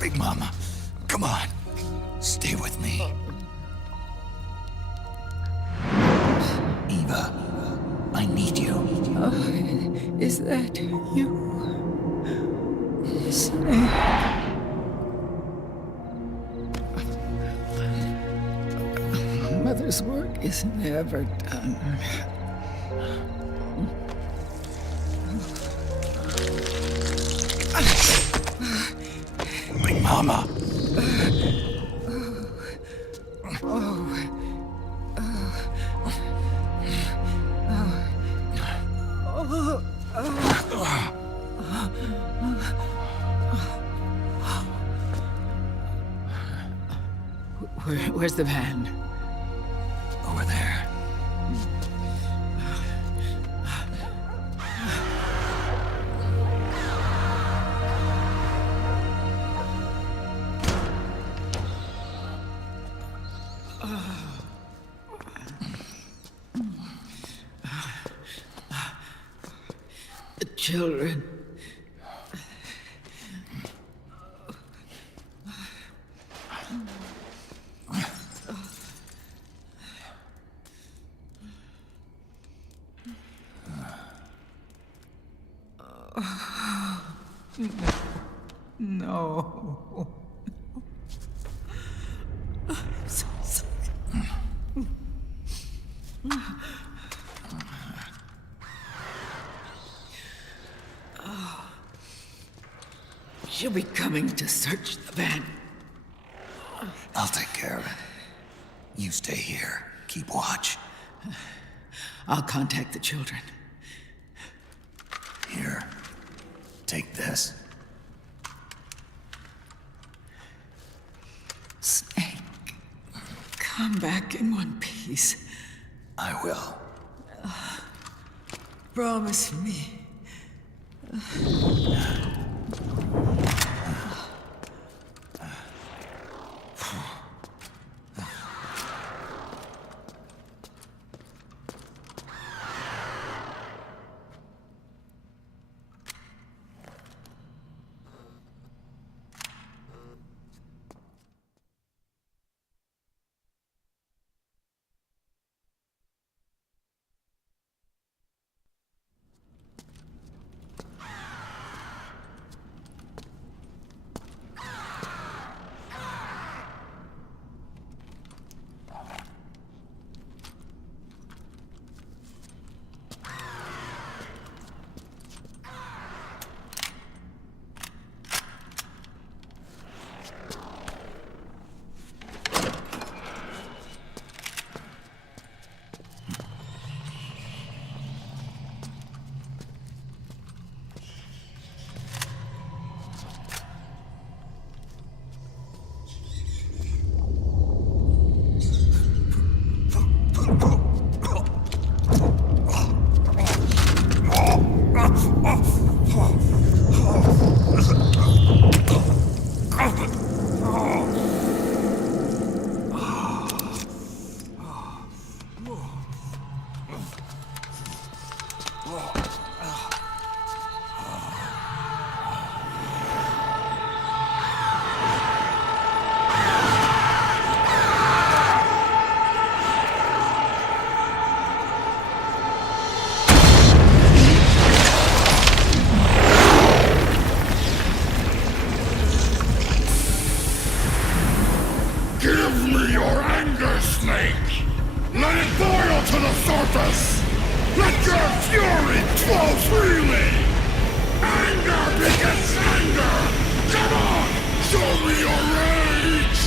Big Mama, come on. Stay with me. Eva, I need you. Is that you? Snake. Mother's work is never done. My mama. Where's the van? Over there. The children. No. I'm so sorry. She'll be coming to search the van. I'll take care of it. You stay here. Keep watch. I'll contact the children. Here. Take this. Snake, come back in one piece. I will. Promise me. Give me your anger, Snake! Let it boil to the surface! Let your fury flow freely! Anger begets anger! Come on! Show me your rage!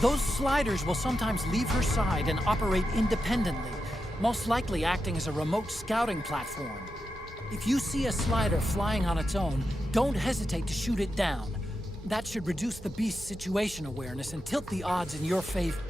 Those sliders will sometimes leave her side and operate independently, most likely acting as a remote scouting platform. If you see a slider flying on its own, don't hesitate to shoot it down. That should reduce the beast's situation awareness and tilt the odds in your favor.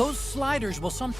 Those sliders will some...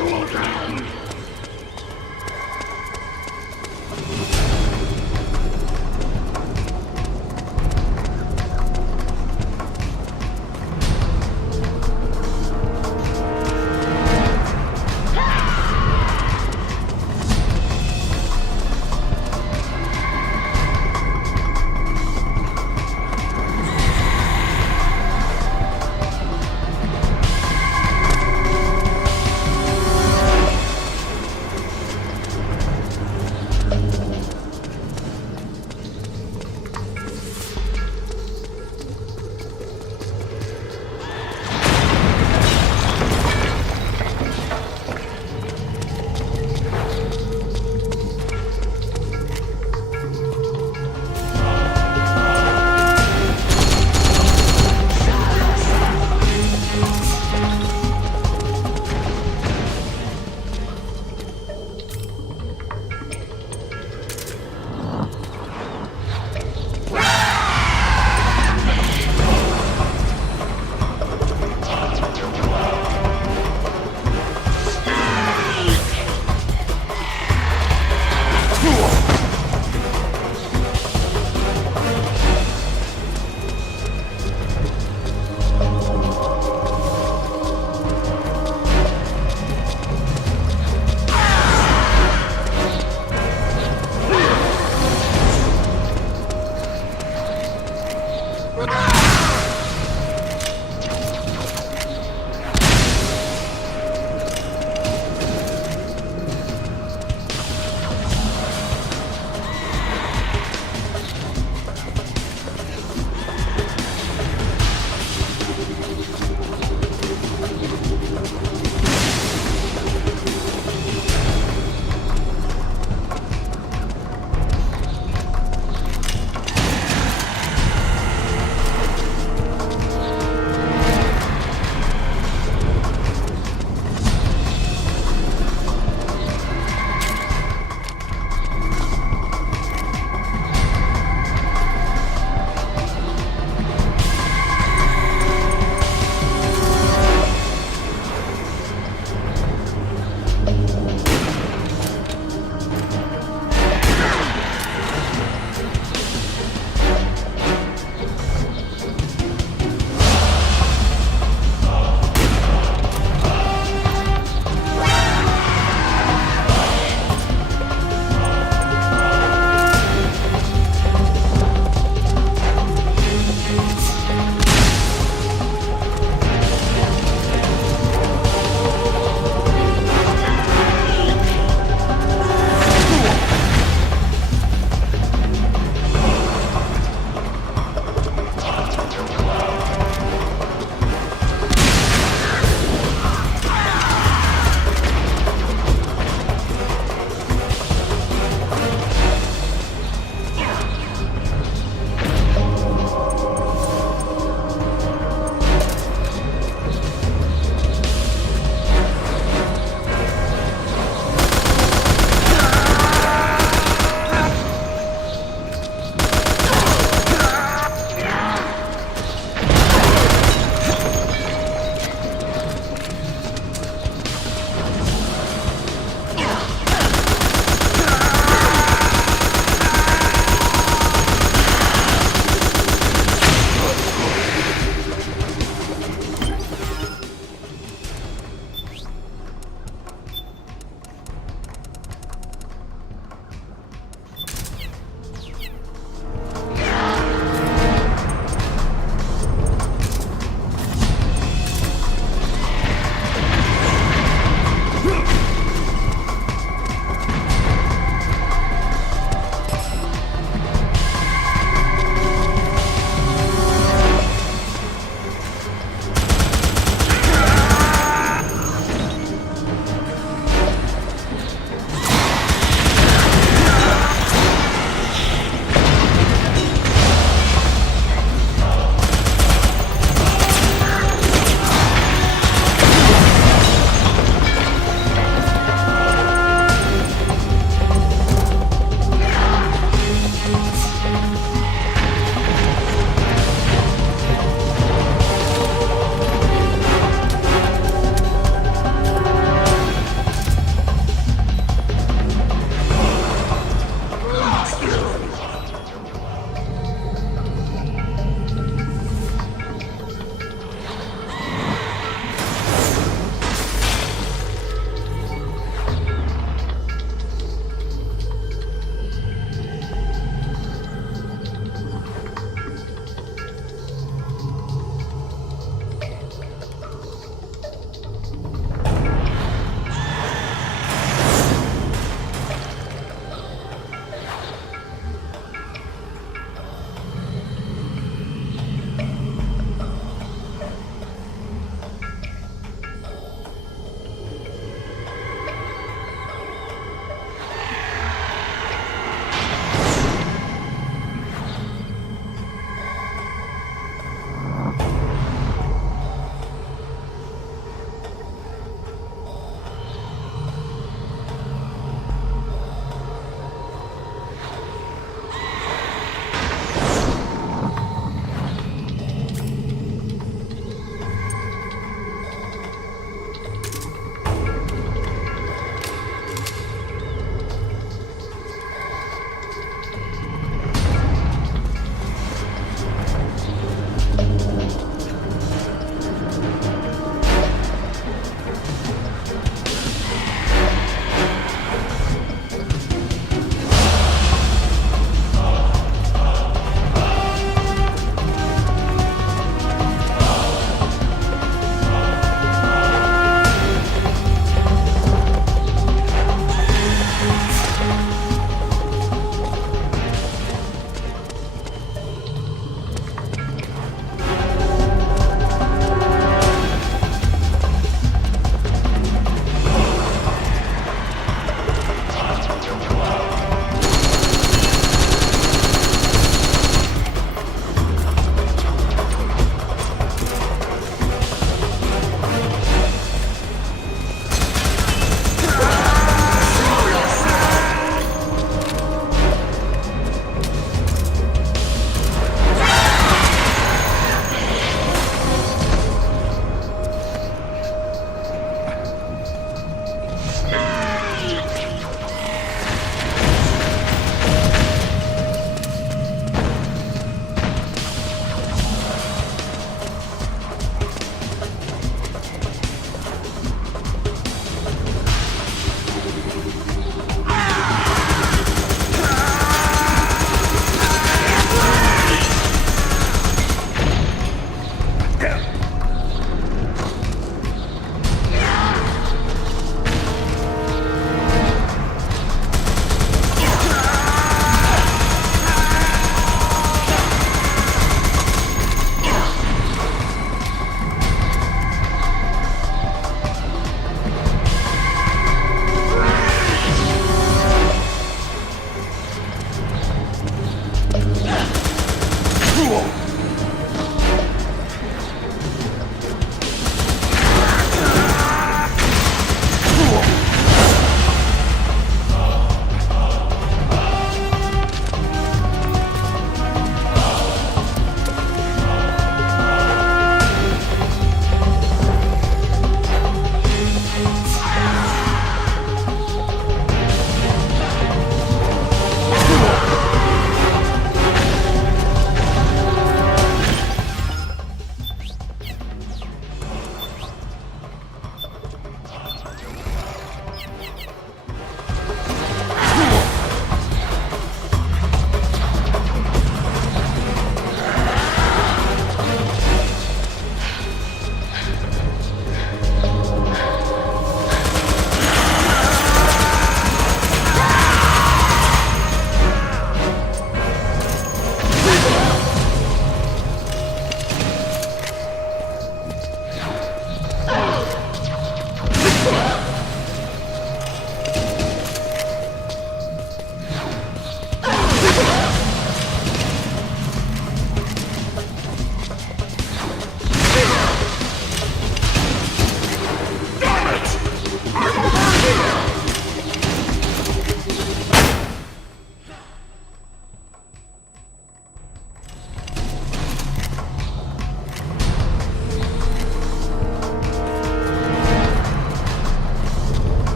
cool down!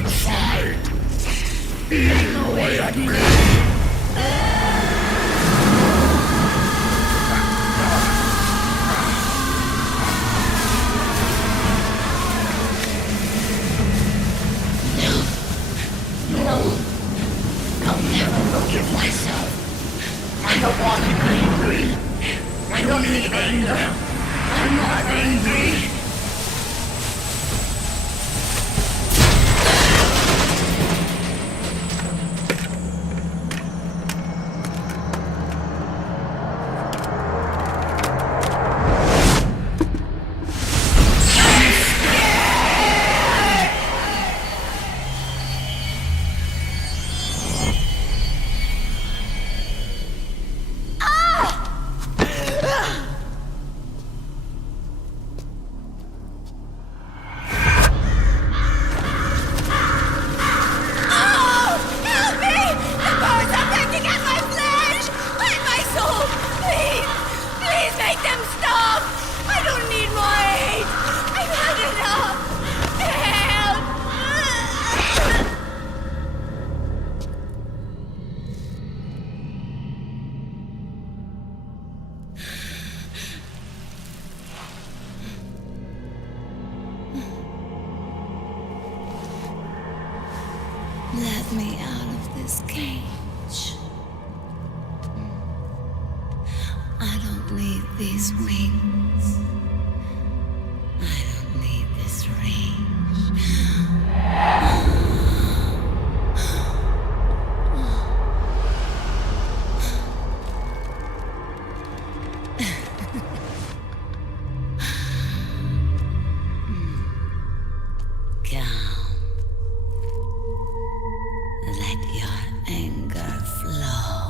inside, eating away at me. I'll never forgive myself. I don't want to be angry. I don't need anger. I'm not angry. Let me out of this cage. I don't need these wings. I don't need this range. Calm. Let your anger flow.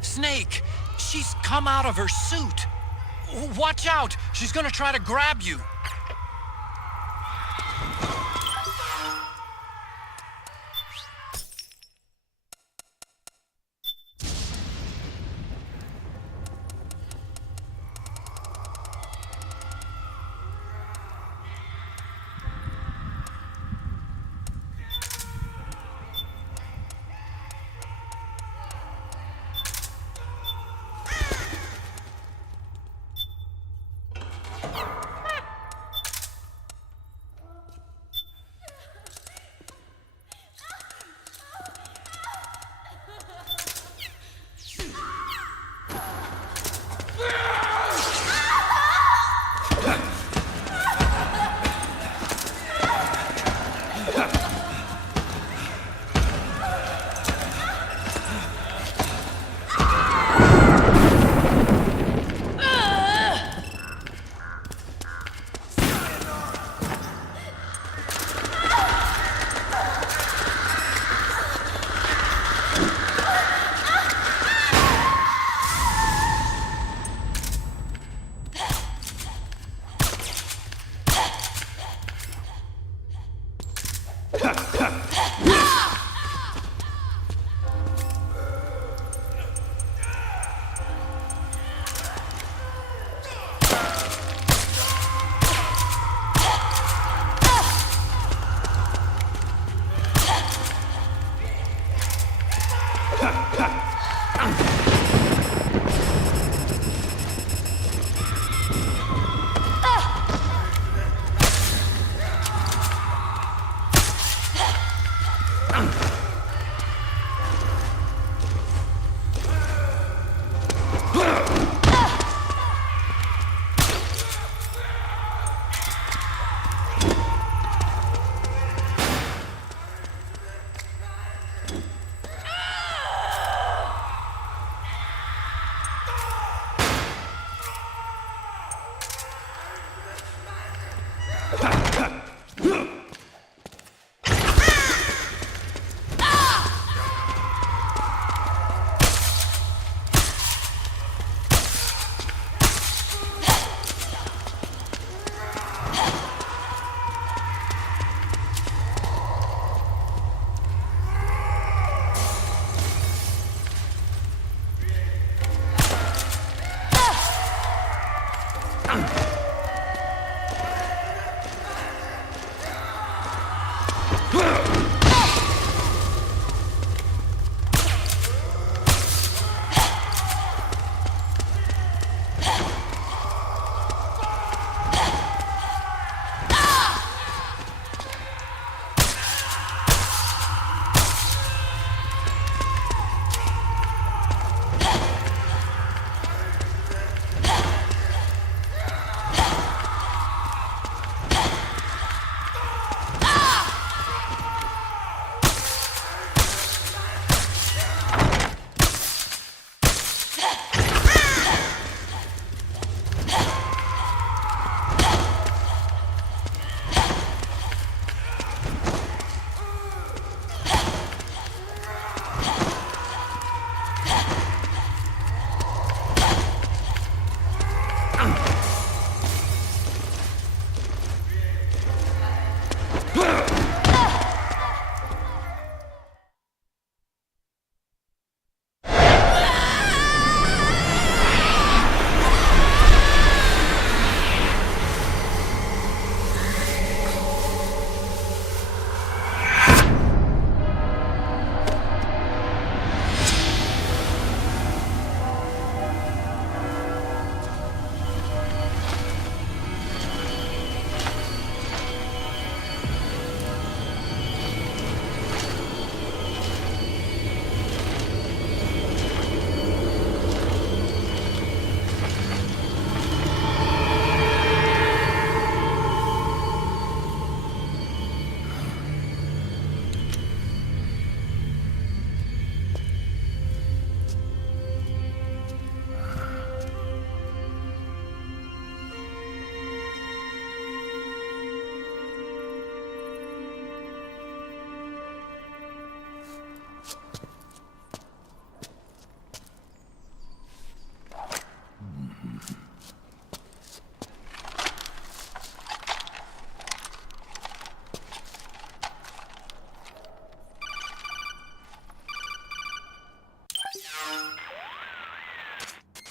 Snake! She's come out of her suit! Watch out! She's gonna try to grab you!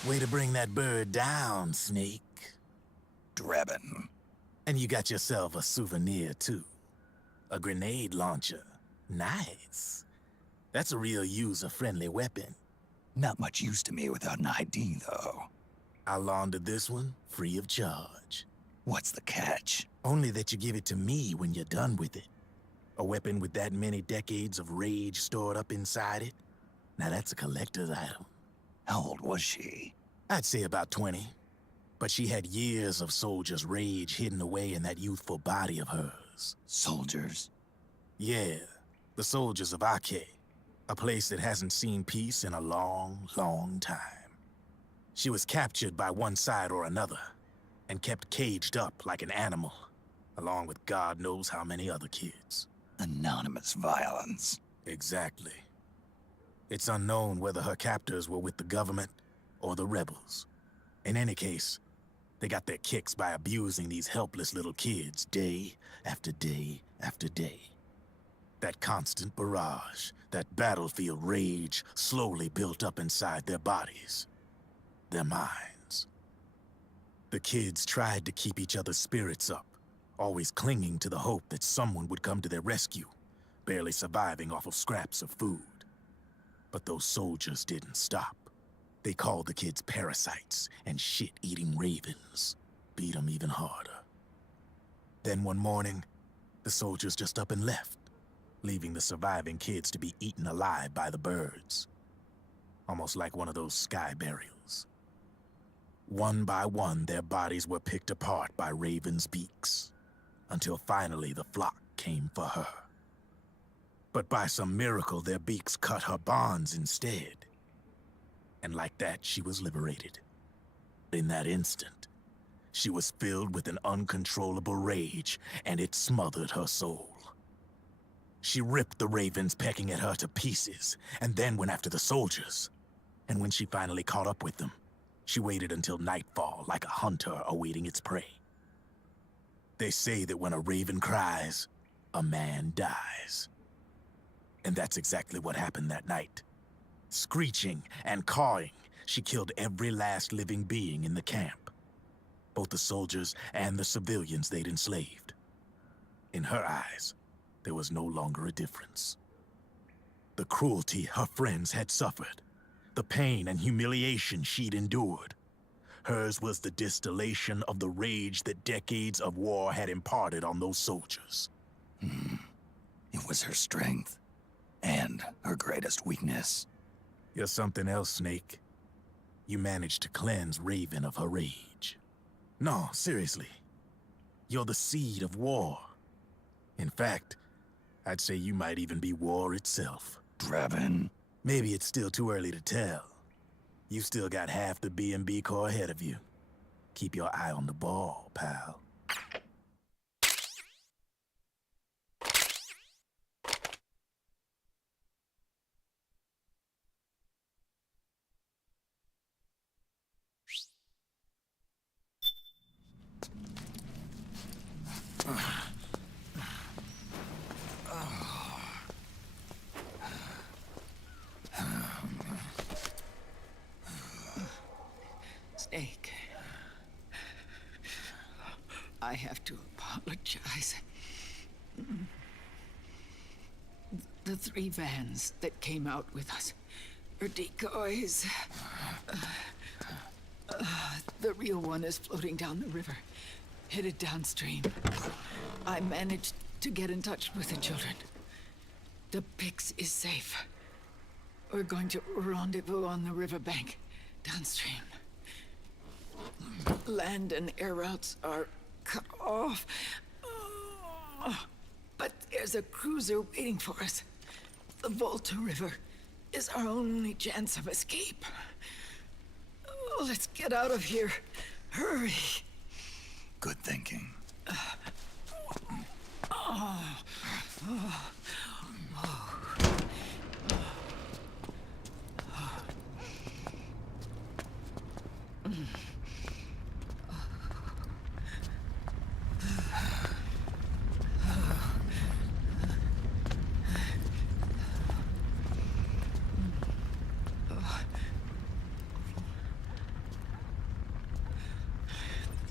Way to bring that bird down, Snake. Drebin. And you got yourself a souvenir, too. A grenade launcher. Nice. That's a real user-friendly weapon. Not much use to me without an ID, though. I'll launder this one free of charge. What's the catch? Only that you give it to me when you're done with it. A weapon with that many decades of rage stored up inside it? Now that's a collector's item. How old was she? I'd say about 20. But she had years of soldiers' rage hidden away in that youthful body of hers. Soldiers? Yeah, the soldiers of Ake. A place that hasn't seen peace in a long, long time. She was captured by one side or another, and kept caged up like an animal, along with God knows how many other kids. Anonymous violence. Exactly. It's unknown whether her captors were with the government or the rebels. In any case, they got their kicks by abusing these helpless little kids day after day after day. That constant barrage, that battlefield rage slowly built up inside their bodies, their minds. The kids tried to keep each other's spirits up, always clinging to the hope that someone would come to their rescue, barely surviving off of scraps of food. But those soldiers didn't stop. They called the kids parasites and shit-eating ravens, beat them even harder. Then one morning, the soldiers just up and left, leaving the surviving kids to be eaten alive by the birds. Almost like one of those sky burials. One by one, their bodies were picked apart by ravens' beaks, until finally the flock came for her. But by some miracle, their beaks cut her bonds instead. And like that, she was liberated. In that instant, she was filled with an uncontrollable rage, and it smothered her soul. She ripped the ravens pecking at her to pieces, and then went after the soldiers. And when she finally caught up with them, she waited until nightfall like a hunter awaiting its prey. They say that when a raven cries, a man dies. And that's exactly what happened that night. Screeching and cawing, she killed every last living being in the camp. Both the soldiers and the civilians they'd enslaved. In her eyes, there was no longer a difference. The cruelty her friends had suffered, the pain and humiliation she'd endured. Hers was the distillation of the rage that decades of war had imparted on those soldiers. It was her strength, and her greatest weakness. You're something else, Snake. You managed to cleanse Raven of her rage. No, seriously. You're the seed of war. In fact, I'd say you might even be war itself. Drebin. Maybe it's still too early to tell. You've still got half the B&B Corps ahead of you. Keep your eye on the ball, pal. I have to apologize. The 3 vans that came out with us are decoys. The real one is floating down the river, headed downstream. I managed to get in touch with the children. The Pix is safe. We're going to rendezvous on the riverbank, downstream. Land and air routes are cut off. But there's a cruiser waiting for us. The Volta River is our only chance of escape. Let's get out of here. Hurry. Good thinking.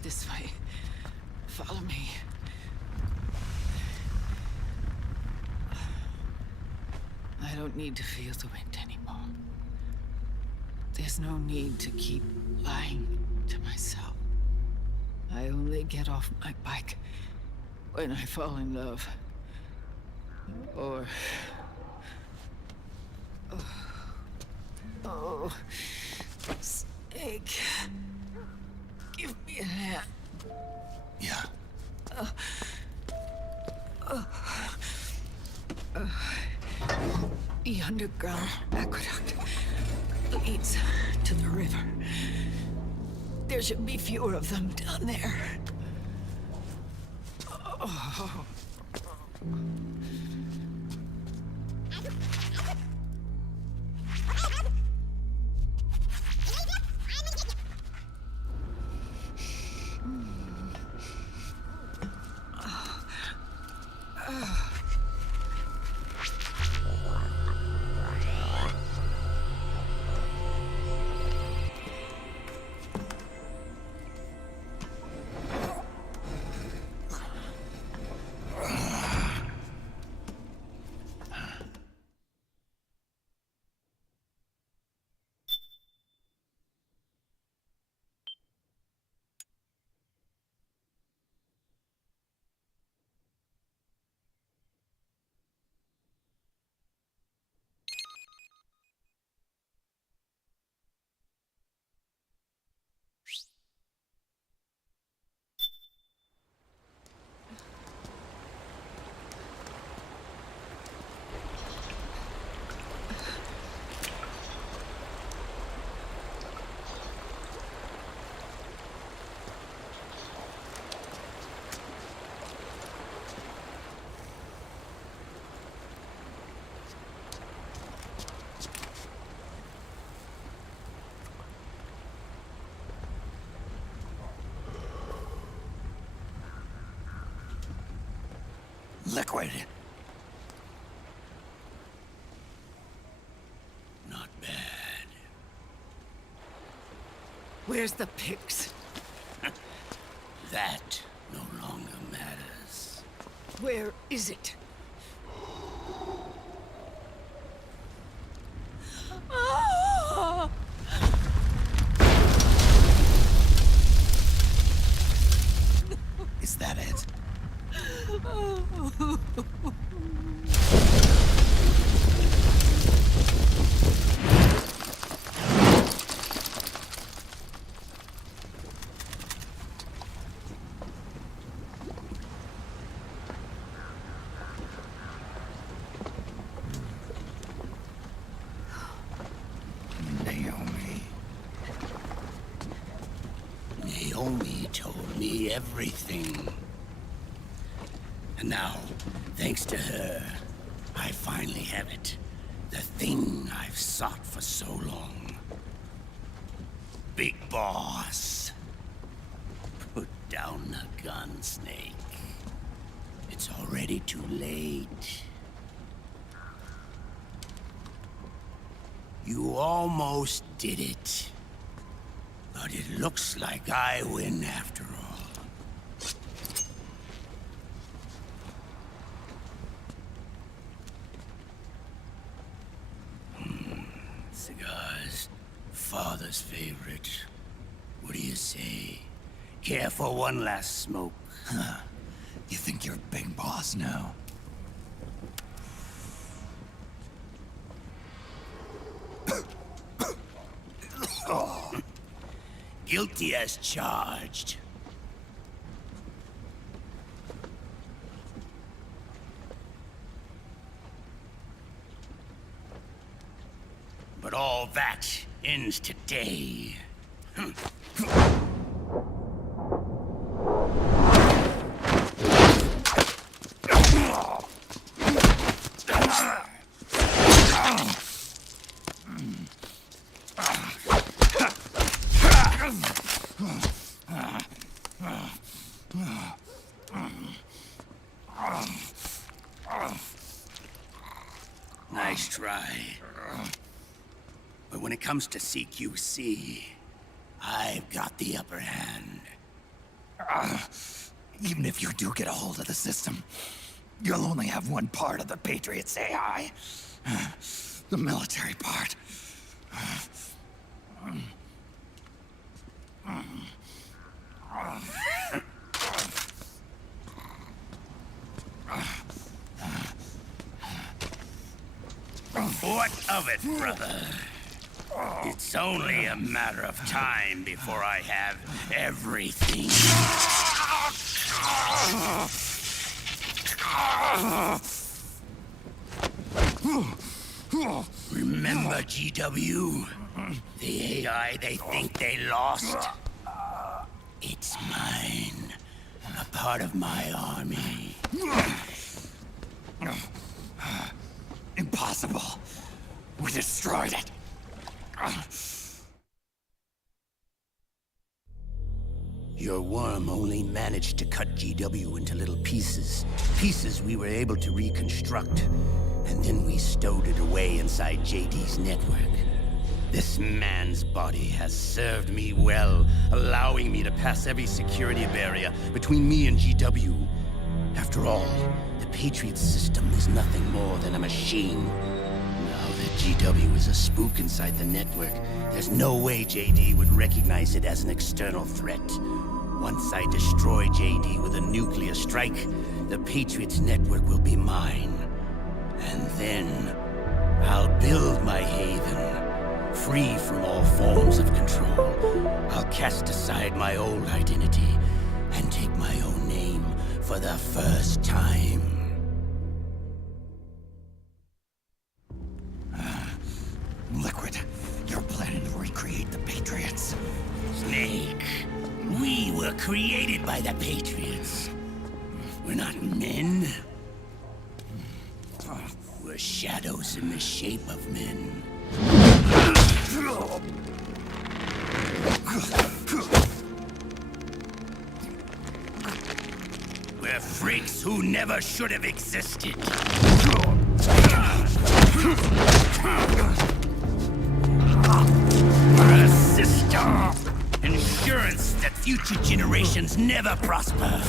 This way. Follow me. I don't need to feel the wind anymore. There's no need to keep lying to myself. I only get off my bike when I fall in love. Or... Oh... Snake... Give me a hand. Yeah. The underground aqueduct leads to the river. There should be fewer of them down there. Oh. Liquid. Not bad. Where's the Pix? That no longer matters. Where is it? Ah! Is that it? Naomi told me everything. And now, thanks to her, I finally have it. The thing I've sought for so long. Big Boss. Put down the gun, Snake. It's already too late. You almost did it. But it looks like I win after all. mother's favorite. What do you say? Care for one last smoke? Huh. You think you're big boss now? Guilty as charged. But all that ends today. Nice try. But when it comes to CQC, I've got the upper hand. Even if you do get a hold of the system, you'll only have one part of the Patriots AI. The military part. What of it, brother? It's only a matter of time before I have everything. Remember GW? The AI they think they lost? It's mine. A part of my army. Impossible. We destroyed it. Your worm only managed to cut GW into little pieces. Pieces we were able to reconstruct. And then we stowed it away inside JD's network. This man's body has served me well, allowing me to pass every security barrier between me and GW. After all, the Patriots system is nothing more than a machine. Now that GW is a spook inside the network, there's no way JD would recognize it as an external threat. Once I destroy JD with a nuclear strike, the Patriots network will be mine. And then, I'll build my haven, free from all forms of control. I'll cast aside my old identity and take my own name for the first time. Liquid, you're planning to recreate the Patriots. Snake, we were created by the Patriots. We're not men. We're shadows in the shape of men. We're freaks who never should have existed. We're a system. Insurance that future generations never prosper.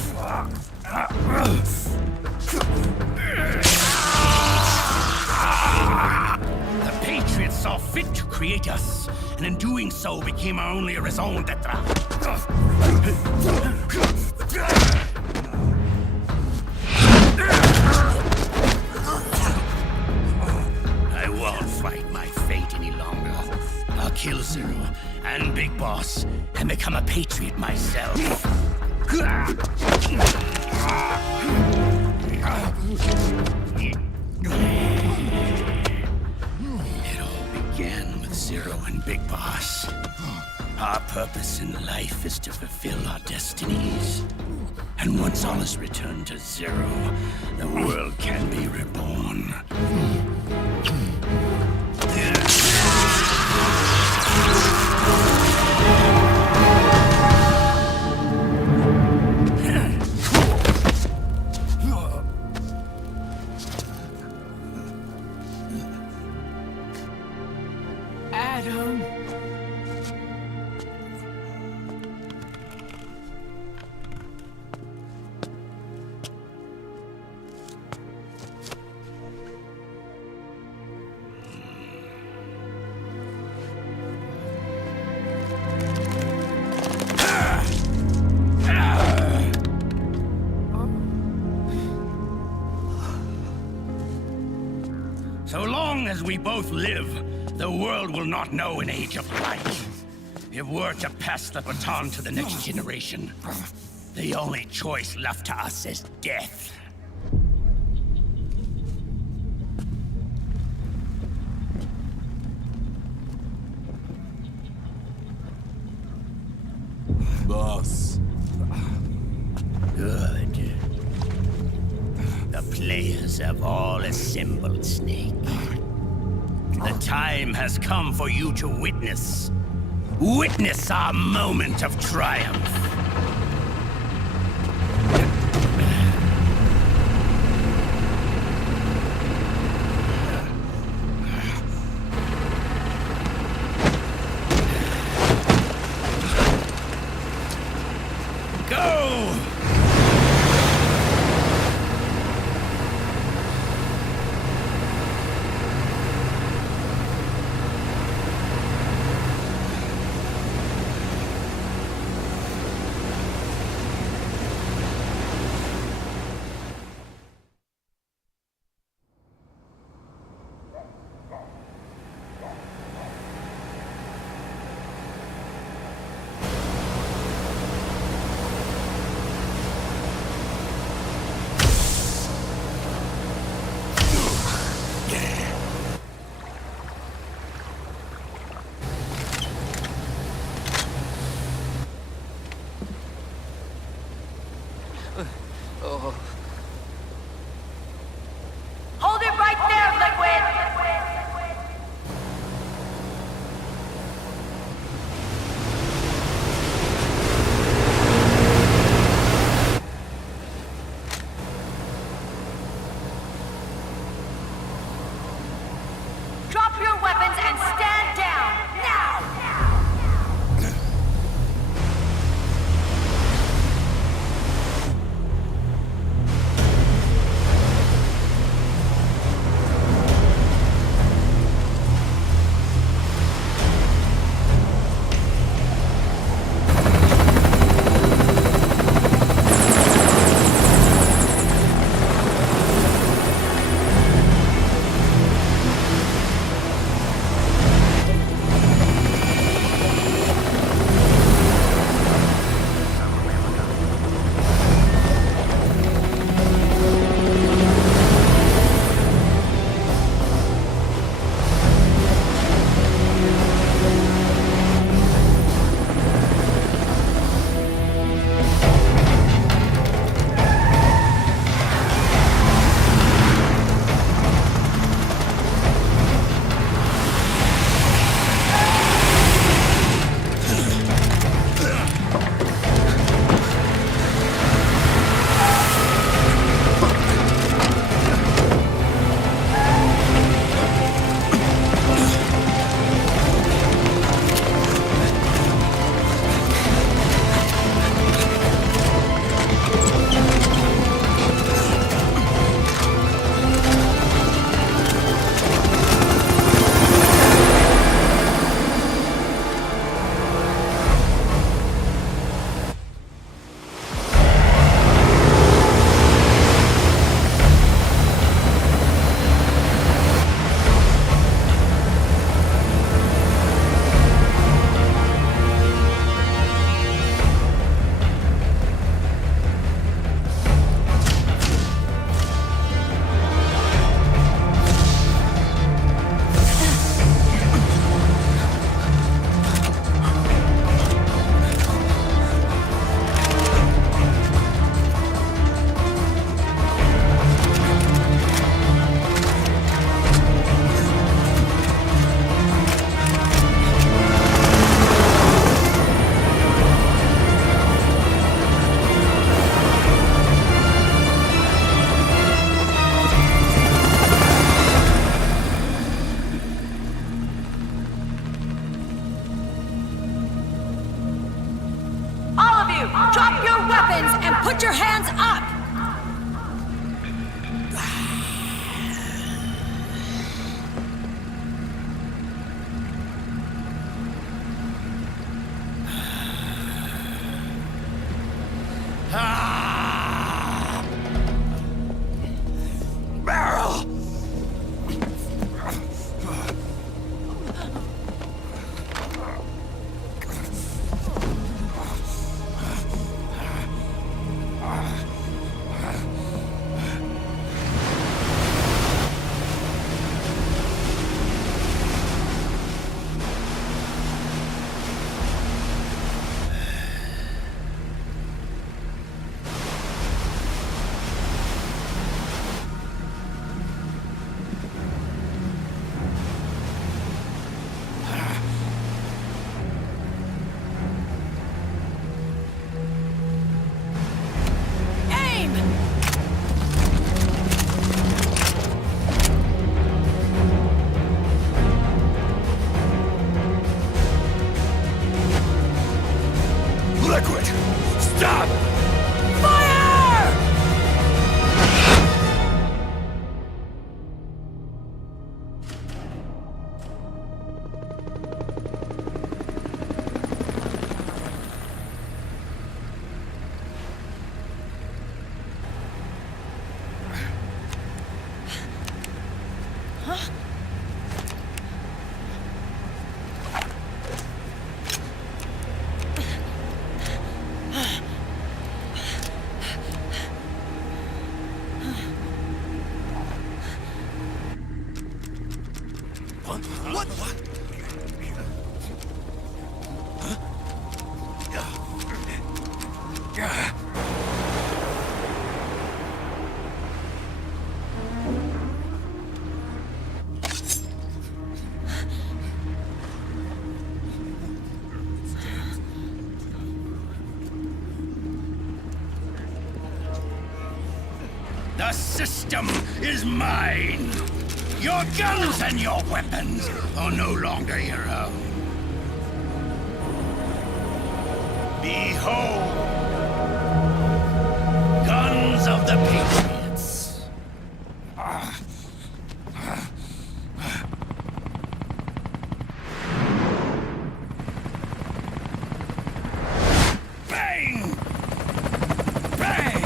The Patriots saw fit to create us, and in doing so became our only raison d'etre. I won't fight my fate any longer. I'll kill Zero and Big Boss and become a Patriot myself. It all began with Zero and Big Boss. Our purpose in life is to fulfill our destinies. And once all is returned to Zero, the world can be reborn. Adam. as we both live, the world will not know an age of light. If we're to pass the baton to the next generation, the only choice left to us is death. Boss. Good. The players have all assembled, Snake. The time has come for you to witness. Witness our moment of triumph. Go! Hold it right there, Liquid! Drop your weapons and stand down, now! Drop your weapons and put your hands up! The system is mine. Your guns and your weapons are no longer your own. Behold, guns of the Patriots. Bang! Bang!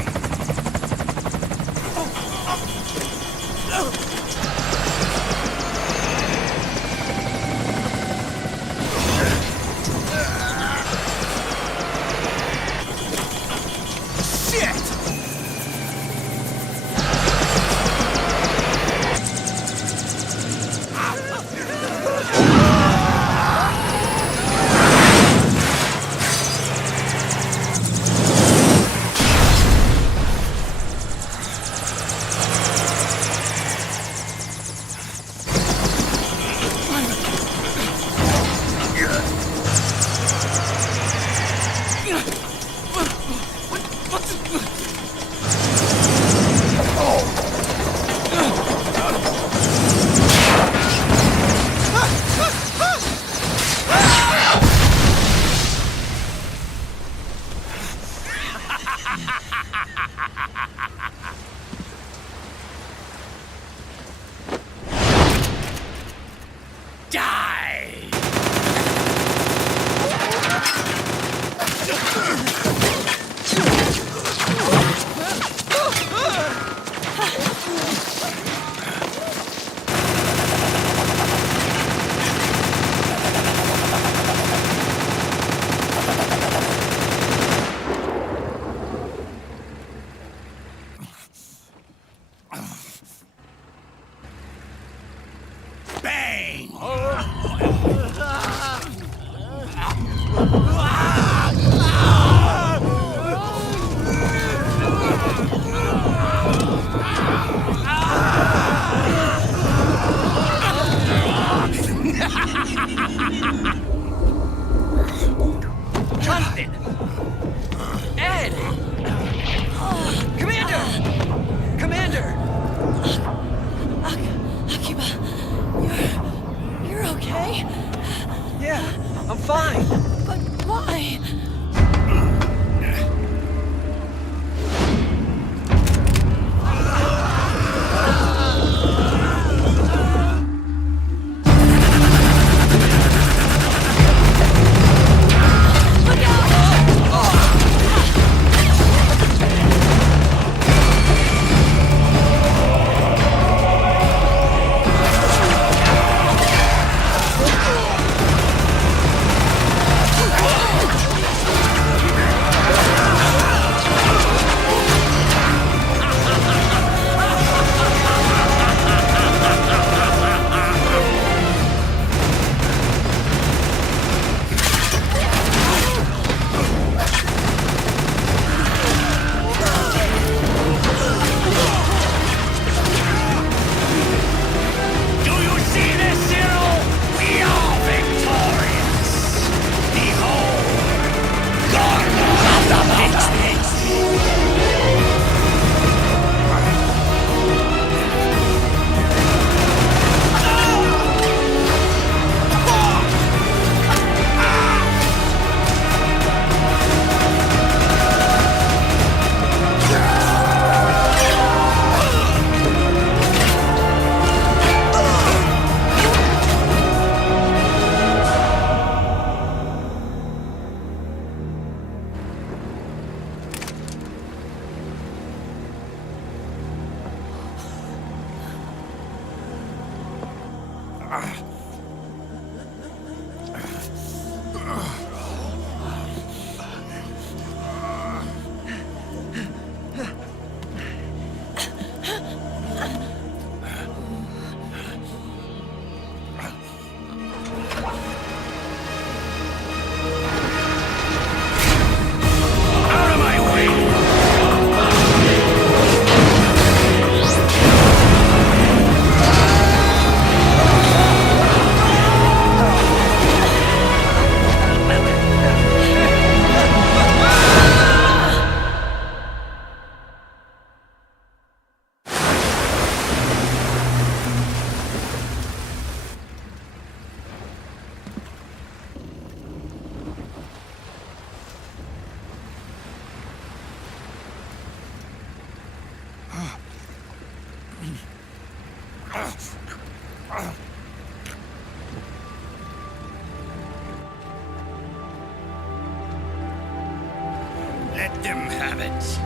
Let them have it.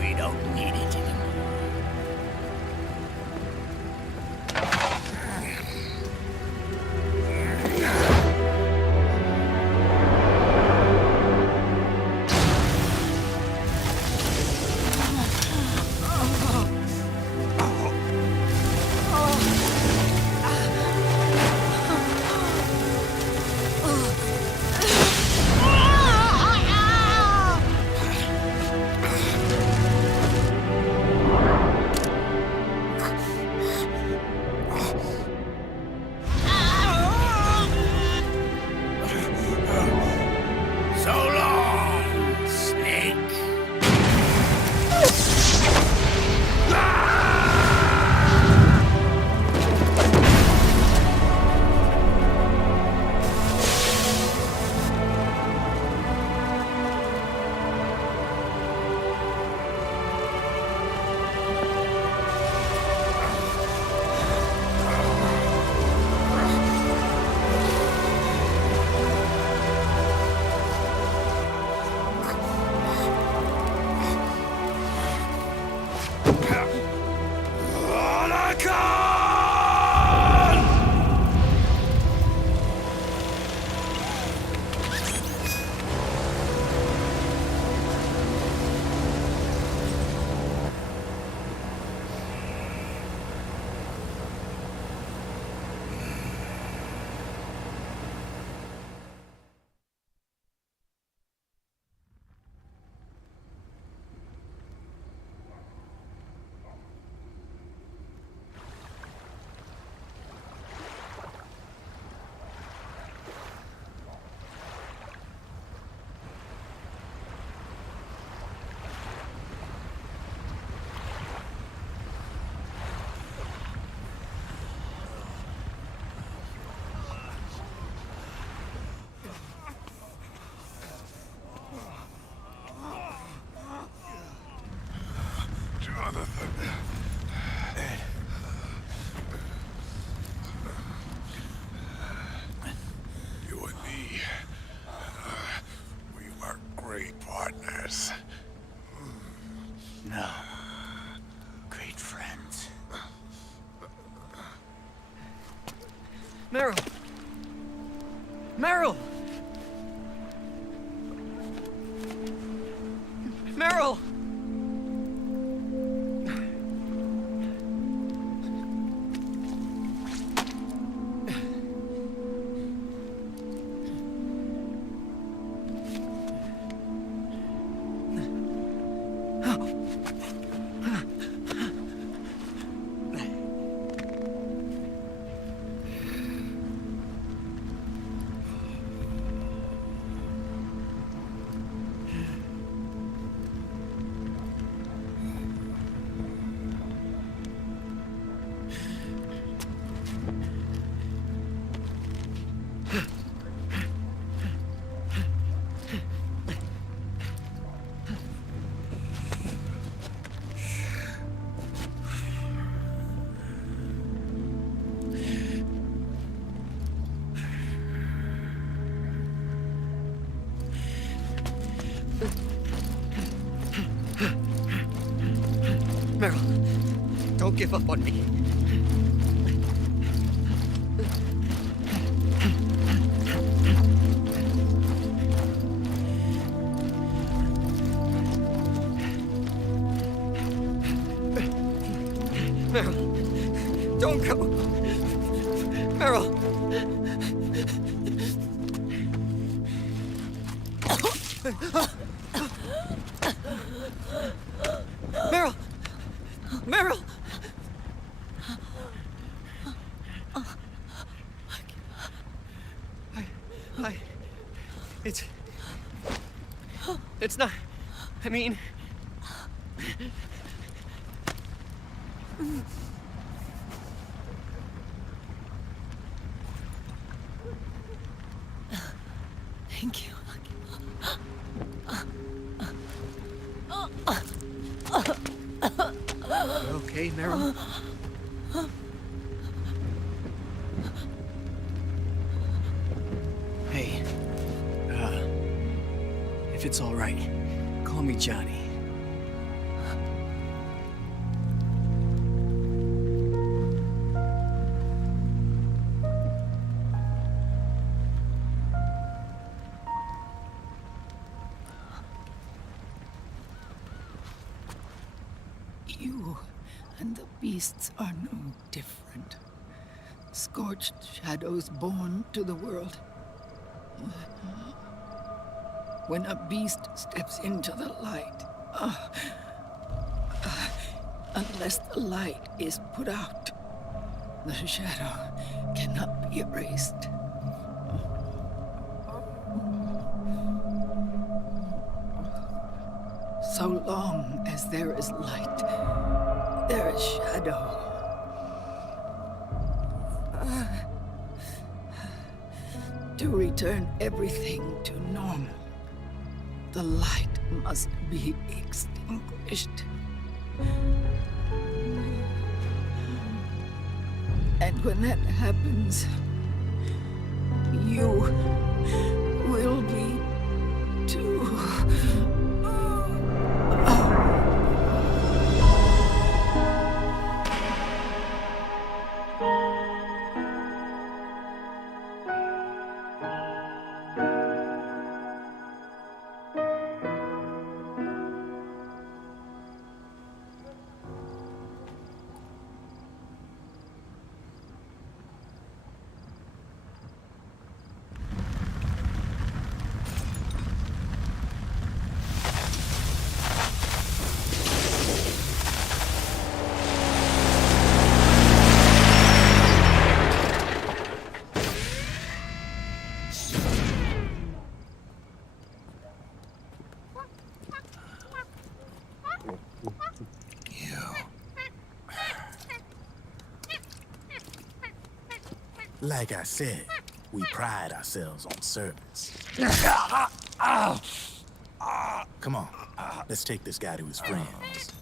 We don't need it anymore. So long, Snake. You and me, we were great partners. No. Great friends. Meryl! Meryl! Meryl! Meryl, don't give up on me. Meryl, don't go. Meryl. Meryl! Meryl! It's not... I mean... Thank you. You okay, Meryl? It's all right. Call me Johnny. You and the beasts are no different. Scorched shadows born to the world. When a beast steps into the light, unless the light is put out, the shadow cannot be erased. So long as there is light, there is shadow. To return everything to normal, the light must be extinguished. And when that happens, you will be too. Like I said, we pride ourselves on service. Come on, let's take this guy to his friends.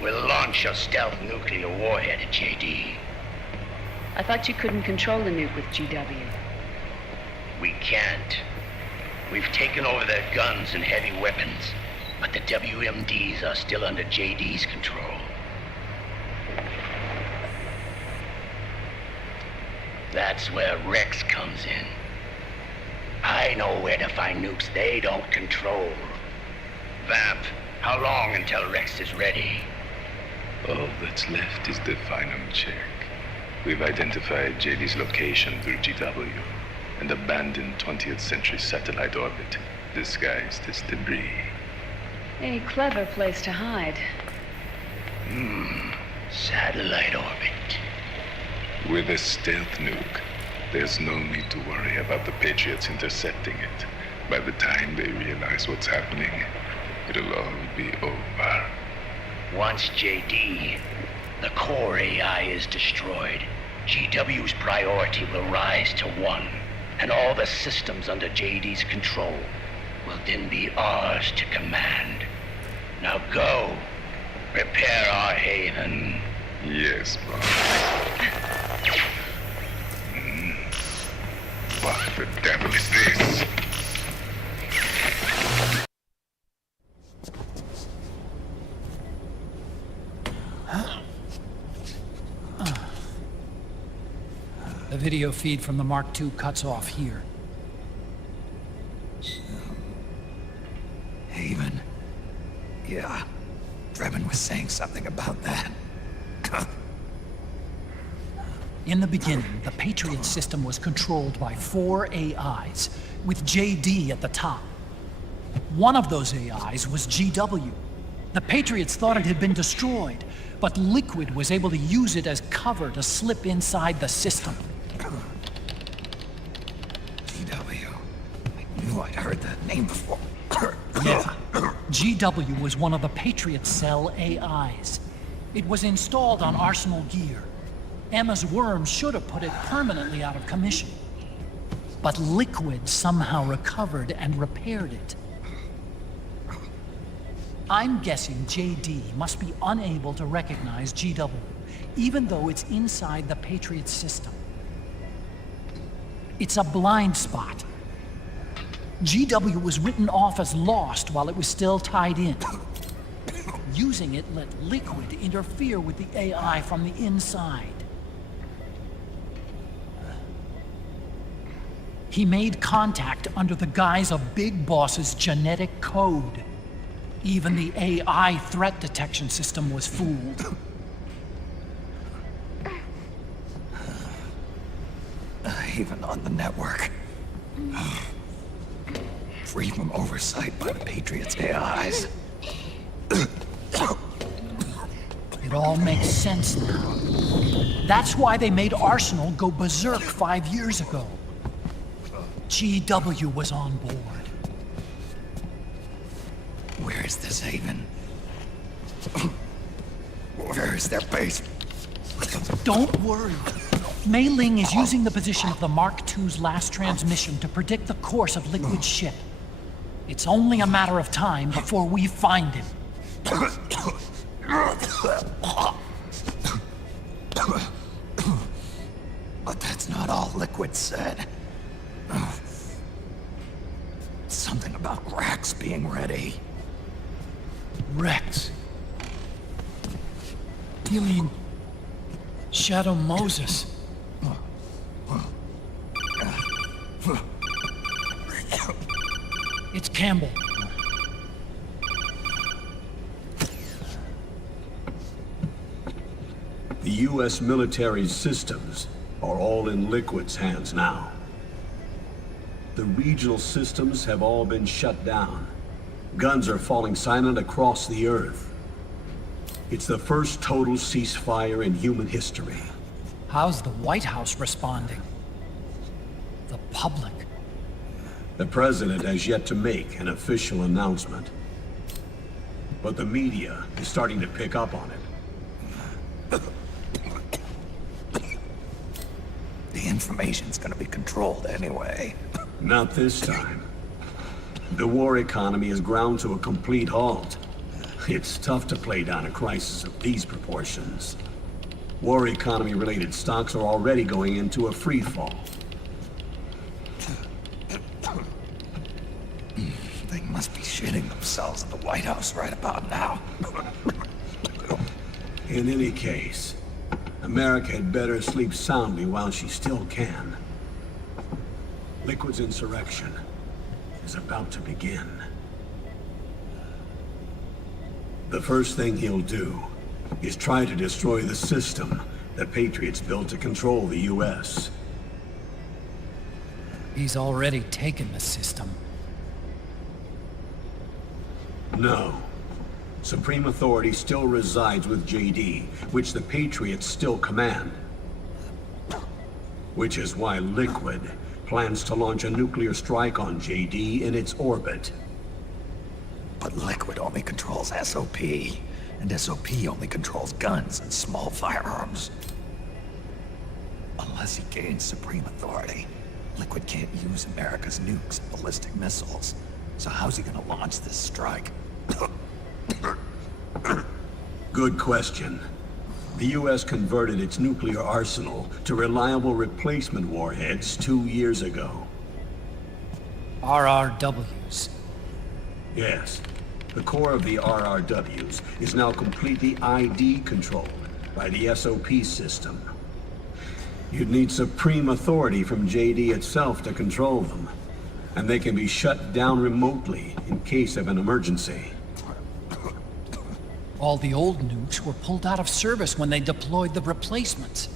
We'll launch a stealth nuclear warhead at JD. I thought you couldn't control the nuke with GW. We can't. We've taken over their guns and heavy weapons, but the WMDs are still under JD's control. that's where Rex comes in. I know where to find nukes they don't control. Vamp, how long until Rex is ready? All that's left is the final check. We've identified JD's location through GW, an abandoned 20th century satellite orbit disguised as debris. A clever place to hide. Satellite orbit. With a stealth nuke, there's no need to worry about the Patriots intercepting it. By the time they realize what's happening, it'll all be over. Once JD, the core AI is destroyed, GW's priority will rise to 1, and all the systems under JD's control will then be ours to command. Now go, prepare our haven. Yes, boss. What the devil is this? The video feed from the Mark II cuts off here. Haven. Yeah. Drebin was saying something about that. In the beginning, the Patriot system was controlled by 4 AIs, with JD at the top. One of those AIs was GW. The Patriots thought it had been destroyed, but Liquid was able to use it as cover to slip inside the system. GW. I knew I'd heard that name before. Yeah. GW was one of the Patriot Cell AIs. It was installed on Arsenal gear. Emma's worm should have put it permanently out of commission. But Liquid somehow recovered and repaired it. I'm guessing JD must be unable to recognize GW, even though it's inside the Patriot system. It's a blind spot. GW was written off as lost while it was still tied in. Using it let Liquid interfere with the AI from the inside. He made contact under the guise of Big Boss's genetic code. Even the AI threat detection system was fooled. Even on the network. Free from oversight by the Patriots' AIs. It all makes sense now. That's why they made Arsenal go berserk 5 years ago. GW was on board. Where is this haven? Where is their base? Don't worry. Mei Ling is using the position of the Mark II's last transmission to predict the course of Liquid's ship. It's only a matter of time before we find him. But that's not all Liquid said. Something about Rex being ready. Rex? You mean Shadow Moses? It's Campbell. The U.S. military's systems are all in Liquid's hands now. The regional systems have all been shut down. Guns are falling silent across the Earth. It's the first total ceasefire in human history. How's the White House responding? The public? The president has yet to make an official announcement. But the media is starting to pick up on it. The information's gonna be controlled anyway. Not this time. The war economy is ground to a complete halt. It's tough to play down a crisis of these proportions. War economy-related stocks are already going into a free fall. They must be shitting themselves at the White House right about now. In any case, America had better sleep soundly while she still can. Liquid's insurrection is about to begin. The first thing he'll do is try to destroy the system the Patriots built to control the U.S. He's already taken the system. No. Supreme authority still resides with JD, which the Patriots still command. Which is why Liquid plans to launch a nuclear strike on JD in its orbit. But Liquid only controls SOP, and SOP only controls guns and small firearms. Unless he gains supreme authority, Liquid can't use America's nukes and ballistic missiles. So how's he gonna launch this strike? Good question. The U.S. converted its nuclear arsenal to reliable replacement warheads 2 years ago. RRWs. Yes. The core of the RRWs is now completely ID controlled by the SOP system. You'd need supreme authority from JD itself to control them, and they can be shut down remotely in case of an emergency. All the old nukes were pulled out of service when they deployed the replacements.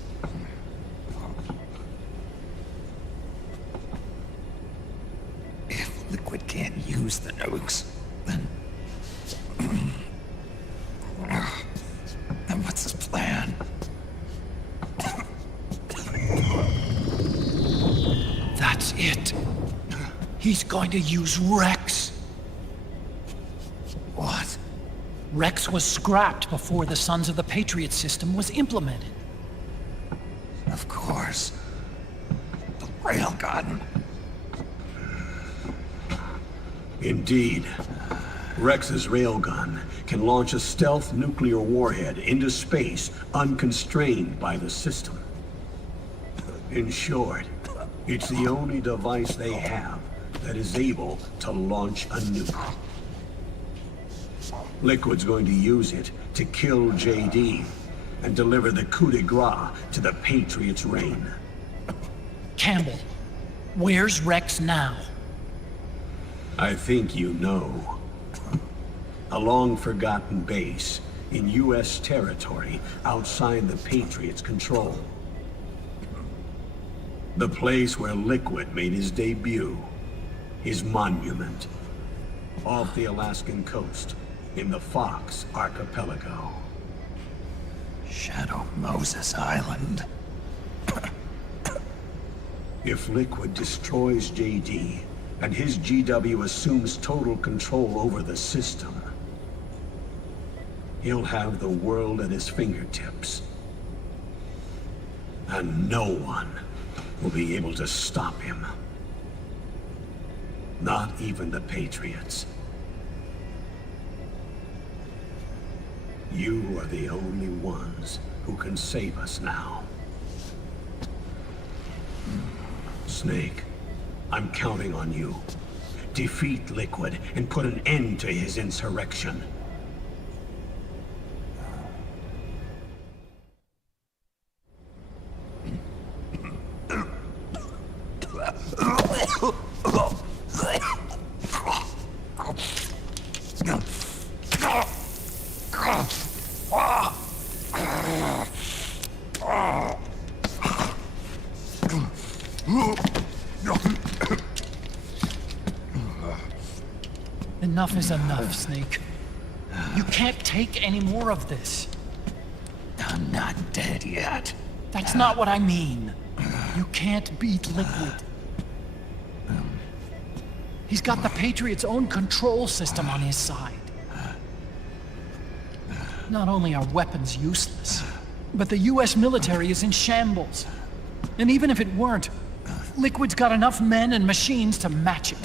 If Liquid can't use the nukes, then what's his plan? That's it. He's going to use Rex. What? Rex was scrapped before the Sons of the Patriot system was implemented. Of course. The railgun. Indeed. Rex's railgun can launch a stealth nuclear warhead into space unconstrained by the system. In short, it's the only device they have that is able to launch a nuke. Liquid's going to use it to kill JD and deliver the coup de grace to the Patriots' reign. Campbell, where's Rex now? I think you know. A long-forgotten base in U.S. territory outside the Patriots' control. The place where Liquid made his debut, his monument, off the Alaskan coast in the Fox Archipelago. Shadow Moses Island. If Liquid destroys JD, and his GW assumes total control over the system, he'll have the world at his fingertips. And no one will be able to stop him. Not even the Patriots. You are the only ones who can save us now. Snake, I'm counting on you. Defeat Liquid and put an end to his insurrection. Enough is enough, Snake. You can't take any more of this. I'm not dead yet. That's not what I mean. You can't beat Liquid. He's got the Patriots' own control system on his side. Not only are weapons useless, but the US military is in shambles. And even if it weren't, Liquid's got enough men and machines to match it.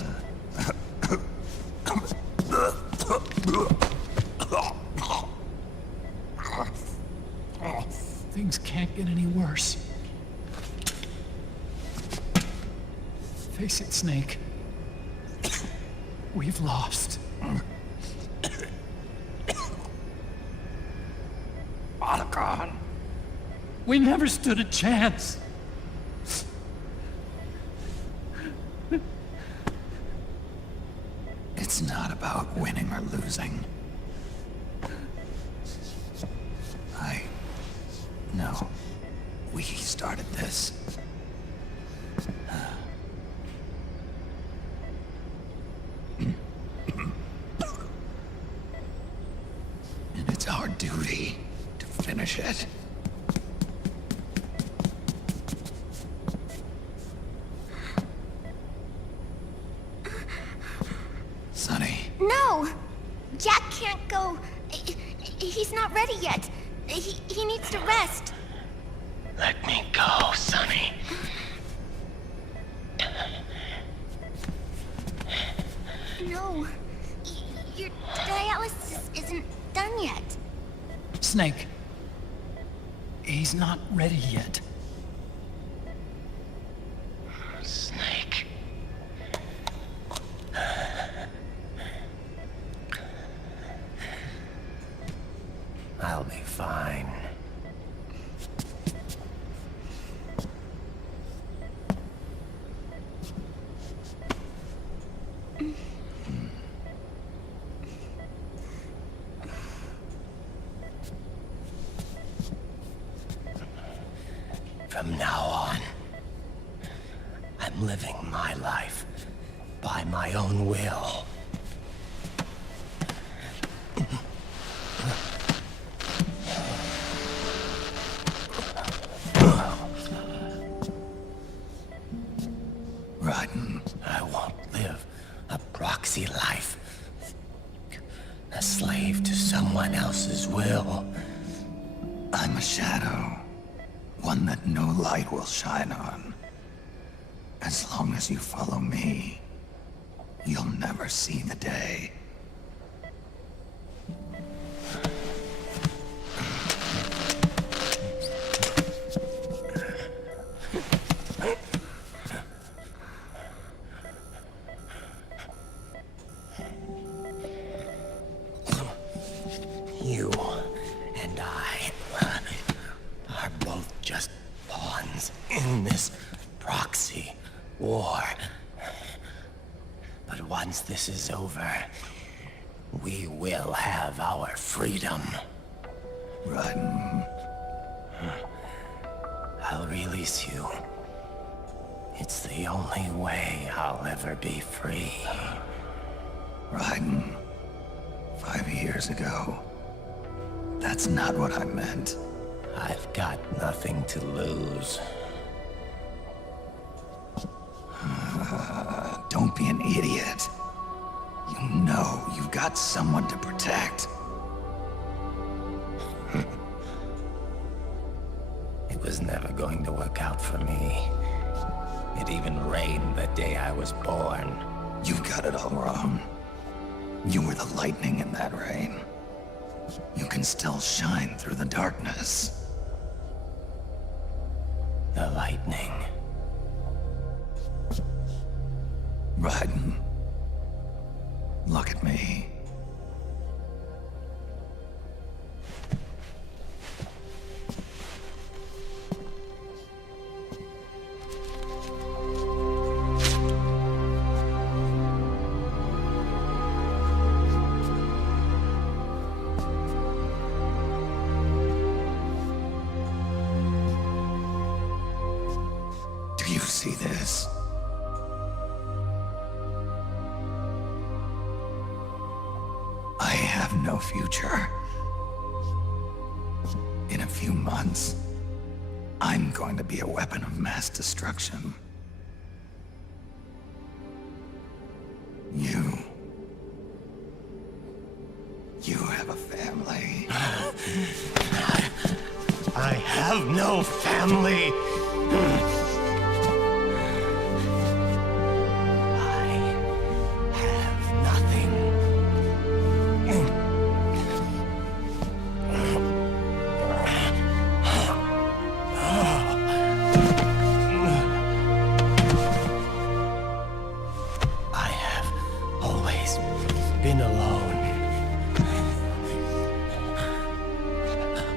Things can't get any worse. Face it, Snake. We've lost. Otacon. We never stood a chance. It's not about winning or losing. No. We started this. And it's our duty to finish it. Sonny. No! Jack can't go. He's not ready yet. He needs to rest. Let me go, Sonny. No. Your dialysis isn't done yet. Snake. He's not ready yet. Snake. I'll be fine. From now on, I'm living my life by my own will. Rotten. I won't live a proxy life. A slave to someone else's will. I'm a shadow. One that no light will shine on. As long as you follow me, you'll never see the day. You and I are both just pawns in this proxy war. But once this is over, we will have our freedom. Rotten. I'll release you. It's the only way I'll ever be free. Raiden, 5 years ago. That's not what I meant. I've got nothing to lose. Don't be an idiot. You know you've got someone to protect. It was never going to work out for me. It even rained the day I was born. You got it all wrong. You were the lightning in that rain. You can still shine through the darkness. The lightning. Raiden, look at me. Do you see this? I have no future. In a few months, I'm going to be a weapon of mass destruction. You have a family. I have no family. Been alone.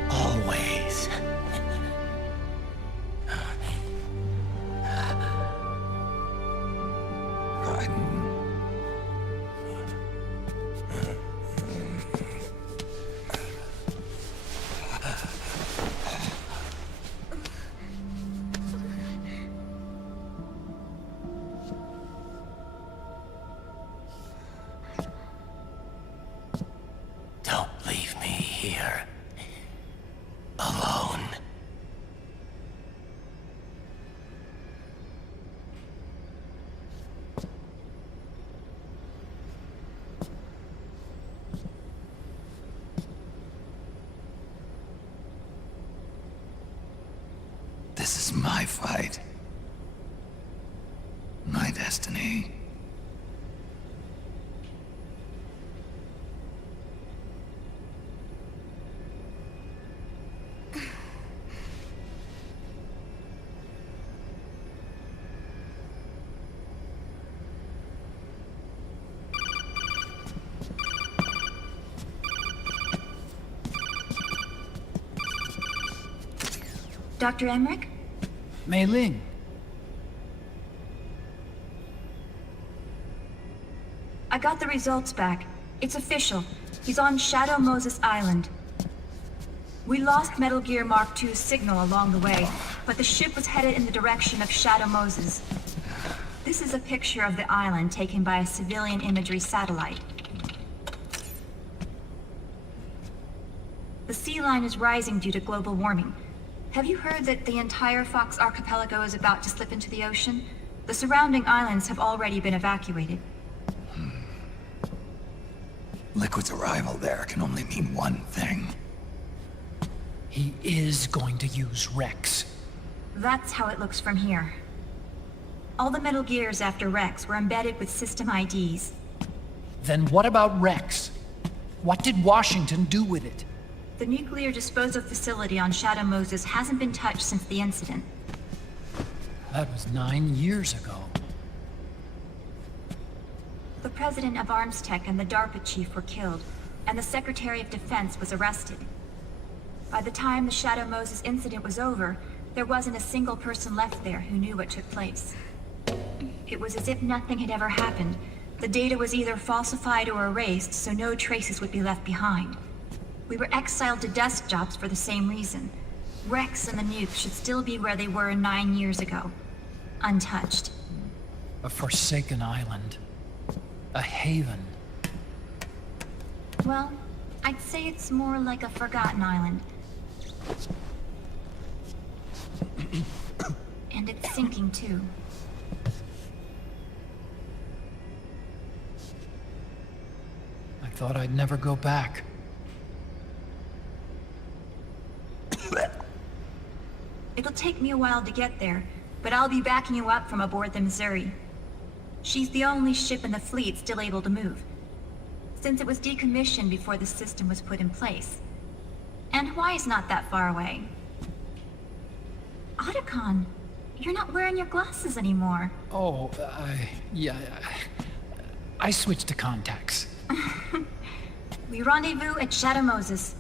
Always. my fight. My destiny. Dr. Emmerich? Mei Ling. I got the results back. It's official. He's on Shadow Moses Island. We lost Metal Gear Mark II's signal along the way, but the ship was headed in the direction of Shadow Moses. This is a picture of the island taken by a civilian imagery satellite. The sea line is rising due to global warming. Have you heard that the entire Fox archipelago is about to slip into the ocean? The surrounding islands have already been evacuated. Liquid's arrival there can only mean one thing. He is going to use Rex. That's how it looks from here. All the Metal Gears after Rex were embedded with system IDs. Then what about Rex? What did Washington do with it? The nuclear disposal facility on Shadow Moses hasn't been touched since the incident. That was 9 years ago. The president of Armstech and the DARPA chief were killed, and the Secretary of Defense was arrested. By the time the Shadow Moses incident was over, there wasn't a single person left there who knew what took place. It was as if nothing had ever happened. The data was either falsified or erased, so no traces would be left behind. We were exiled to desk jobs for the same reason. Rex and the nuke should still be where they were 9 years ago. Untouched. A forsaken island. A haven. Well, I'd say it's more like a forgotten island. And it's sinking too. I thought I'd never go back. It'll take me a while to get there, but I'll be backing you up from aboard the Missouri. She's the only ship in the fleet still able to move, since it was decommissioned before the system was put in place. And Hawaii's not that far away. Otacon, you're not wearing your glasses anymore. Oh, I switched to contacts. We rendezvous at Shadow Moses.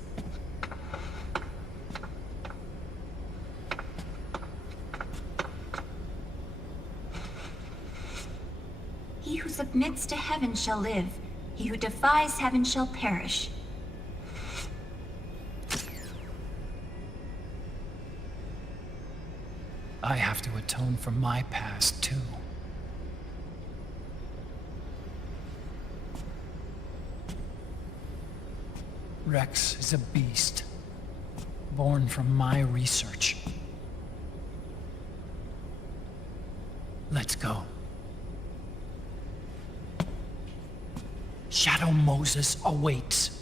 He who submits to heaven shall live. He who defies heaven shall perish. I have to atone for my past, too. Rex is a beast, born from my research. Let's go. Shadow Moses awaits.